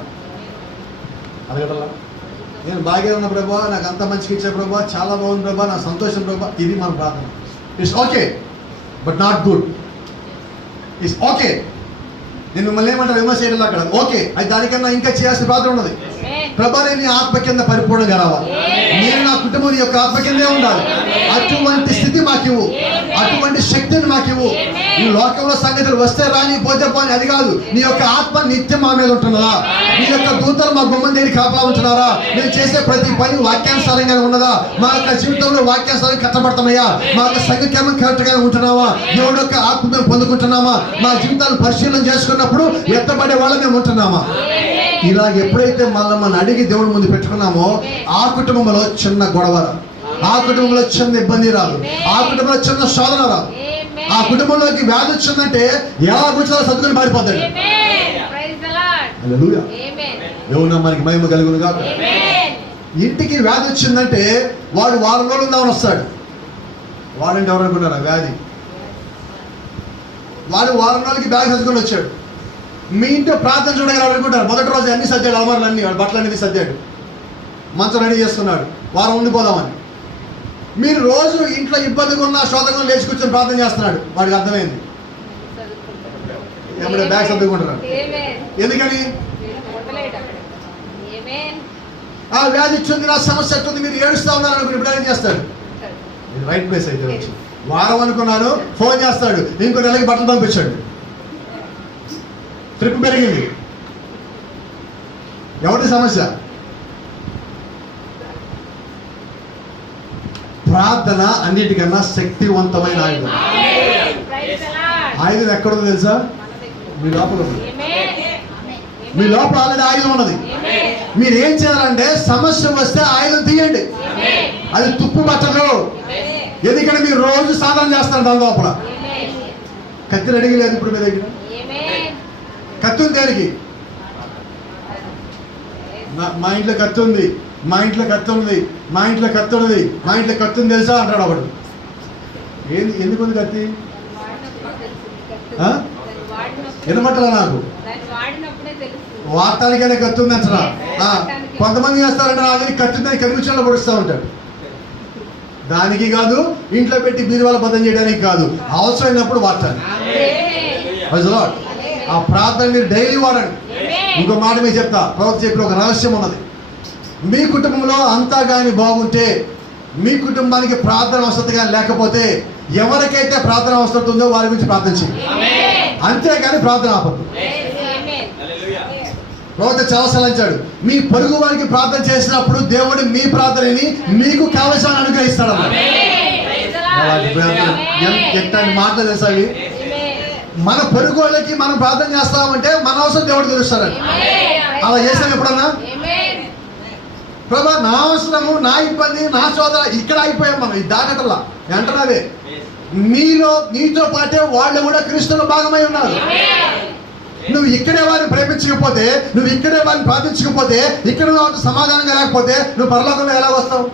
నేను బాగా ఉన్నా ప్రభా, నాకు అంత మంచిగా ఇచ్చే ప్రభా, చాలా బాగుంది ప్రభా, నా సంతోషం ప్రభా. ఇది మన ప్రార్థన. It's okay but not good. It's okay. నేను మిమ్మల్ని ఏమంటారు విమర్శ చేయడం అక్కడ ఓకే, అది దానికన్నా ఇంకా చేయాల్సిన ప్రార్థన ఉన్నది. ప్రభా నేను నీ ఆత్మ కింద పరిపూర్ణంగా రావాలి, నేను నా కుటుంబం యొక్క ఆత్మ కిందే ఉండాలి. అటువంటి స్థితి మాకివ్వు, అటువంటి శక్తిని మాకివ్వు. ఈ లోకంలో సంగతులు వస్తే రాని పోతే పోని అది కాదు, నీ యొక్క ఆత్మ నిత్యం మా మీద ఉంటున్నదా, నీ యొక్క దూతలు మా గుమ్మం దగ్గర కాపలా ఉంటున్నారా, నేను చేసే ప్రతి పని వాక్యానుసారంగానే ఉన్నదా, మా యొక్క జీవితంలో వాక్యానుసారంగా కట్టబడుతున్నాయా, మా యొక్క సంఘక్రమం కరెక్ట్గానే ఉంటున్నావా, దేవుడు యొక్క ఆత్మ మేము పొందుకుంటున్నామా, మా జీవితాలను పరిశీలన చేసుకున్నప్పుడు ఎత్తబడే వాళ్ళ మేము ఉంటున్నామా. ఇలాగ ఎప్పుడైతే మనం అడిగి దేవుడి ముందు పెట్టుకున్నామో ఆ కుటుంబంలో చిన్న గొడవ రాదు, ఆ కుటుంబంలో చిన్న ఇబ్బంది రాదు, ఆ కుటుంబంలో చిన్న శోధన రాదు. ఆ కుటుంబంలోకి వ్యాధి వచ్చిందంటే ఎలా కూర్చో సర్దుకుని పారిపోతాడు. దేవుడు మనకి మహిమ కలుగును కాదు. ఇంటికి వ్యాధి వచ్చిందంటే వాడు వారం రోజులు ఉందామని వస్తాడు. వాడంటే ఎవరు అనుకున్నారా? వ్యాధి. వాడు వారం రోజులకి బ్యాగ్ సర్దుకొని వచ్చాడు. మీ ఇంట్లో ప్రార్థన చూడగల అనుకుంటారు, మొదటి రోజు అన్ని సర్దాడు, అలమారులు అన్ని బట్టలు అనేది సర్దాడు, మంచం రెడీ చేసుకున్నాడు, వారం ఉండిపోదామని. మీరు రోజు ఇంట్లో ఇబ్బందిగా ఉన్న శోధంగా లేచి కూర్చొని ప్రార్థన చేస్తున్నాడు, వాడికి అర్థమైంది ఏమైనా బ్యాగ్ సర్దుకుంటున్నాడు. ఎందుకని? ఆ వ్యాధి ఇచ్చింది, నా సమస్య వచ్చింది, మీరు ఏడుస్తా ఉన్నారు అనుకుని ఇప్పుడు ఏం చేస్తాడు? రైట్ ప్లేస్ అయితే వచ్చి వారం అనుకున్నాను, ఫోన్ చేస్తాడు, ఇంకో నెలకి బట్టలు పంపించాడు, ట్రిప్ పెరిగింది. ఎవరి సమస్య? ప్రార్థన అన్నిటికన్నా శక్తివంతమైన ఆయుధం. ఆయుధం ఎక్కడుందో తెలుసా? మీ లోపల ఉంది. మీ లోపల ఆల్రెడీ ఆయుధం ఉన్నది. మీరు ఏం చేయాలంటే సమస్య వస్తే ఆయుధం తీయండి. అది తుప్పు పట్టదు. ఎందుకంటే మీరు రోజు సాధన చేస్తారు దాని లోపల. కత్తి రెడీ లేదు ఇప్పుడు మీ దగ్గర. కత్తి ఉంది దేనికి? మా ఇంట్లో కత్తి ఉంది, మా ఇంట్లో కత్తి ఉంది, మా ఇంట్లో కత్తి ఉన్నది, మా ఇంట్లో కత్తి ఉంది తెలుసా అంటాడు ఒకడు. ఏంది ఎందుకు ఉంది కత్తి? వినమంటారా? నాకు వాడటానికైనా కత్తి ఉంది అంటారా? కొంతమంది చేస్తారంటే అది కత్తి ఉందని కనిపించాలో పొడుస్తూ ఉంటాడు. దానికి కాదు, ఇంట్లో పెట్టి బీరువాల బద్దం చేయడానికి కాదు, అవసరమైనప్పుడు వాడటానికి. ఆ ప్రార్థన మీరు డైలీ వాడండి. ఇంకో మాట మీకు చెప్తా, ప్రవక్త చెప్పిన ఒక రహస్యం ఉన్నది. మీ కుటుంబంలో అంతా కానీ బాగుంటే, మీ కుటుంబానికి ప్రార్థన అవసరం కానీ లేకపోతే, ఎవరికైతే ప్రార్థన అవసరం ఉందో వారి గురించి ప్రార్థన చేయండి. అంతేగాని ప్రార్థన ఆపద్దు. ప్రవక్త చాలా సలహించాడు, మీ పొరుగు వారికి ప్రార్థన చేసినప్పుడు దేవుడు మీ ప్రార్థనని మీకు కావలసిన అనుగ్రహిస్తాడు. ఎట్లాంటి మాటలు తెలుసా? మన పొరుగు వాళ్ళకి మనం ప్రార్థన చేస్తామంటే మన అవసరం దేవుడు తెలుస్తాడని. అలా చేసాం ఎప్పుడన్నా? ప్రభా నా అవసరము, నా ఇబ్బంది, నా సోదర ఇక్కడ అయిపోయాం మనం. ఇది దాటటల్లా వెంటనే నీతో పాటే వాళ్ళు కూడా క్రీస్తులో భాగమై ఉన్నారు. నువ్వు ఇక్కడే వారిని ప్రేమించకపోతే, నువ్వు ఇక్కడే వారిని ప్రార్థించకపోతే, ఇక్కడ సమాధానంగా లేకపోతే నువ్వు పరలోకంలో ఎలా వస్తావు?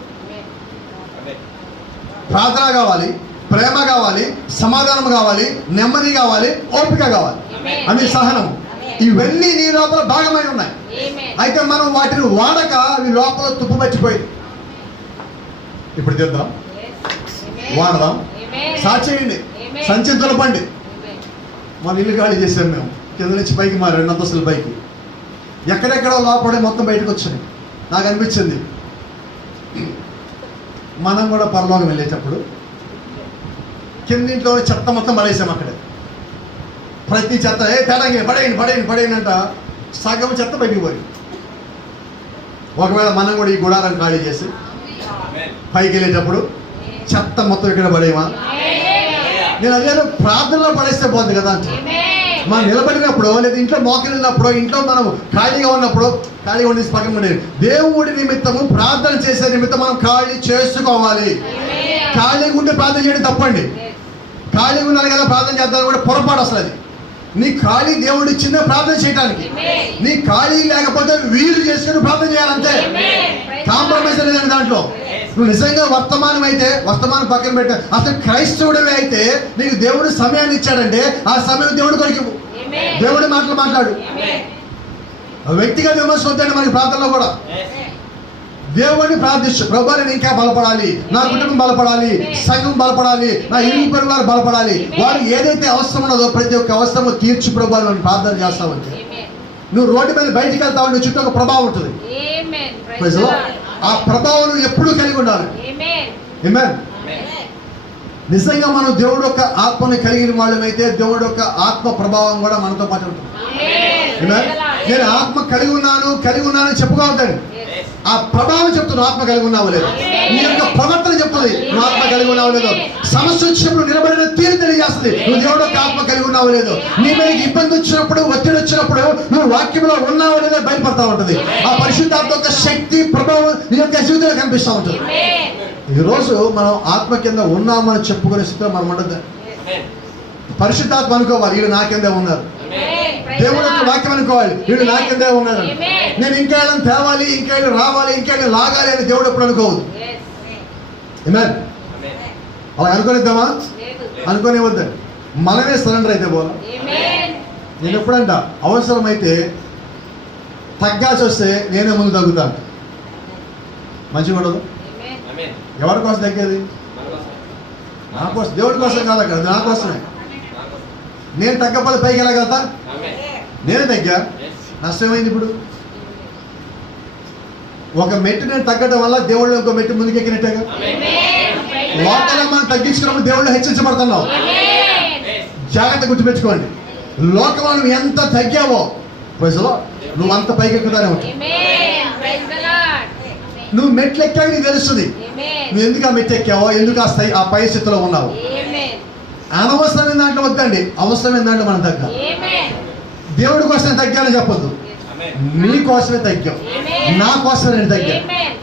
ప్రార్థన కావాలి, ప్రేమ కావాలి, సమాధానం కావాలి, నెమ్మది కావాలి, ఓపిక కావాలి, అని సహనం. ఇవన్నీ నీ లోపల భాగమై ఉన్నాయి. అయితే మనం వాటిని వాడక అవి లోపల తుప్పు పట్టిపోయింది. ఇప్పుడు చేద్దాం, వాడదాం, సాక్షేయండి, సంచిని తొలపండి. మన ఇల్లు ఖాళీ చేసాం మేము, కింద నుంచి పైకి మా 2 అంతస్తుల పైకి. ఎక్కడెక్కడో లోపడే మొత్తం బయటకు వచ్చినాయి. నాకు అనిపించింది మనం కూడా పరలోకం వెళ్ళేటప్పుడు కిందింట్లో చెత్త మొత్తం పడేసాం. అక్కడే ప్రతి చెత్త తేడాగే పడేయండి అంట సగం చెత్త బయటికి పోయి. ఒకవేళ మనం కూడా ఈ గుడారం ఖాళీ చేసి పైకి వెళ్ళేటప్పుడు చెత్త మొత్తం ఇక్కడ పడేమా? నేను అదే ప్రార్థనలో పడేస్తే పోతుంది కదా అంటే. మనం నిలబడినప్పుడు, లేదా ఇంట్లో మోకరినప్పుడు, ఇంట్లో మనం ఖాళీగా ఉన్నప్పుడు, ఖాళీగా ఉండేసి పక్కన ఉండేది. దేవుడి నిమిత్తము ప్రార్థన చేసే నిమిత్తం మనం ఖాళీ చేసుకోవాలి. ఖాళీగా ఉంటే ప్రార్థన చేయడం తప్పండి. ఖాళీగా ఉన్నాను కదా ప్రార్థన చేద్దాం కూడా పొరపాటు. అసలు అది నీ ఖాళీ దేవుడు ఇచ్చిందే ప్రార్థన చేయడానికి. నీ ఖాళీ లేకపోతే వీలు చేసుకుని ప్రార్థన చేయాలంతే. కాంప్రమైజ్ లేదండి దాంట్లో. నువ్వు నిజంగా వర్తమానం అయితే వర్తమానం పక్కన పెట్ట, అసలు క్రైస్తవుడివే అయితే నీకు దేవుడు సమయాన్ని ఇచ్చాడంటే ఆ సమయం దేవుడి కొరకు దేవుడి మాటలు మాట్లాడు. వ్యక్తిగత విమర్శ వద్దండి మనకి ప్రార్థనలో కూడా. దేవుడిని ప్రార్థించు, ప్రభు నేను ఇంకా బలపడాలి, నా కుటుంబం బలపడాలి, సంఘం బలపడాలి, నా ఇరుగు పొరుగు వారు బలపడాలి, వారు ఏదైతే అవసరం ఉన్నదో ప్రతి ఒక్క అవసరము తీర్చు ప్రభు అని ప్రార్థన చేస్తామంటే నువ్వు రోడ్డు మీద బయటికి వెళ్తావు, నీ చుట్టూ ఒక ప్రభావం ఉంటుంది. ఆ ప్రభావం నువ్వు ఎప్పుడూ కలిగి ఉండాలి. ఆమేన్. నిజంగా మనం దేవుడు యొక్క ఆత్మని కలిగిన వాళ్ళమైతే దేవుడు యొక్క ఆత్మ ప్రభావం కూడా మనతో పాటు ఉంటుంది. నేను ఆత్మ కలిగి ఉన్నాను చెప్పుకోవద్దండి. ఆ ప్రభావం చెప్తుంది ఆత్మ కలిగి ఉన్నావో లేదో. నీ యొక్క ప్రవర్తన చెప్తుంది నువ్వు ఆత్మ కలిగి ఉన్నావో లేదో. సమస్య వచ్చినప్పుడు నిలబడిన తీరు తెలియజేస్తుంది నువ్వు దేవుడు యొక్క ఆత్మ కలిగి ఉన్నావో లేదో. నీ మీద ఇబ్బంది వచ్చినప్పుడు, ఒత్తిడి వచ్చినప్పుడు నువ్వు వాక్యంలో ఉన్నావో లేదో బయటపడతా ఉంటుంది. ఆ పరిశుద్ధాత్మ యొక్క శక్తి ప్రభావం నీ యొక్క జీవితంలో కనిపిస్తూ ఉంటుంది. ఈరోజు మనం ఆత్మ కింద ఉన్నామని చెప్పుకునే స్థితిలో మనం ఉండదు. పరిశుద్ధాత్మ అనుకోవాలి వీళ్ళు నా కిందే ఉన్నారు. దేవుడు వాక్యం అనుకోవాలి వీళ్ళు నా కిందే ఉన్నారు. నేను ఇంకా తేవాలి, ఇంకా రావాలి, ఇంకా లాగాలి అని దేవుడు ఎప్పుడు అనుకోవద్దు. ఆమేన్. అలా అనుకోనిద్దామా? అనుకోనివద్దండి. మనమే సరెండర్ అయితే పోలా. నేను ఎప్పుడంట అవసరమైతే తగ్గాల్సి వస్తే నేనే ముందు తగ్గుతాను. మంచిగా ఉండదు. ఎవరి కోసం తగ్గేది? నా కోసం, దేవుడి కోసం కాదు. అక్కడ నా కోసమే. నేను తగ్గపల్లి పైకి వెళ్ళగలుగుతా? నేనే తగ్గా, నష్టమైంది. ఇప్పుడు ఒక మెట్టు నేను తగ్గడం వల్ల దేవుళ్ళు ఇంకో మెట్టు ముందుకెక్కినట్టేగా. లోకంలో మనం తగ్గించుకున్నప్పుడు దేవుళ్ళు హెచ్చరించబడుతున్నావు. జాగ్రత్త గుర్తుపెట్టుకోండి. లోకంలో నువ్వు ఎంత తగ్గావో ప్రజలో నువ్వు అంత పైకి ఎక్కుతానే ఉంటావు. నువ్వు మెట్లు ఎక్కాక నీకు తెలుస్తుంది నువ్వు ఎందుకు ఆ మెట్లు ఎక్కావో, ఎందుకు ఆ పై స్థితిలో ఉన్నావు. అనవసరమైన దాంట్లో వద్దండి, అవసరమైన దాంట్లో మనం తగ్గాం. ఆమేన్. దేవుడి కోసమే తగ్గాలని చెప్పొద్దు, నీ కోసమే తగ్గాం, నా కోసమే నేను తగ్గాను. ఆమేన్.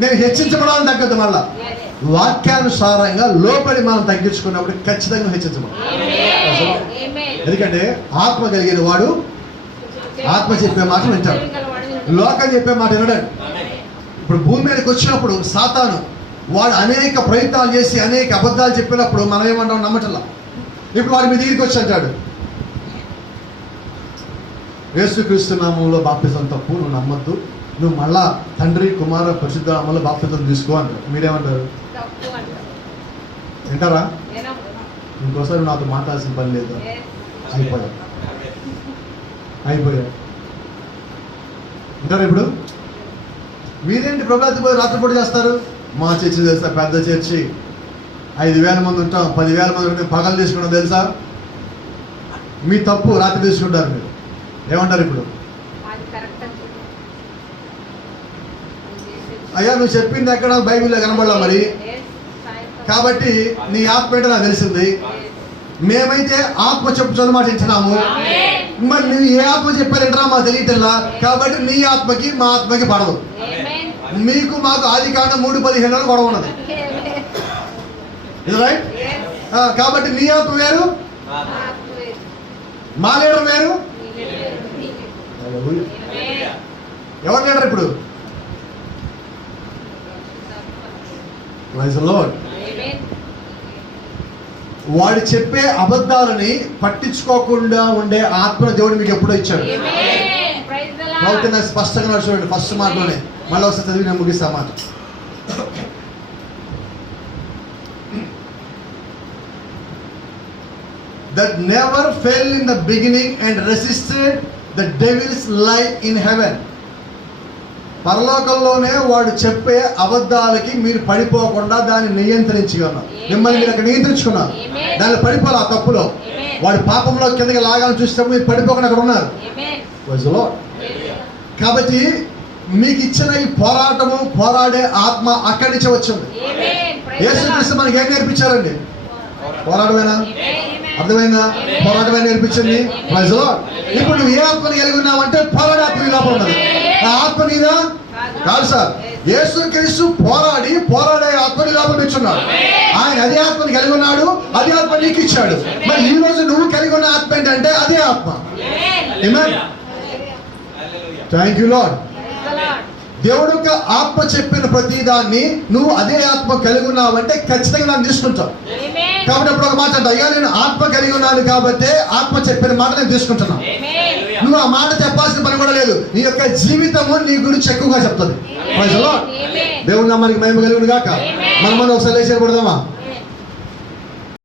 నేను హెచ్చించబడాలని తగ్గద్దు. మళ్ళా వాక్యానుసారంగా లోపలి మనం తగ్గించుకున్నప్పుడు ఖచ్చితంగా హెచ్చించబడదు. ఆమేన్. ఆమేన్. ఎందుకంటే ఆత్మ కలిగిన వాడు ఆత్మ చెప్పే మాట వింటాడు, లోకం చెప్పే మాట వినడాడు. ఇప్పుడు భూమి మీదకి వచ్చినప్పుడు సాతాను వాడు అనేక ప్రయత్నాలు చేసి అనేక అబద్ధాలు చెప్పినప్పుడు మనం ఏమంటాం, నమ్మటల్లా. ఇప్పుడు వాడి మీ దగ్గరికి వచ్చి అంటాడు, యేసుక్రీస్తు నామంలో బాప్తిజం తప్పు, నువ్వు నమ్మద్దు, నువ్వు మళ్ళా తండ్రి కుమార పరిశుద్ధ నామంలో బాప్తిజం తీసుకో అంటారు. మీరేమంటారు? తప్పు అంటారు. వింటారా? వినం. ఇంకోసారి నాతో మాట్లాడాల్సిన పని లేదు, అయిపోయా వింటారా? ఇప్పుడు మీరేంటి ప్రభాతి పోయి రాత్రిపూట చేస్తారు? మా చర్చి చేస్తారు, పెద్ద చర్చి, 5,000 మంది ఉంటాం, 10,000 మంది ఉంటే పగలు తీసుకుంటాం తెలుసా? మీ తప్పు, రాత్రి తీసుకుంటారు. మీరు ఏమంటారు ఇప్పుడు? అది కరెక్ట్ అని చెప్పు. అయ్యా నువ్వు చెప్పింది ఎక్కడ బైబిల్లో కనబడలా మరి, కాబట్టి నీ ఆత్మ ఏంటో నాకు తెలిసింది. మేమైతే ఆత్మ చెప్పుతున్న మాట వింటున్నాము, మరి నువ్వు ఏ ఆత్మ చెప్పారంటారా మాకు తెలియటల్లా. కాబట్టి నీ ఆత్మకి మా ఆత్మకి పడదు. మీకు మాకు ఆది కాండం 3:15 గొడవ ఉన్నది. ఇది రైట్? కాబట్టి నీ ఆత్మ వేరు, మా లీడర్ వేరు. ఎవరు లీడర్ ఇప్పుడు? Praise the lord. వాడు చెప్పే అబద్ధాలని పట్టించుకోకుండా ఉండే ఆత్మ దేవుడు మీకు ఎప్పుడో ఇచ్చాడు. కాబట్టి నాకు స్పష్టంగా చూడండి, ఫస్ట్ మాటలోనే మళ్ళీ ఒకసారి చదివి నేను ముగిస్తా మాట. That never fell in the beginning and resisted the devil's lie in heaven. పరలోకంలోనే వాడు చెప్పే అబద్ధాలకి మీరు పడిపోకుండా దాన్ని నియంత్రించుకున్నారు. మిమ్మల్ని మీరు అక్కడ నియంత్రించుకున్నారు, దాన్ని పడిపోలే. ఆ తప్పులో వాడు పాపంలో కిందకి లాగాలని చూసినప్పుడు మీరు పడిపోకుండా అక్కడ ఉన్నారు. కాబట్టి మీకు ఇచ్చిన ఈ పోరాటము, పోరాడే ఆత్మ అక్కడి నుంచి వచ్చింది. యేసుక్రీస్తు మనకి ఏం నేర్పించారండి? పోరాటమేనా? అర్థమైందా? పోరాటమే నేర్పించింది. ఇప్పుడు నువ్వు ఏ ఆత్మని కలిగి ఉన్నావంటే పోరాడే ఆత్మ నీ లోపల ఉన్నది. ఆ ఆత్మ నీదా కాదు సార్. యేసుక్రీస్తు పోరాడే ఆత్మ నీ లోపల పెంచున్నాడు. ఆయన అదే ఆత్మని కలిగి ఉన్నాడు, అదే ఆత్మ నీకు ఇచ్చాడు. మరి ఈ రోజు నువ్వు కలిగి ఉన్న ఆత్మ ఏంటంటే అదే ఆత్మ. Thank you lord. దేవుడు యొక్క ఆత్మ చెప్పిన ప్రతి దాన్ని నువ్వు అదే ఆత్మ కలిగి ఉన్నావంటే ఖచ్చితంగా నన్ను తీసుకుంటావు. కాబట్టి అప్పుడు ఒక మాట అంటే, అయ్యా నేను ఆత్మ కలిగి ఉన్నాను కాబట్టి ఆత్మ చెప్పిన మాట నేను తీసుకుంటున్నాను. నువ్వు ఆ మాట చెప్పాల్సిన పని కూడా లేదు, నీ యొక్క జీవితము నీ గురించి ఎక్కువగా చెప్తుంది. దేవుడు నామానికి మహిమ కలుగును గాక. మనమని ఒకసారి లేచి పడదామా?